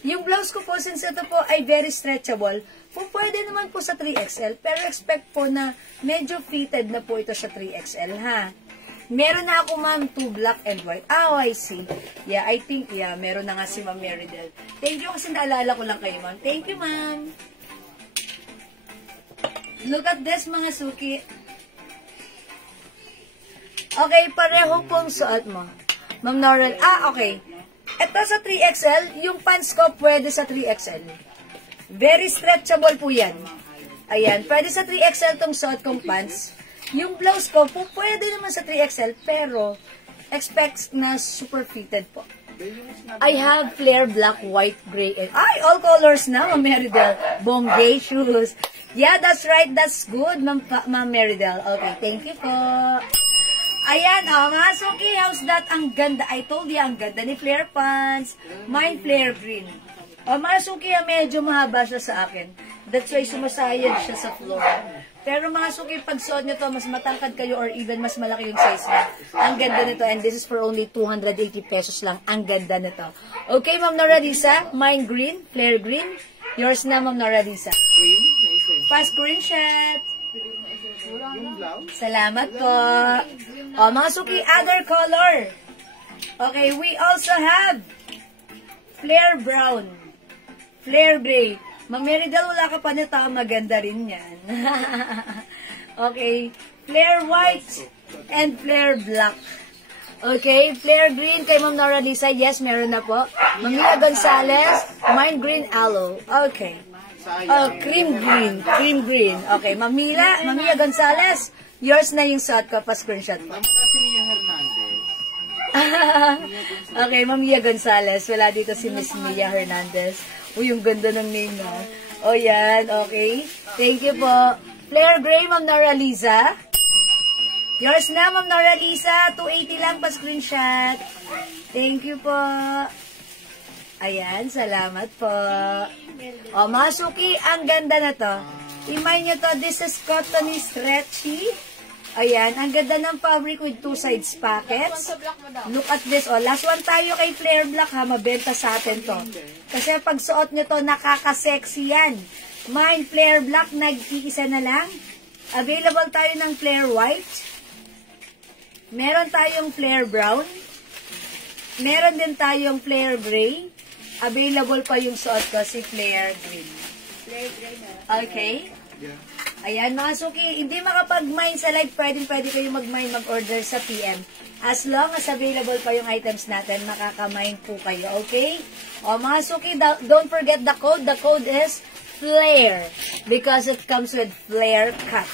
Yung blouse ko po, since ito po ay very stretchable, po pwede naman po sa 3XL, pero expect po na medyo fitted na po ito sa 3XL, ha? Meron na ako, ma'am, 2 black and white. Oh, I see. Yeah, I think, meron na nga si Ma'am Meridel. Thank you kasi naalala ko lang kayo, ma'am. Thank you, ma'am. Look at this, mga suki. Okay, pareho pong suot mo. Ma'am Norel. Okay. Ito sa 3XL, yung pants ko pwede sa 3XL. Very stretchable po yan. Ayan, pwede sa 3XL tong suot kong pants. Yung blouse ko po pwede naman sa 3XL, pero expect na super fitted po. I have flare black, white, gray, and all colors na, Ma'am Meridel. Bonggay shoes. Yeah, that's right. That's good, Ma'am Meridel. Okay, thank you po. Ayan, mga suki, how's that? Ang ganda. I told you, ang ganda ni flare pants. Mine flare green. Mga suki, medyo mahaba siya sa akin. That's why sumasayad siya sa floor. Pero mga suki, pag suot nyo to, mas matangkad kayo or even mas malaki yung size niya. Ang ganda nito, and this is for only 280 pesos lang. Ang ganda nito. Okay, Ma'am Nora Lisa, mine green, flare green. Yours na, Ma'am Nora Lisa. Fast screenshot. Salamat po. Mga suki, other color. Okay, we also have flare brown, flare gray. Ma'am Meridel, wala ka pa nito, maganda rin yan. Okay, flare white and flare black. Okay, flare green kay Ma'am Nora Lisa. Yes, meron na po. Mamia Gonzalez, mine green aloe. Okay. Cream green. Okay, Mamia Gonzalez, yours na yung suot ko, pa-screenshot po. Si Mia Hernandez. Okay, Mamia Gonzalez. Wala dito si Miss Mia Hernandez. Uy, yung ganda ng name na. O, yan. Okay. Thank you po. Flare gray, Ma'am Nora Lisa. Yours na, Ma'am Nora Lisa. 280 lang pa screenshot. Thank you po. Ayan, salamat po. O, mga suki, ang ganda na to. Imay nyo to, this is cottony stretchy. Ayan, ang ganda ng fabric with 2 sides pockets. Look at this. O, last one tayo kay Flare Black, ha. Mabenta sa atin to. Kasi pag suot nyo to, nakaka-sexy yan. Mine Flare Black, nag-iisa na lang. Available tayo ng Flare White. Meron tayong Flare Brown. Meron din tayong Flare Gray. Available pa yung suot ko, si Flare Green. Flare gray na. Okay? Ayan, mga suki, hindi makapag-mine sa live, pwede kayo mag-mine, mag-order sa PM. As long as available pa yung items natin, makaka-mine po kayo, okay? O, mga suki, don't forget the code. The code is FLARE because it comes with flare cut.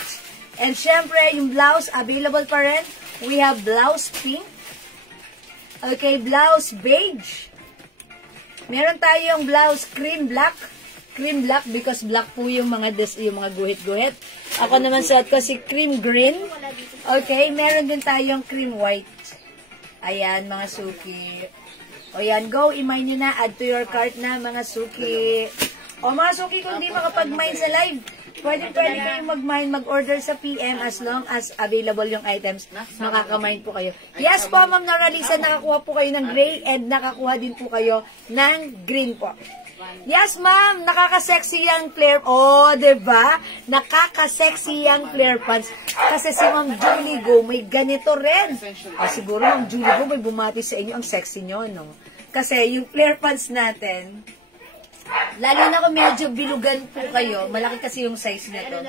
And syempre, yung blouse, available pa rin. We have blouse pink. Okay, blouse beige. Meron tayong blouse cream black, cream black because black po yung mga guhit-guhit. Ako naman suot ko si cream green. Okay, meron din tayong cream white. Ayan, mga suki. O yan, go, imine nyo na. Add to your cart na, mga suki. O mga suki, kung di makapag-mine sa live, pwede kayong mag-mine, mag-order sa PM as long as available yung items. Makaka-mine po kayo. Yes po, Ma'am Noralisa, nakakuha po kayo ng gray and nakakuha din po kayo ng green po. Yes, ma'am. Nakaka-sexy yung flare. Oh, diba? Nakaka-sexy yung flare pants. Kasi si Ma'am Julie Go, may ganito rin. Siguro, Ma'am Julie Go, may bumati sa inyo. Ang sexy nyo, no? Kasi yung flare pants natin, lalo na kung medyo bilugan po kayo, malaki kasi yung size nito.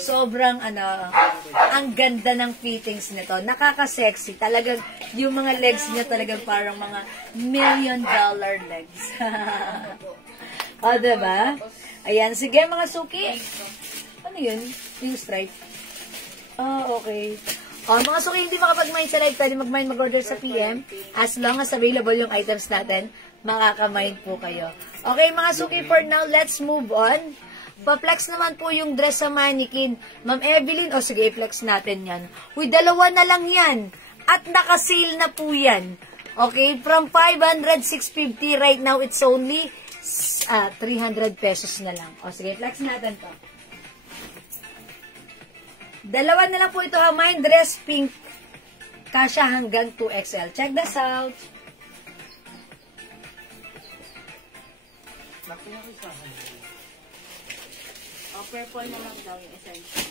Sobrang, ang ganda ng fittings nito. Nakaka-sexy. Talagang, yung mga legs niya talagang parang mga $1 million legs. O, diba? Ayan, sige mga suki. Ano yun? Yung stripe. Okay. O, mga suki, hindi makapag-mine sa live. Pwede mag-mine, mag-order sa PM. As long as available yung items natin, makaka-mine po kayo. Okay, mga suki, for now, let's move on. Pa-flex naman po yung dress sa mannequin. Ma'am Evelyn, sige, i-flex natin yan. Uy, 2 na lang yan. At naka-sale na po yan. Okay, from 500, 650, right now, it's only 300 pesos na lang. Sige, flex natin to. 2 na lang po ito ha. Mine dress pink. Kasya hanggang 2XL. Check this out. Purple na lang daw yung essential.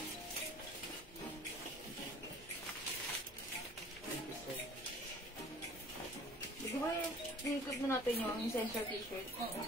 Di ba i-ikot mo natin yung essential t-shirt? Oo.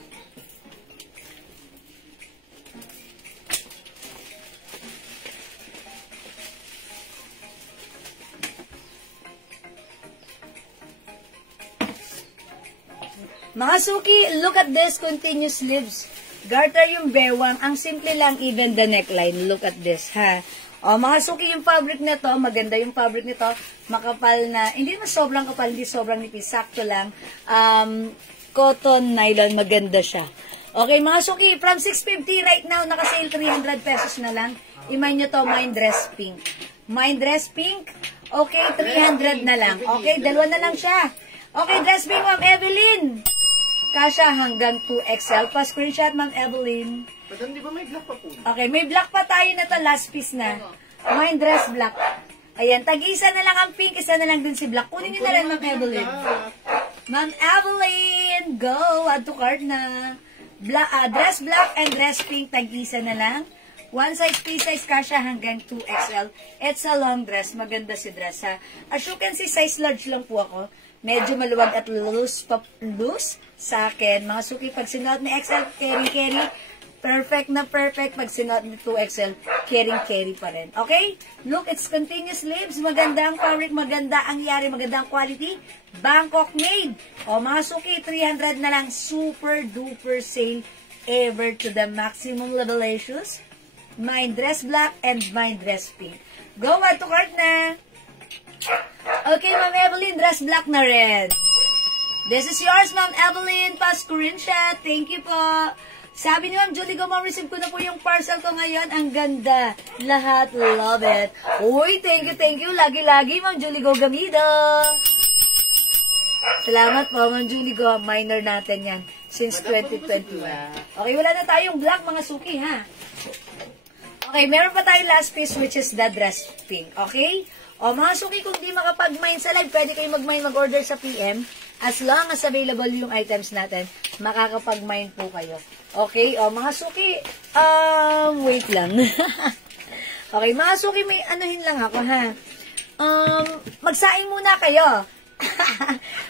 Mga suki, look at this continuous sleeves. Garter yung bewang. Ang simple lang, even the neckline. Look at this, ha? Mga suki, yung fabric na to, maganda yung fabric nito. Makapal na, hindi naman sobrang kapal, hindi sobrang nipis. Sakto lang. Cotton, nylon, maganda siya. Okay, mga suki, from 650 right now, nakasale 300 pesos na lang. Imay nyo to, mine dress pink. Mine dress pink, okay, 300 na lang. Okay, 2 na lang siya. Okay, dress pink, Ma'am Evelyn. Kasha hanggang 2XL. Pa-screenshot, Ma'am Evelyn. Madam, di ba may black pa po? Okay, may black pa tayo na to. Last piece na. Mine dress black. Ayan, tag-isa na lang ang pink, isa na lang din si black. Kunin nyo na lang, Ma'am Evelyn. Ma'am Evelyn, go! Add to cart na. Dress black and dress pink, tag-isa na lang. One size, P-size, kasha hanggang 2XL. It's a long dress. Maganda si dress, ha. As you can see, size large lang po ako. Medyo maluwag at loose sa akin. Mga suki, pag sinuot ni XL, carry. Perfect na perfect. Pag sinuot ni 2XL, carry pa rin. Okay? Look, it's continuous sleeves. Maganda ang fabric, maganda ang yari, maganda ang quality. Bangkok made. Mga suki, 300 na lang. Super duper sale ever to the maximum level issues. Mine dress black and mine dress pink. Go, add to cart na. Okay, Ma'am Evelyn, dress black na red. This is yours, Ma'am Evelyn. Pa-screenshot. Thank you po. Sabi ni Ma'am Julie Go, Ma'am, receive ko na po yung parcel ko ngayon. Ang ganda. Lahat love it. Uy, thank you. Lagi-lagi, Ma'am Julie Go Gamido. Salamat po, Ma'am Julie Go. Minor natin yan. Since 2021. Okay, wala na tayong black, mga suki, ha? Okay, meron pa tayong last piece, which is the dress pink. Okay? Mga suki, kung di makapag-mine sa live, pwede kayo mag-mine, mag-order sa PM. As long as available yung items natin, makakapag-mine po kayo. Okay? Mga suki, wait lang. Okay, mga suki, may anuhin lang ako, ha? Magsaing muna kayo.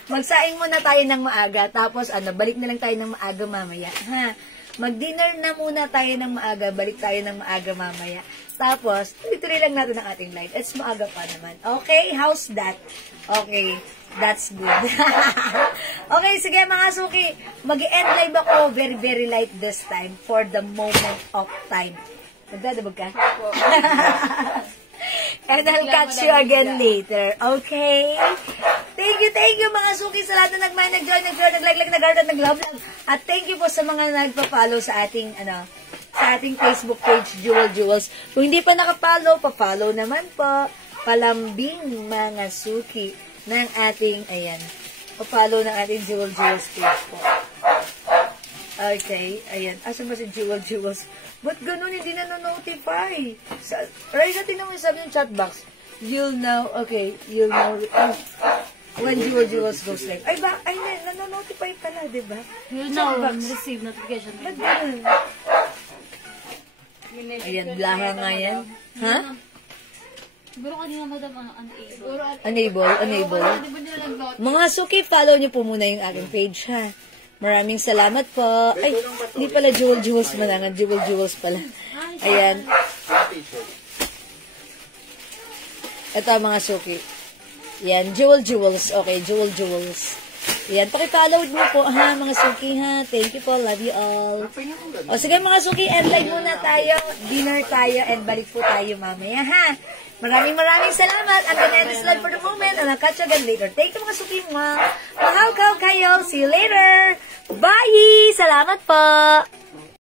Magsaing muna tayo ng maaga, tapos, balik na lang tayo ng maaga mamaya, ha? Mag-dinner na muna tayo ng maaga, balik tayo ng maaga mamaya. Tapos, tuloy lang natin ang ating live. It's maaga pa naman. Okay? How's that? Okay. That's good. Okay, sige mga suki. Mag-end live ako very, very light this time for the moment of time. Nagdadabog ka? And I'll catch you again later. Okay? Thank you mga suki sa lahat na nag-join, nag-like, nag-heart, at nag-love. At thank you po sa mga nagpa-follow sa ating, sa ating Facebook page, Jewel Jewels. Kung hindi pa nakapollow, pa-follow naman po. Palambing mga suki ng ating, ayan, pa-follow ng ating Jewel Jewels page po. Okay, ayan. Asan ba si Jewel Jewels? Ba't ganun hindi na notify? Right natin naman sabi yung chat box. You'll know, when Jewels goes live. Ay, nanonotify pala, di ba? You know, receive notification. Ba't ganun? Ayan, blaha nga yan. Ha? Siguro kanina, madam, Unable. Mga suki, follow niyo po muna yung aking page, ha? Maraming salamat po. Ay, hindi pala Jewel Jewels manangan. Jewel Jewels pala. Ayan. Ito mga suki. Yan, Jewel Jewels. Okay, Jewel Jewels. Yan, pakipollow mo po ha, mga suki ha. Thank you po, love you all. O sige mga suki, end live muna tayo. Dinner tayo and balik po tayo mamaya ha. Maraming salamat. I'm gonna end this live for the moment and I'll catch you again later. Thank you mga suki mga. Mahal kayo. See you later. Bye! Salamat po!